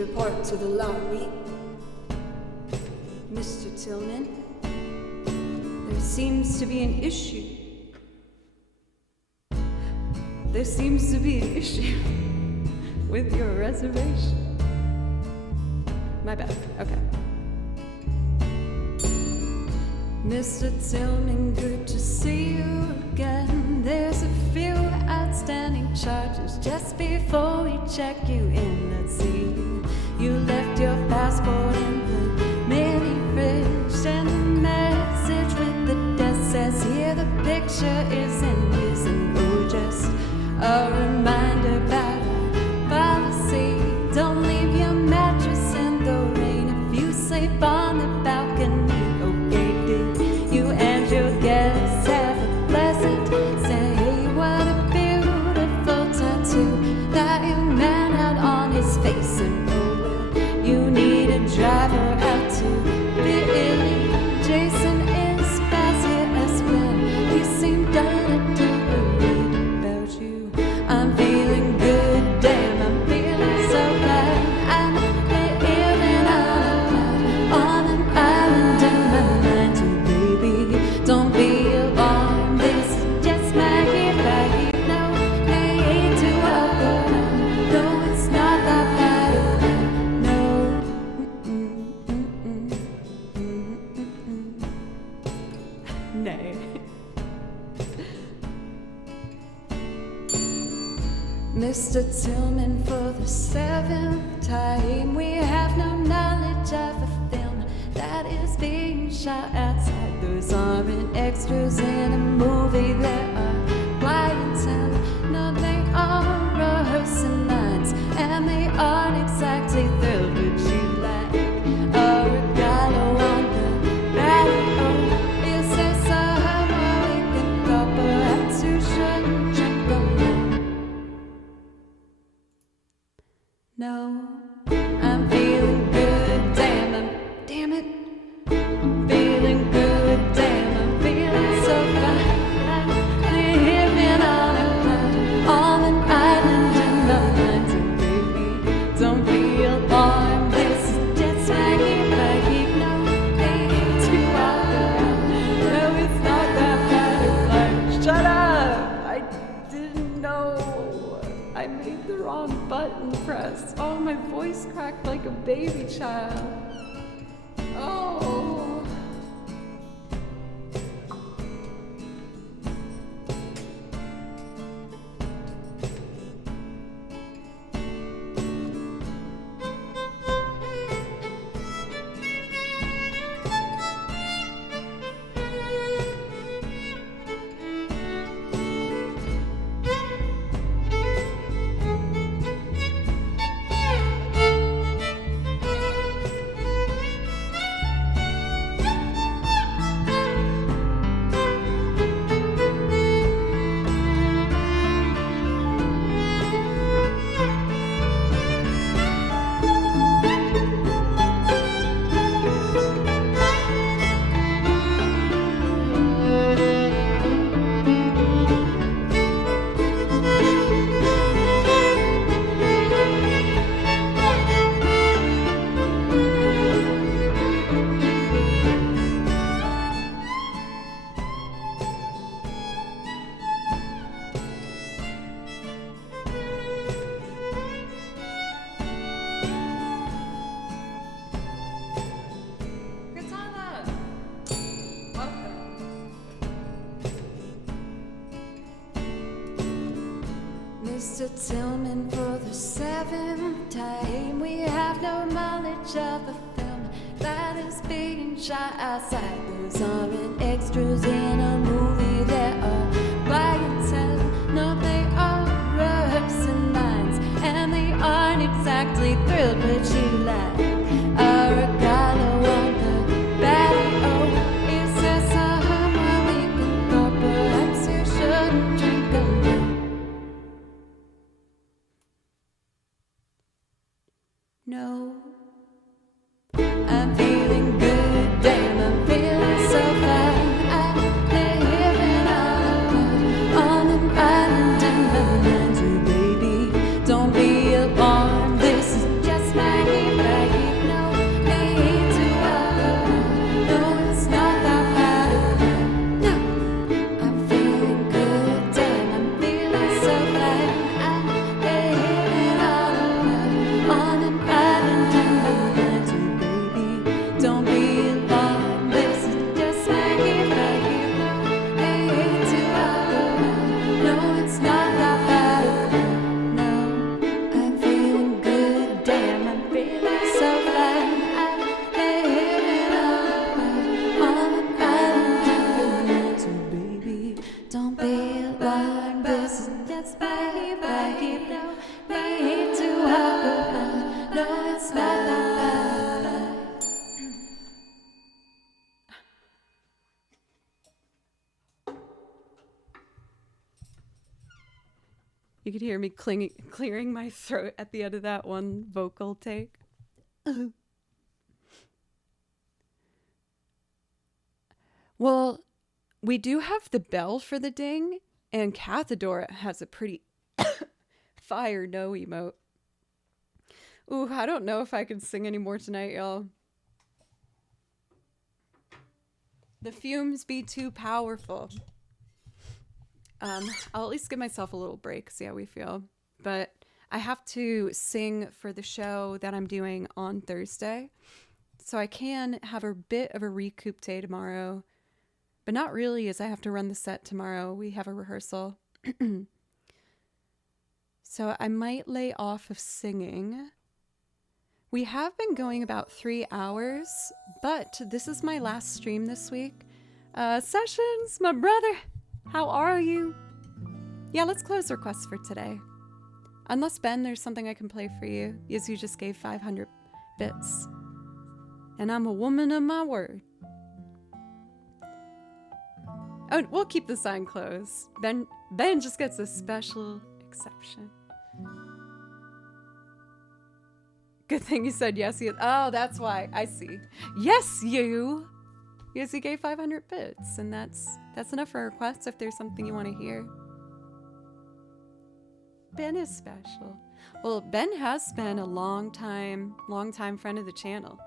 report to the lobby. Mr. Tillman, there seems to be an issue. There seems to be an issue with your reservation. My bad. Okay. Mr. Tillman, good to see you again. There's a few outstanding charges. Just before we check you in, let's see. You left your passport in the mini fridge, and the message with the desk says here the picture is in his, and oh, just a reminder about our policy. Don't leave your mattress in the rain if you sleep on the balcony. Okay, did you and your guests have a pleasant stay? What a beautiful tattoo that young man had on his face. And oh, well, you need a driver out to Billy. Jason is fast here as well. He seemed a little worried about you. I'm feeling good, damn, I'm feeling so bad. I'm living on an island in my mind. So baby, don't be alarmed. This is just my gift. No, they hate to walk around. No, it's not that bad. No. Nay. Mr. Tillman, for the 7th time, we have no knowledge of a film that is being shot outside. Those aren't extras in a movie, there are clientele. No, they are rehearsing lines, and they aren't exactly thrilled with you like a regalo on the patio. Is there somewhere we can go? Perhaps you shouldn't drink alone. No, I'm feeling good, damn it, feeling good, damn, I'm feeling so fine. Living on an island in my mind. So baby, don't be alarmed. This is just my gift. No, they hate to walk around. No, it's not that bad. Like, shut up! I didn't know. I made the wrong button press. Oh, my voice cracked like a baby child. Oh. Mr. Tillman, for the 7th time, we have no knowledge of a film that is being shot outside. Those aren't extras in a movie, there are clientele. No, they are rehearsing lines, and they aren't exactly thrilled with you like a regalo on the patio. Is there somewhere we can go? Perhaps you shouldn't drink alone. No, I'm feeling good, damn, I'm feeling so fine. I'm living on an island in my mind. So baby, don't be alarmed, this is just my if I keep now. Me to have no, it's not that bad. You could hear me clearing my throat at the end of that one vocal take. Well, we do have the bell for the ding, and Cathador has a pretty fire no emote. Ooh, I don't know if I can sing anymore tonight, y'all. The fumes be too powerful. I'll at least give myself a little break, see how we feel. But I have to sing for the show that I'm doing on Thursday. So I can have a bit of a recoup day tomorrow. But not really, as I have to run the set tomorrow. We have a rehearsal. So I might lay off of singing. We have been going about 3 hours, but this is my last stream this week. Sessions, my brother, how are you? Yeah, let's close requests for today. Unless, Ben, there's something I can play for you, as you just gave 500 bits. And I'm a woman of my word. Oh, we'll keep the sign closed. Ben just gets a special exception. Good thing you said yes. Oh, that's why. I see. Yes, you. Yes, he gave 500 bits, and that's enough for a request if there's something you want to hear. Ben is special. Well, Ben has been a long time friend of the channel.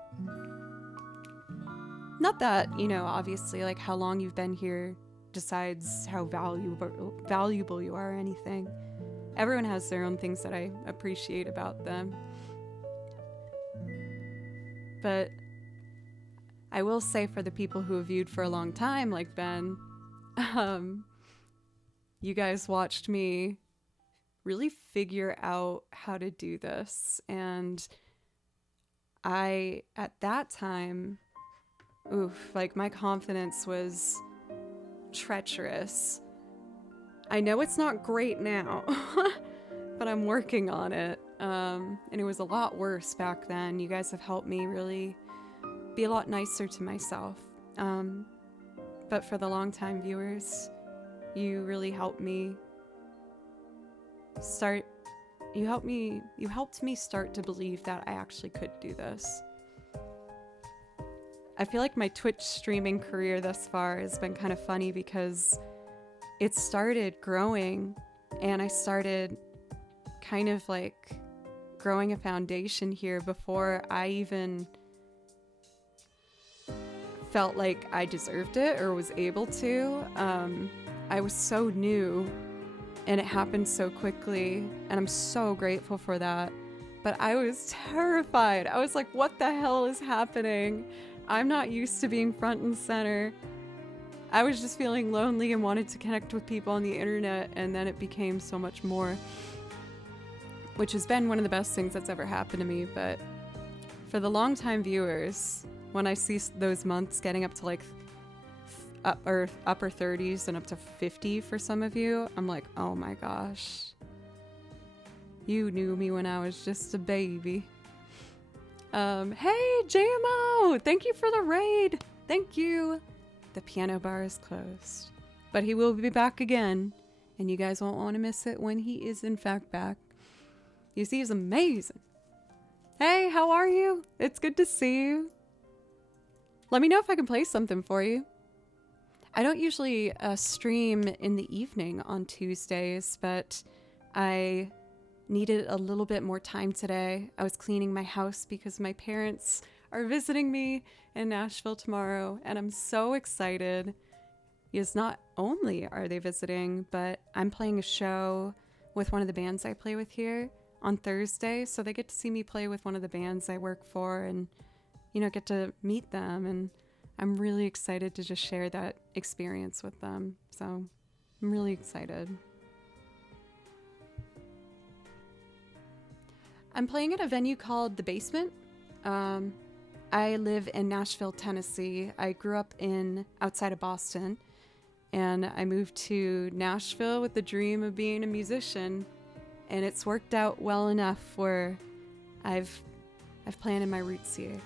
Not that, obviously, like how long you've been here decides how valuable you are or anything. Everyone has their own things that I appreciate about them. But I will say, for the people who have viewed for a long time, like Ben, you guys watched me really figure out how to do this. And I, at that time, my confidence was treacherous. I know it's not great now, but I'm working on it. And it was a lot worse back then. You guys have helped me really be a lot nicer to myself. But for the long-time viewers, you really helped me start. You helped me start to believe that I actually could do this. I feel like my Twitch streaming career thus far has been kind of funny because it started growing, and I started kind of like growing a foundation here before I even felt like I deserved it or was able to. I was so new, and it happened so quickly, and I'm so grateful for that. But I was terrified. I was like, what the hell is happening? I'm not used to being front and center. I was just feeling lonely and wanted to connect with people on the internet, and then it became so much more, which has been one of the best things that's ever happened to me. But for the longtime viewers, when I see those months getting up to like upper 30s and up to 50 for some of you, I'm like, oh my gosh. You knew me when I was just a baby. Hey, JMO! Thank you for the raid! Thank you! The piano bar is closed. But he will be back again, and you guys won't want to miss it when he is in fact back. You see, he's amazing. Hey, how are you? It's good to see you. Let me know if I can play something for you. I don't usually stream in the evening on Tuesdays, but I needed a little bit more time today. I was cleaning my house because my parents are visiting me in Nashville tomorrow, and I'm so excited. Because not only are they visiting, but I'm playing a show with one of the bands I play with here on Thursday, so they get to see me play with one of the bands I work for and, get to meet them, and I'm really excited to just share that experience with them. So I'm really excited. I'm playing at a venue called The Basement. I live in Nashville, Tennessee. I grew up outside of Boston, and I moved to Nashville with the dream of being a musician. and it's worked out well enough where I've planted my roots here.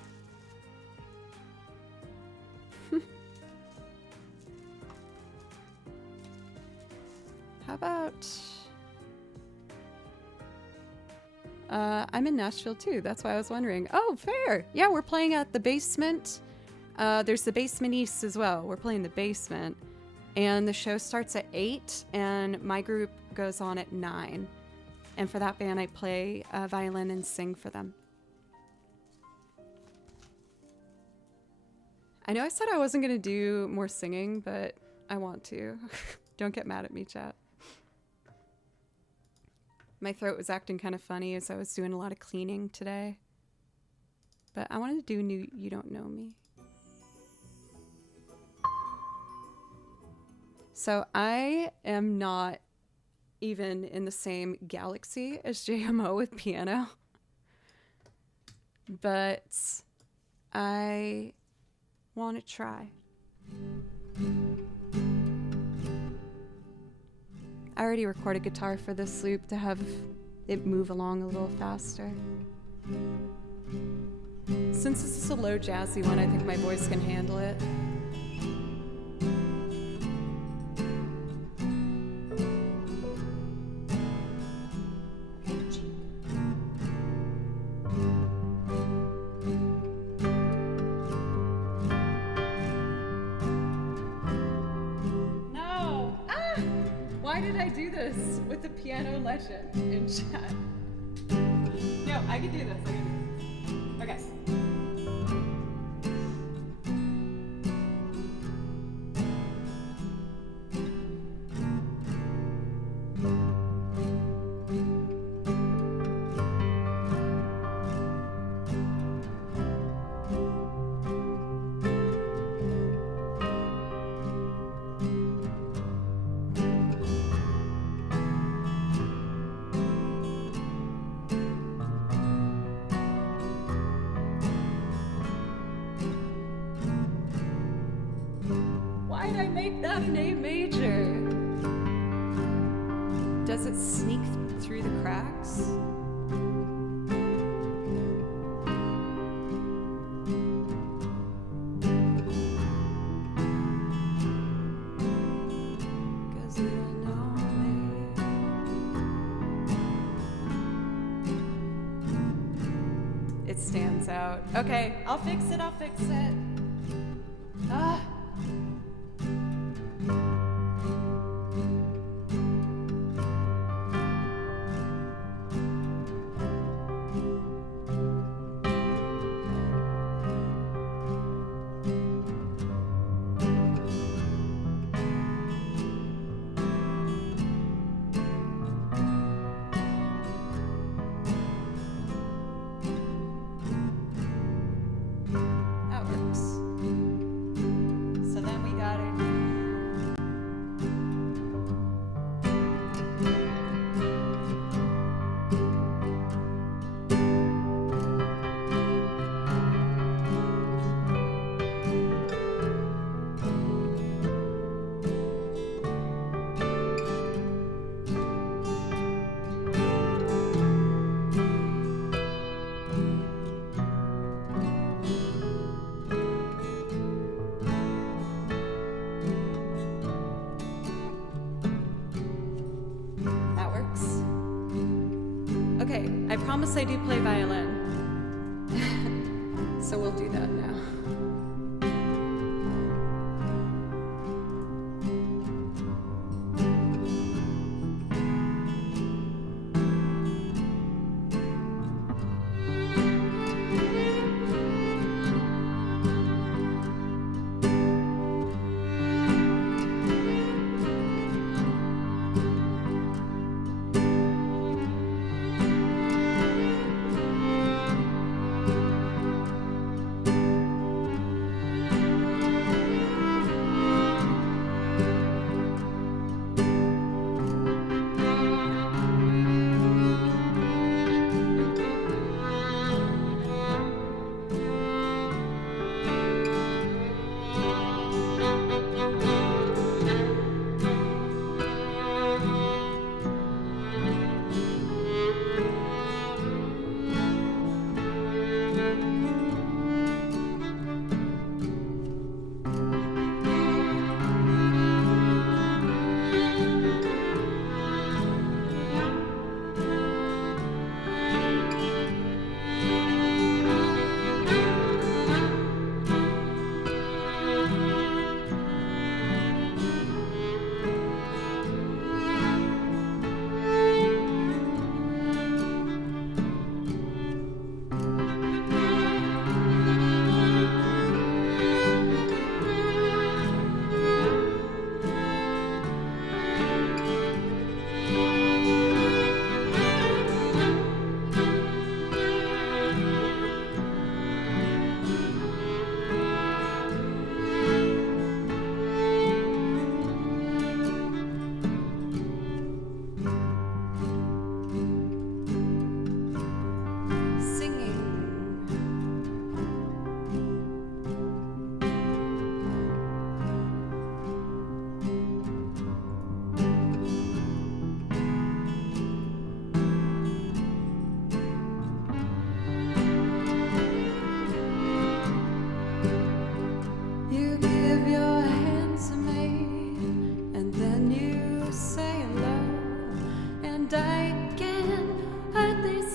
How about I'm in Nashville too. That's why I was wondering. Oh, fair. Yeah, we're playing at the basement. There's the basement east as well. We're playing the basement. And the show starts at 8, and my group goes on at 9. And for that band, I play violin and sing for them. I know I said I wasn't going to do more singing, but I want to. Don't get mad at me, chat. My throat was acting kind of funny as I was doing a lot of cleaning today. But I wanted to do New You Don't Know Me. So I am not even in the same galaxy as JMO with piano. But I want to try. I already recorded guitar for this loop to have it move along a little faster. Since this is a low jazzy one, I think my voice can handle it. Why did I do this with the piano legend in chat? No, I can do this. Okay. Why did I make that an A major? Does it sneak through the cracks? Cause you don't know me. It stands out. Okay, I'll fix it. Ah. Okay, I promise I do play violin. So we'll do that now.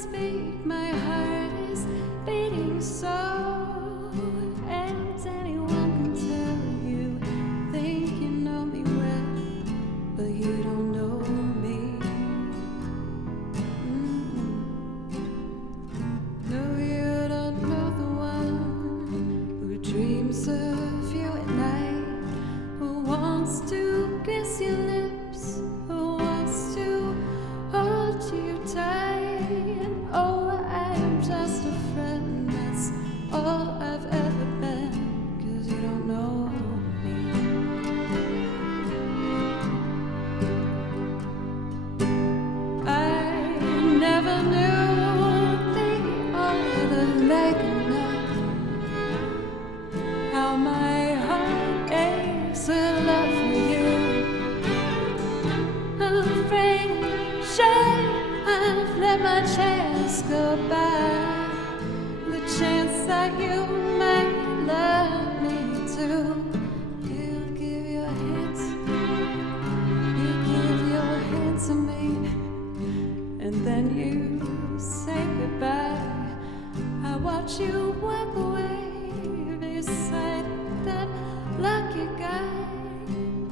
speak, my heart is beating so. And anyone can tell you, think you know me well, but you don't know me. No, you don't know the one who dreams of you at night, who wants to kiss your lips, who wants to hold you tight. Oh, I am just a friend, that's all I've ever been, 'cause you don't know me. I never knew the art of making love, how my heart aches with love for you. Afraid, shy, I've let my chance go by, the chance that you might love me too. You give your hand to me, and then you say goodbye. I watch you walk away beside that lucky guy.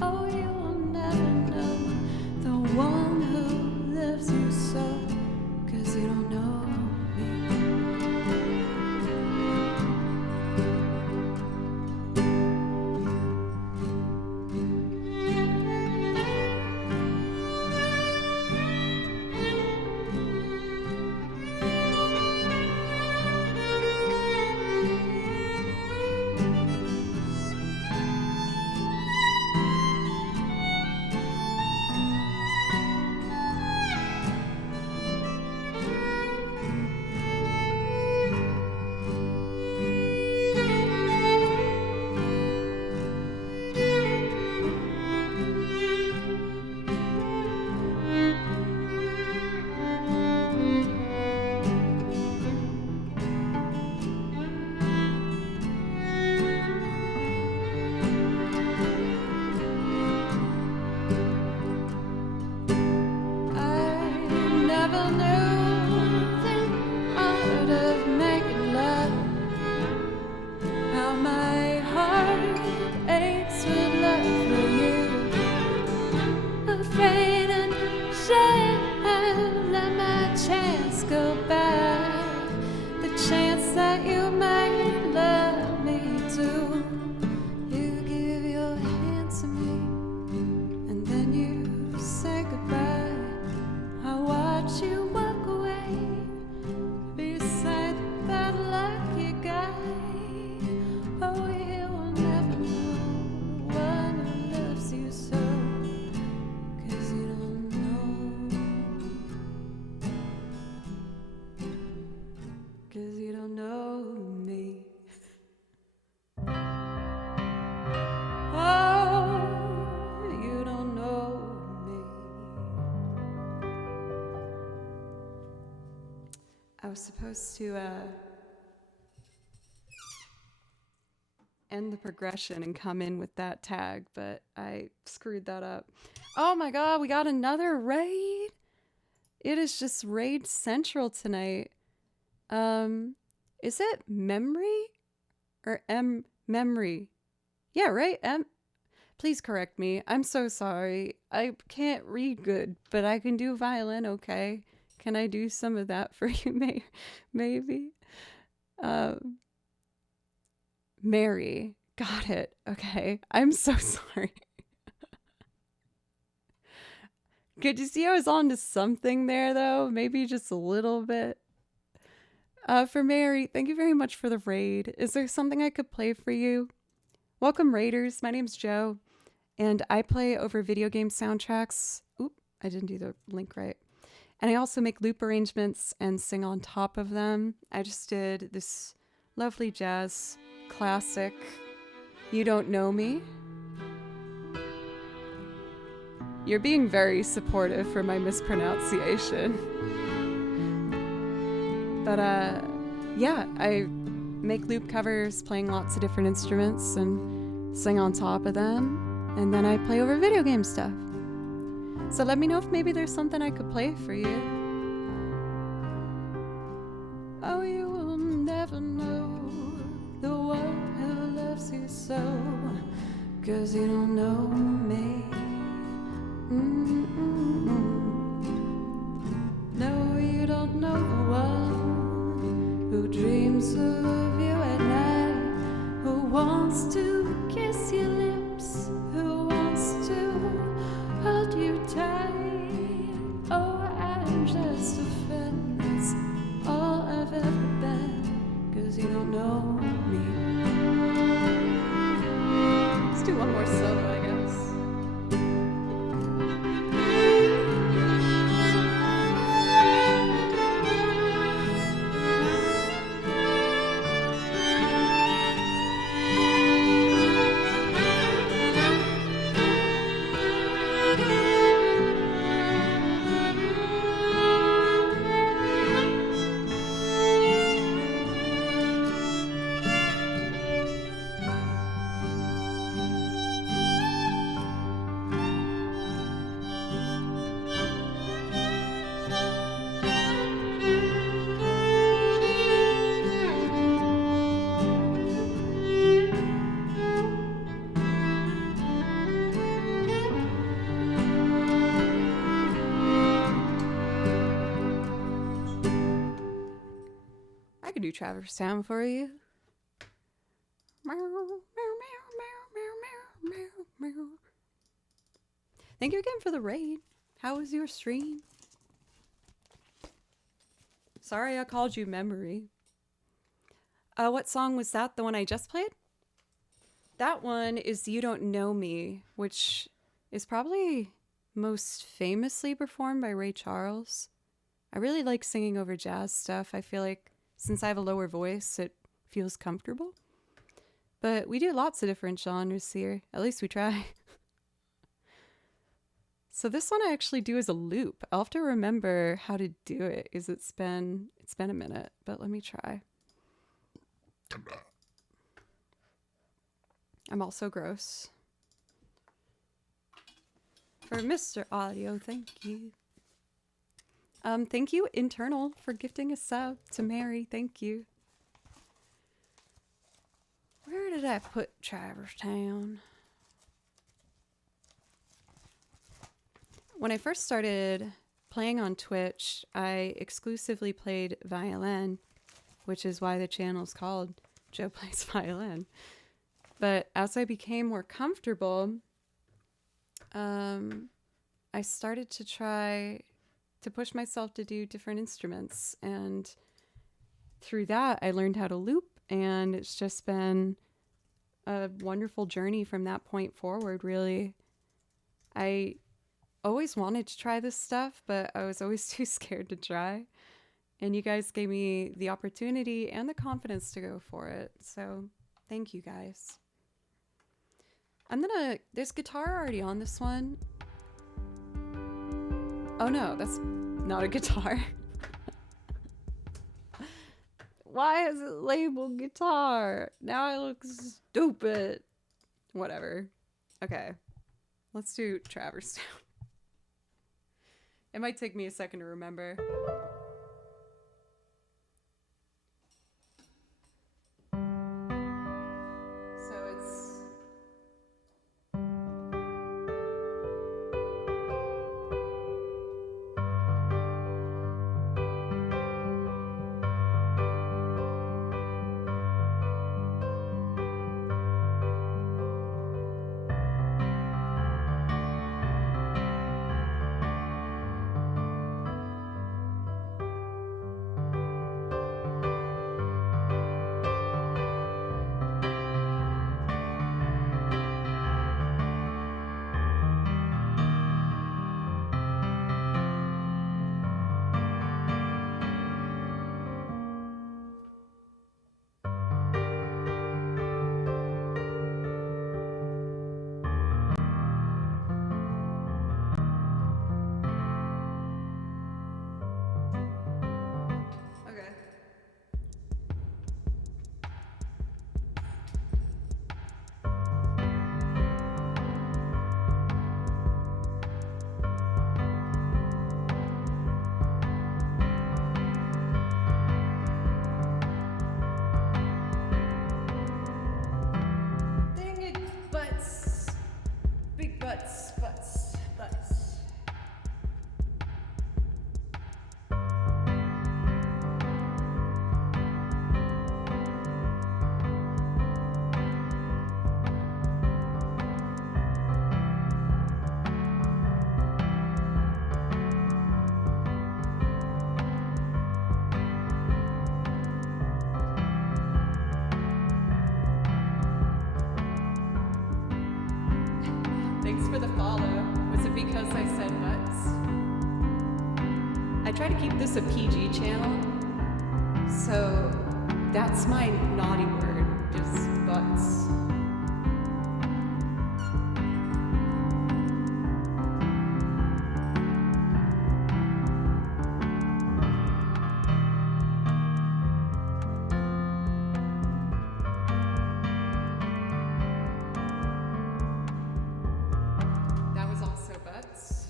Oh, you will never know the one who loves you so, 'cause you don't know me. I was supposed to end the progression and come in with that tag, but I screwed that up. Oh my god, we got another raid! It is just raid central tonight. Is it memory? Or memory? Yeah, right? Please correct me. I'm so sorry. I can't read good, but I can do violin, okay? Can I do some of that for you, maybe? Mary. Got it. Okay. I'm so sorry. Could you see I was on to something there, though? Maybe just a little bit. For Mary, thank you very much for the raid. Is there something I could play for you? Welcome, Raiders. My name's Joe, and I play over video game soundtracks. Oop, I didn't do the link right. And I also make loop arrangements and sing on top of them. I just did this lovely jazz classic, You Don't Know Me. You're being very supportive for my mispronunciation. But yeah, I make loop covers playing lots of different instruments and sing on top of them. And then I play over video game stuff. So let me know if maybe there's something I could play for you. 'cause you don't know me. No, you don't know the one who dreams of you at night, who wants to kiss your lips, who wants to hold you tight. Oh, I'm just a friend, that's all I've ever been, 'cause you don't know me. Let's do one more solo, I guess. I could do Traverse Town for you. Thank you again for the raid. How was your stream? Sorry I called you Memory. What song was that? The one I just played? That one is You Don't Know Me, which is probably most famously performed by Ray Charles. I really like singing over jazz stuff. I feel like since I have a lower voice, it feels comfortable. But we do lots of different genres here. At least we try. So this one I actually do as a loop. I'll have to remember how to do it, because it's been a minute, but let me try. I'm also gross. For Mr. Audio, thank you. Thank you, Internal, for gifting a sub to Mary. Thank you. Where did I put Traverse Town? When I first started playing on Twitch, I exclusively played violin, which is why the channel's called Joe Plays Violin. But as I became more comfortable, I started to try to push myself to do different instruments. And through that, I learned how to loop, and it's just been a wonderful journey from that point forward, really. I always wanted to try this stuff, but I was always too scared to try. And you guys gave me the opportunity and the confidence to go for it. So thank you guys. There's guitar already on this one. Oh no, that's not a guitar. Why is it labeled guitar? Now I look stupid. Whatever. Okay. Let's do Traverse Town. It might take me a second to remember. for the follow. Was it because I said butts? I try to keep this a PG channel, so that's my naughty word, just butts. That was also butts.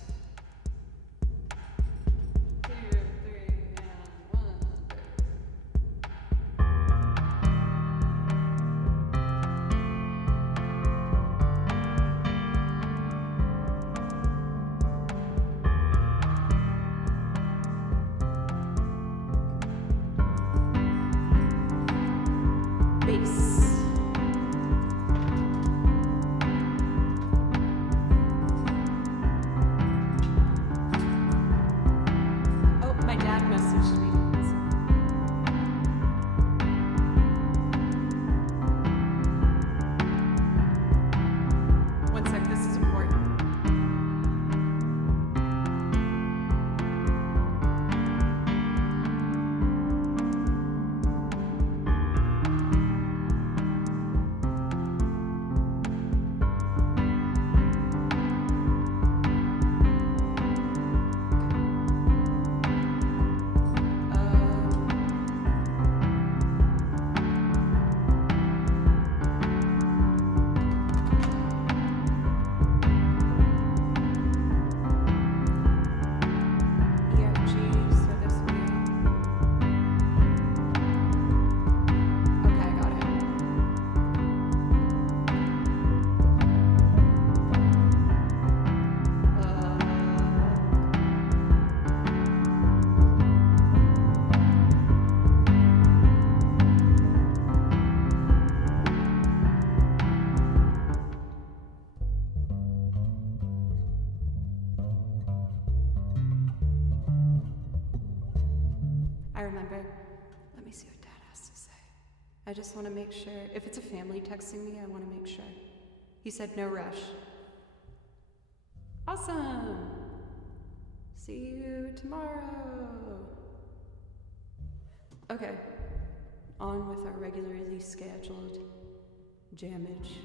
2, 3, and 1. Bass. Oh, my dad messaged me. One sec, this is important. EFG, so this will be. Okay, I got it. I remember. Let me see what Dad has to say. I just want to make sure. If it's a family texting me, I want to make sure. He said no rush. Awesome. See you tomorrow. Okay. On with our regularly scheduled jammage.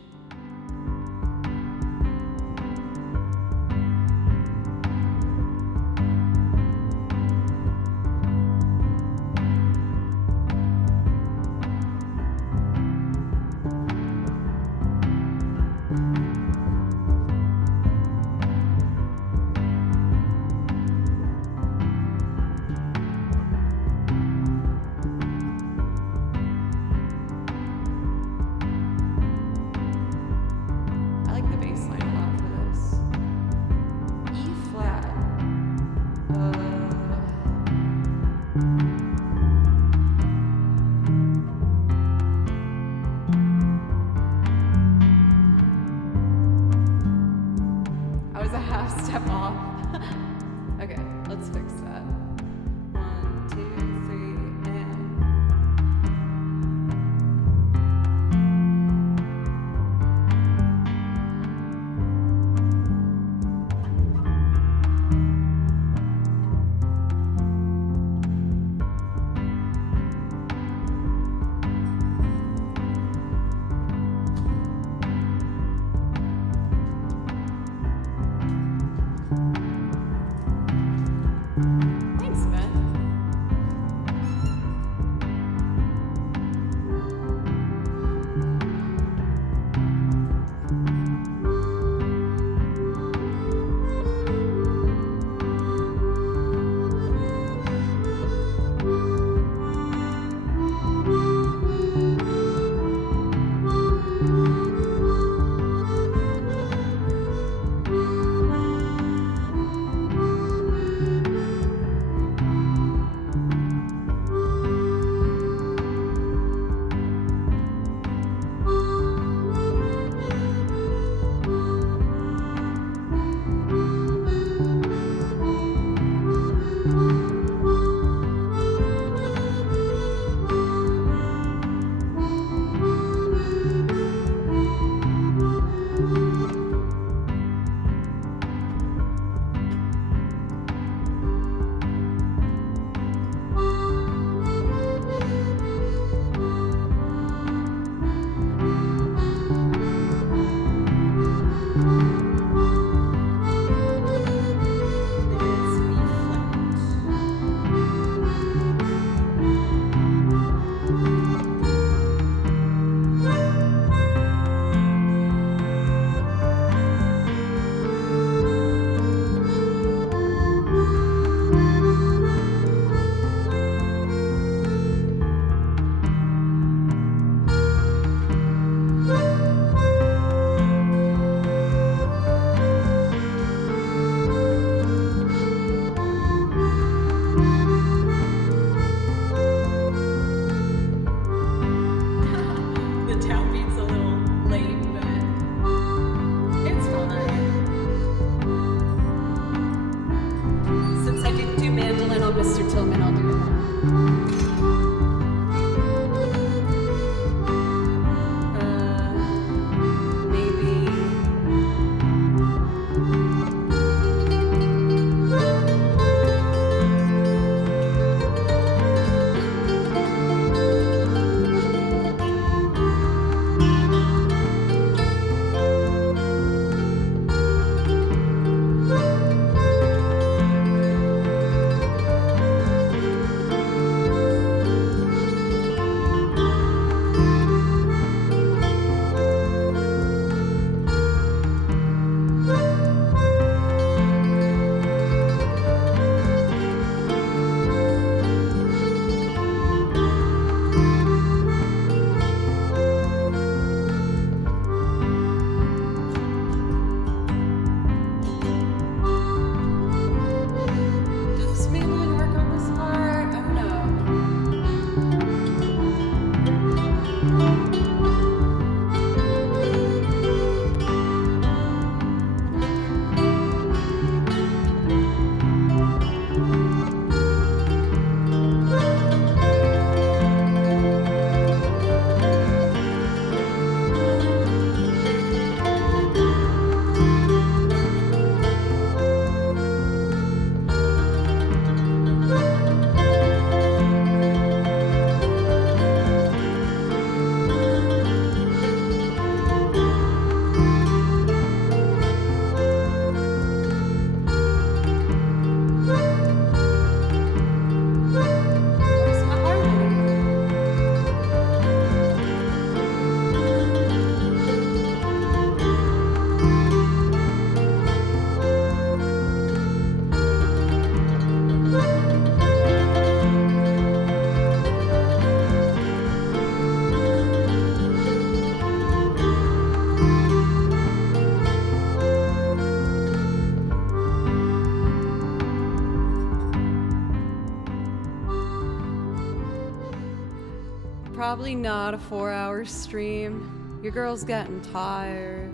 Probably not a 4-hour stream. Your girl's getting tired.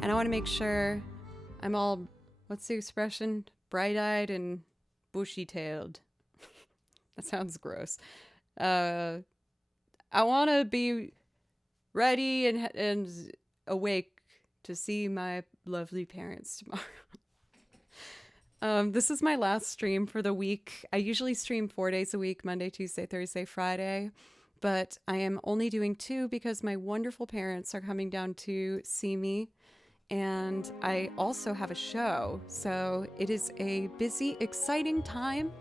And I want to make sure I'm all, what's the expression? Bright-eyed and bushy-tailed. That sounds gross. I want to be ready and awake to see my lovely parents tomorrow. This is my last stream for the week. I usually stream 4 days a week, Monday, Tuesday, Thursday, Friday. But I am only doing 2 because my wonderful parents are coming down to see me. And I also have a show. So it is a busy, exciting time.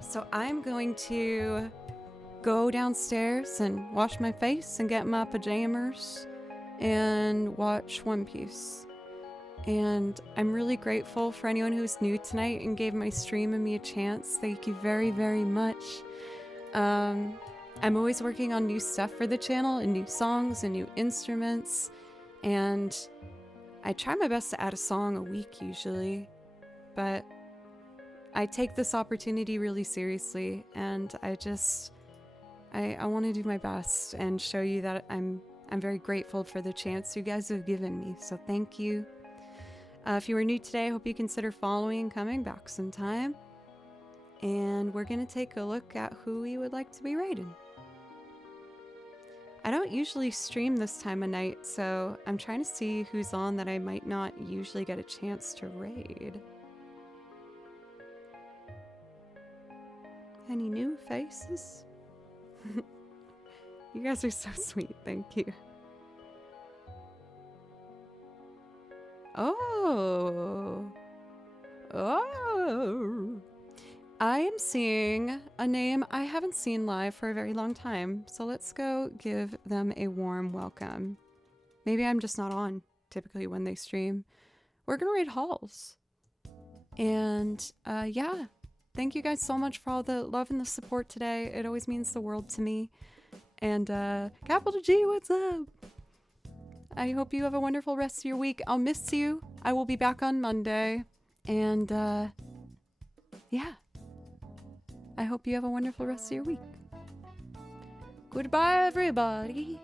So I'm going to go downstairs and wash my face and get my pajamas and watch One Piece. And I'm really grateful for anyone who's new tonight and gave my stream and me a chance. Thank you very, very much. I'm always working on new stuff for the channel and new songs and new instruments. And I try my best to add a song a week usually. But I take this opportunity really seriously. And I want to do my best and show you that I'm very grateful for the chance you guys have given me. So thank you. If you are new today, I hope you consider following and coming back sometime. And we're going to take a look at who we would like to be raiding. I don't usually stream this time of night, so I'm trying to see who's on that I might not usually get a chance to raid. Any new faces? You guys are so sweet, thank you. Oh. I am seeing a name I haven't seen live for a very long time, so let's go give them a warm welcome. Maybe I'm just not on typically when they stream. We're gonna raid Halls. And yeah, thank you guys so much for all the love and the support today. It always means the world to me. And capital G, what's up? I hope you have a wonderful rest of your week. I'll miss you. I will be back on Monday. And yeah, I hope you have a wonderful rest of your week. Goodbye, everybody.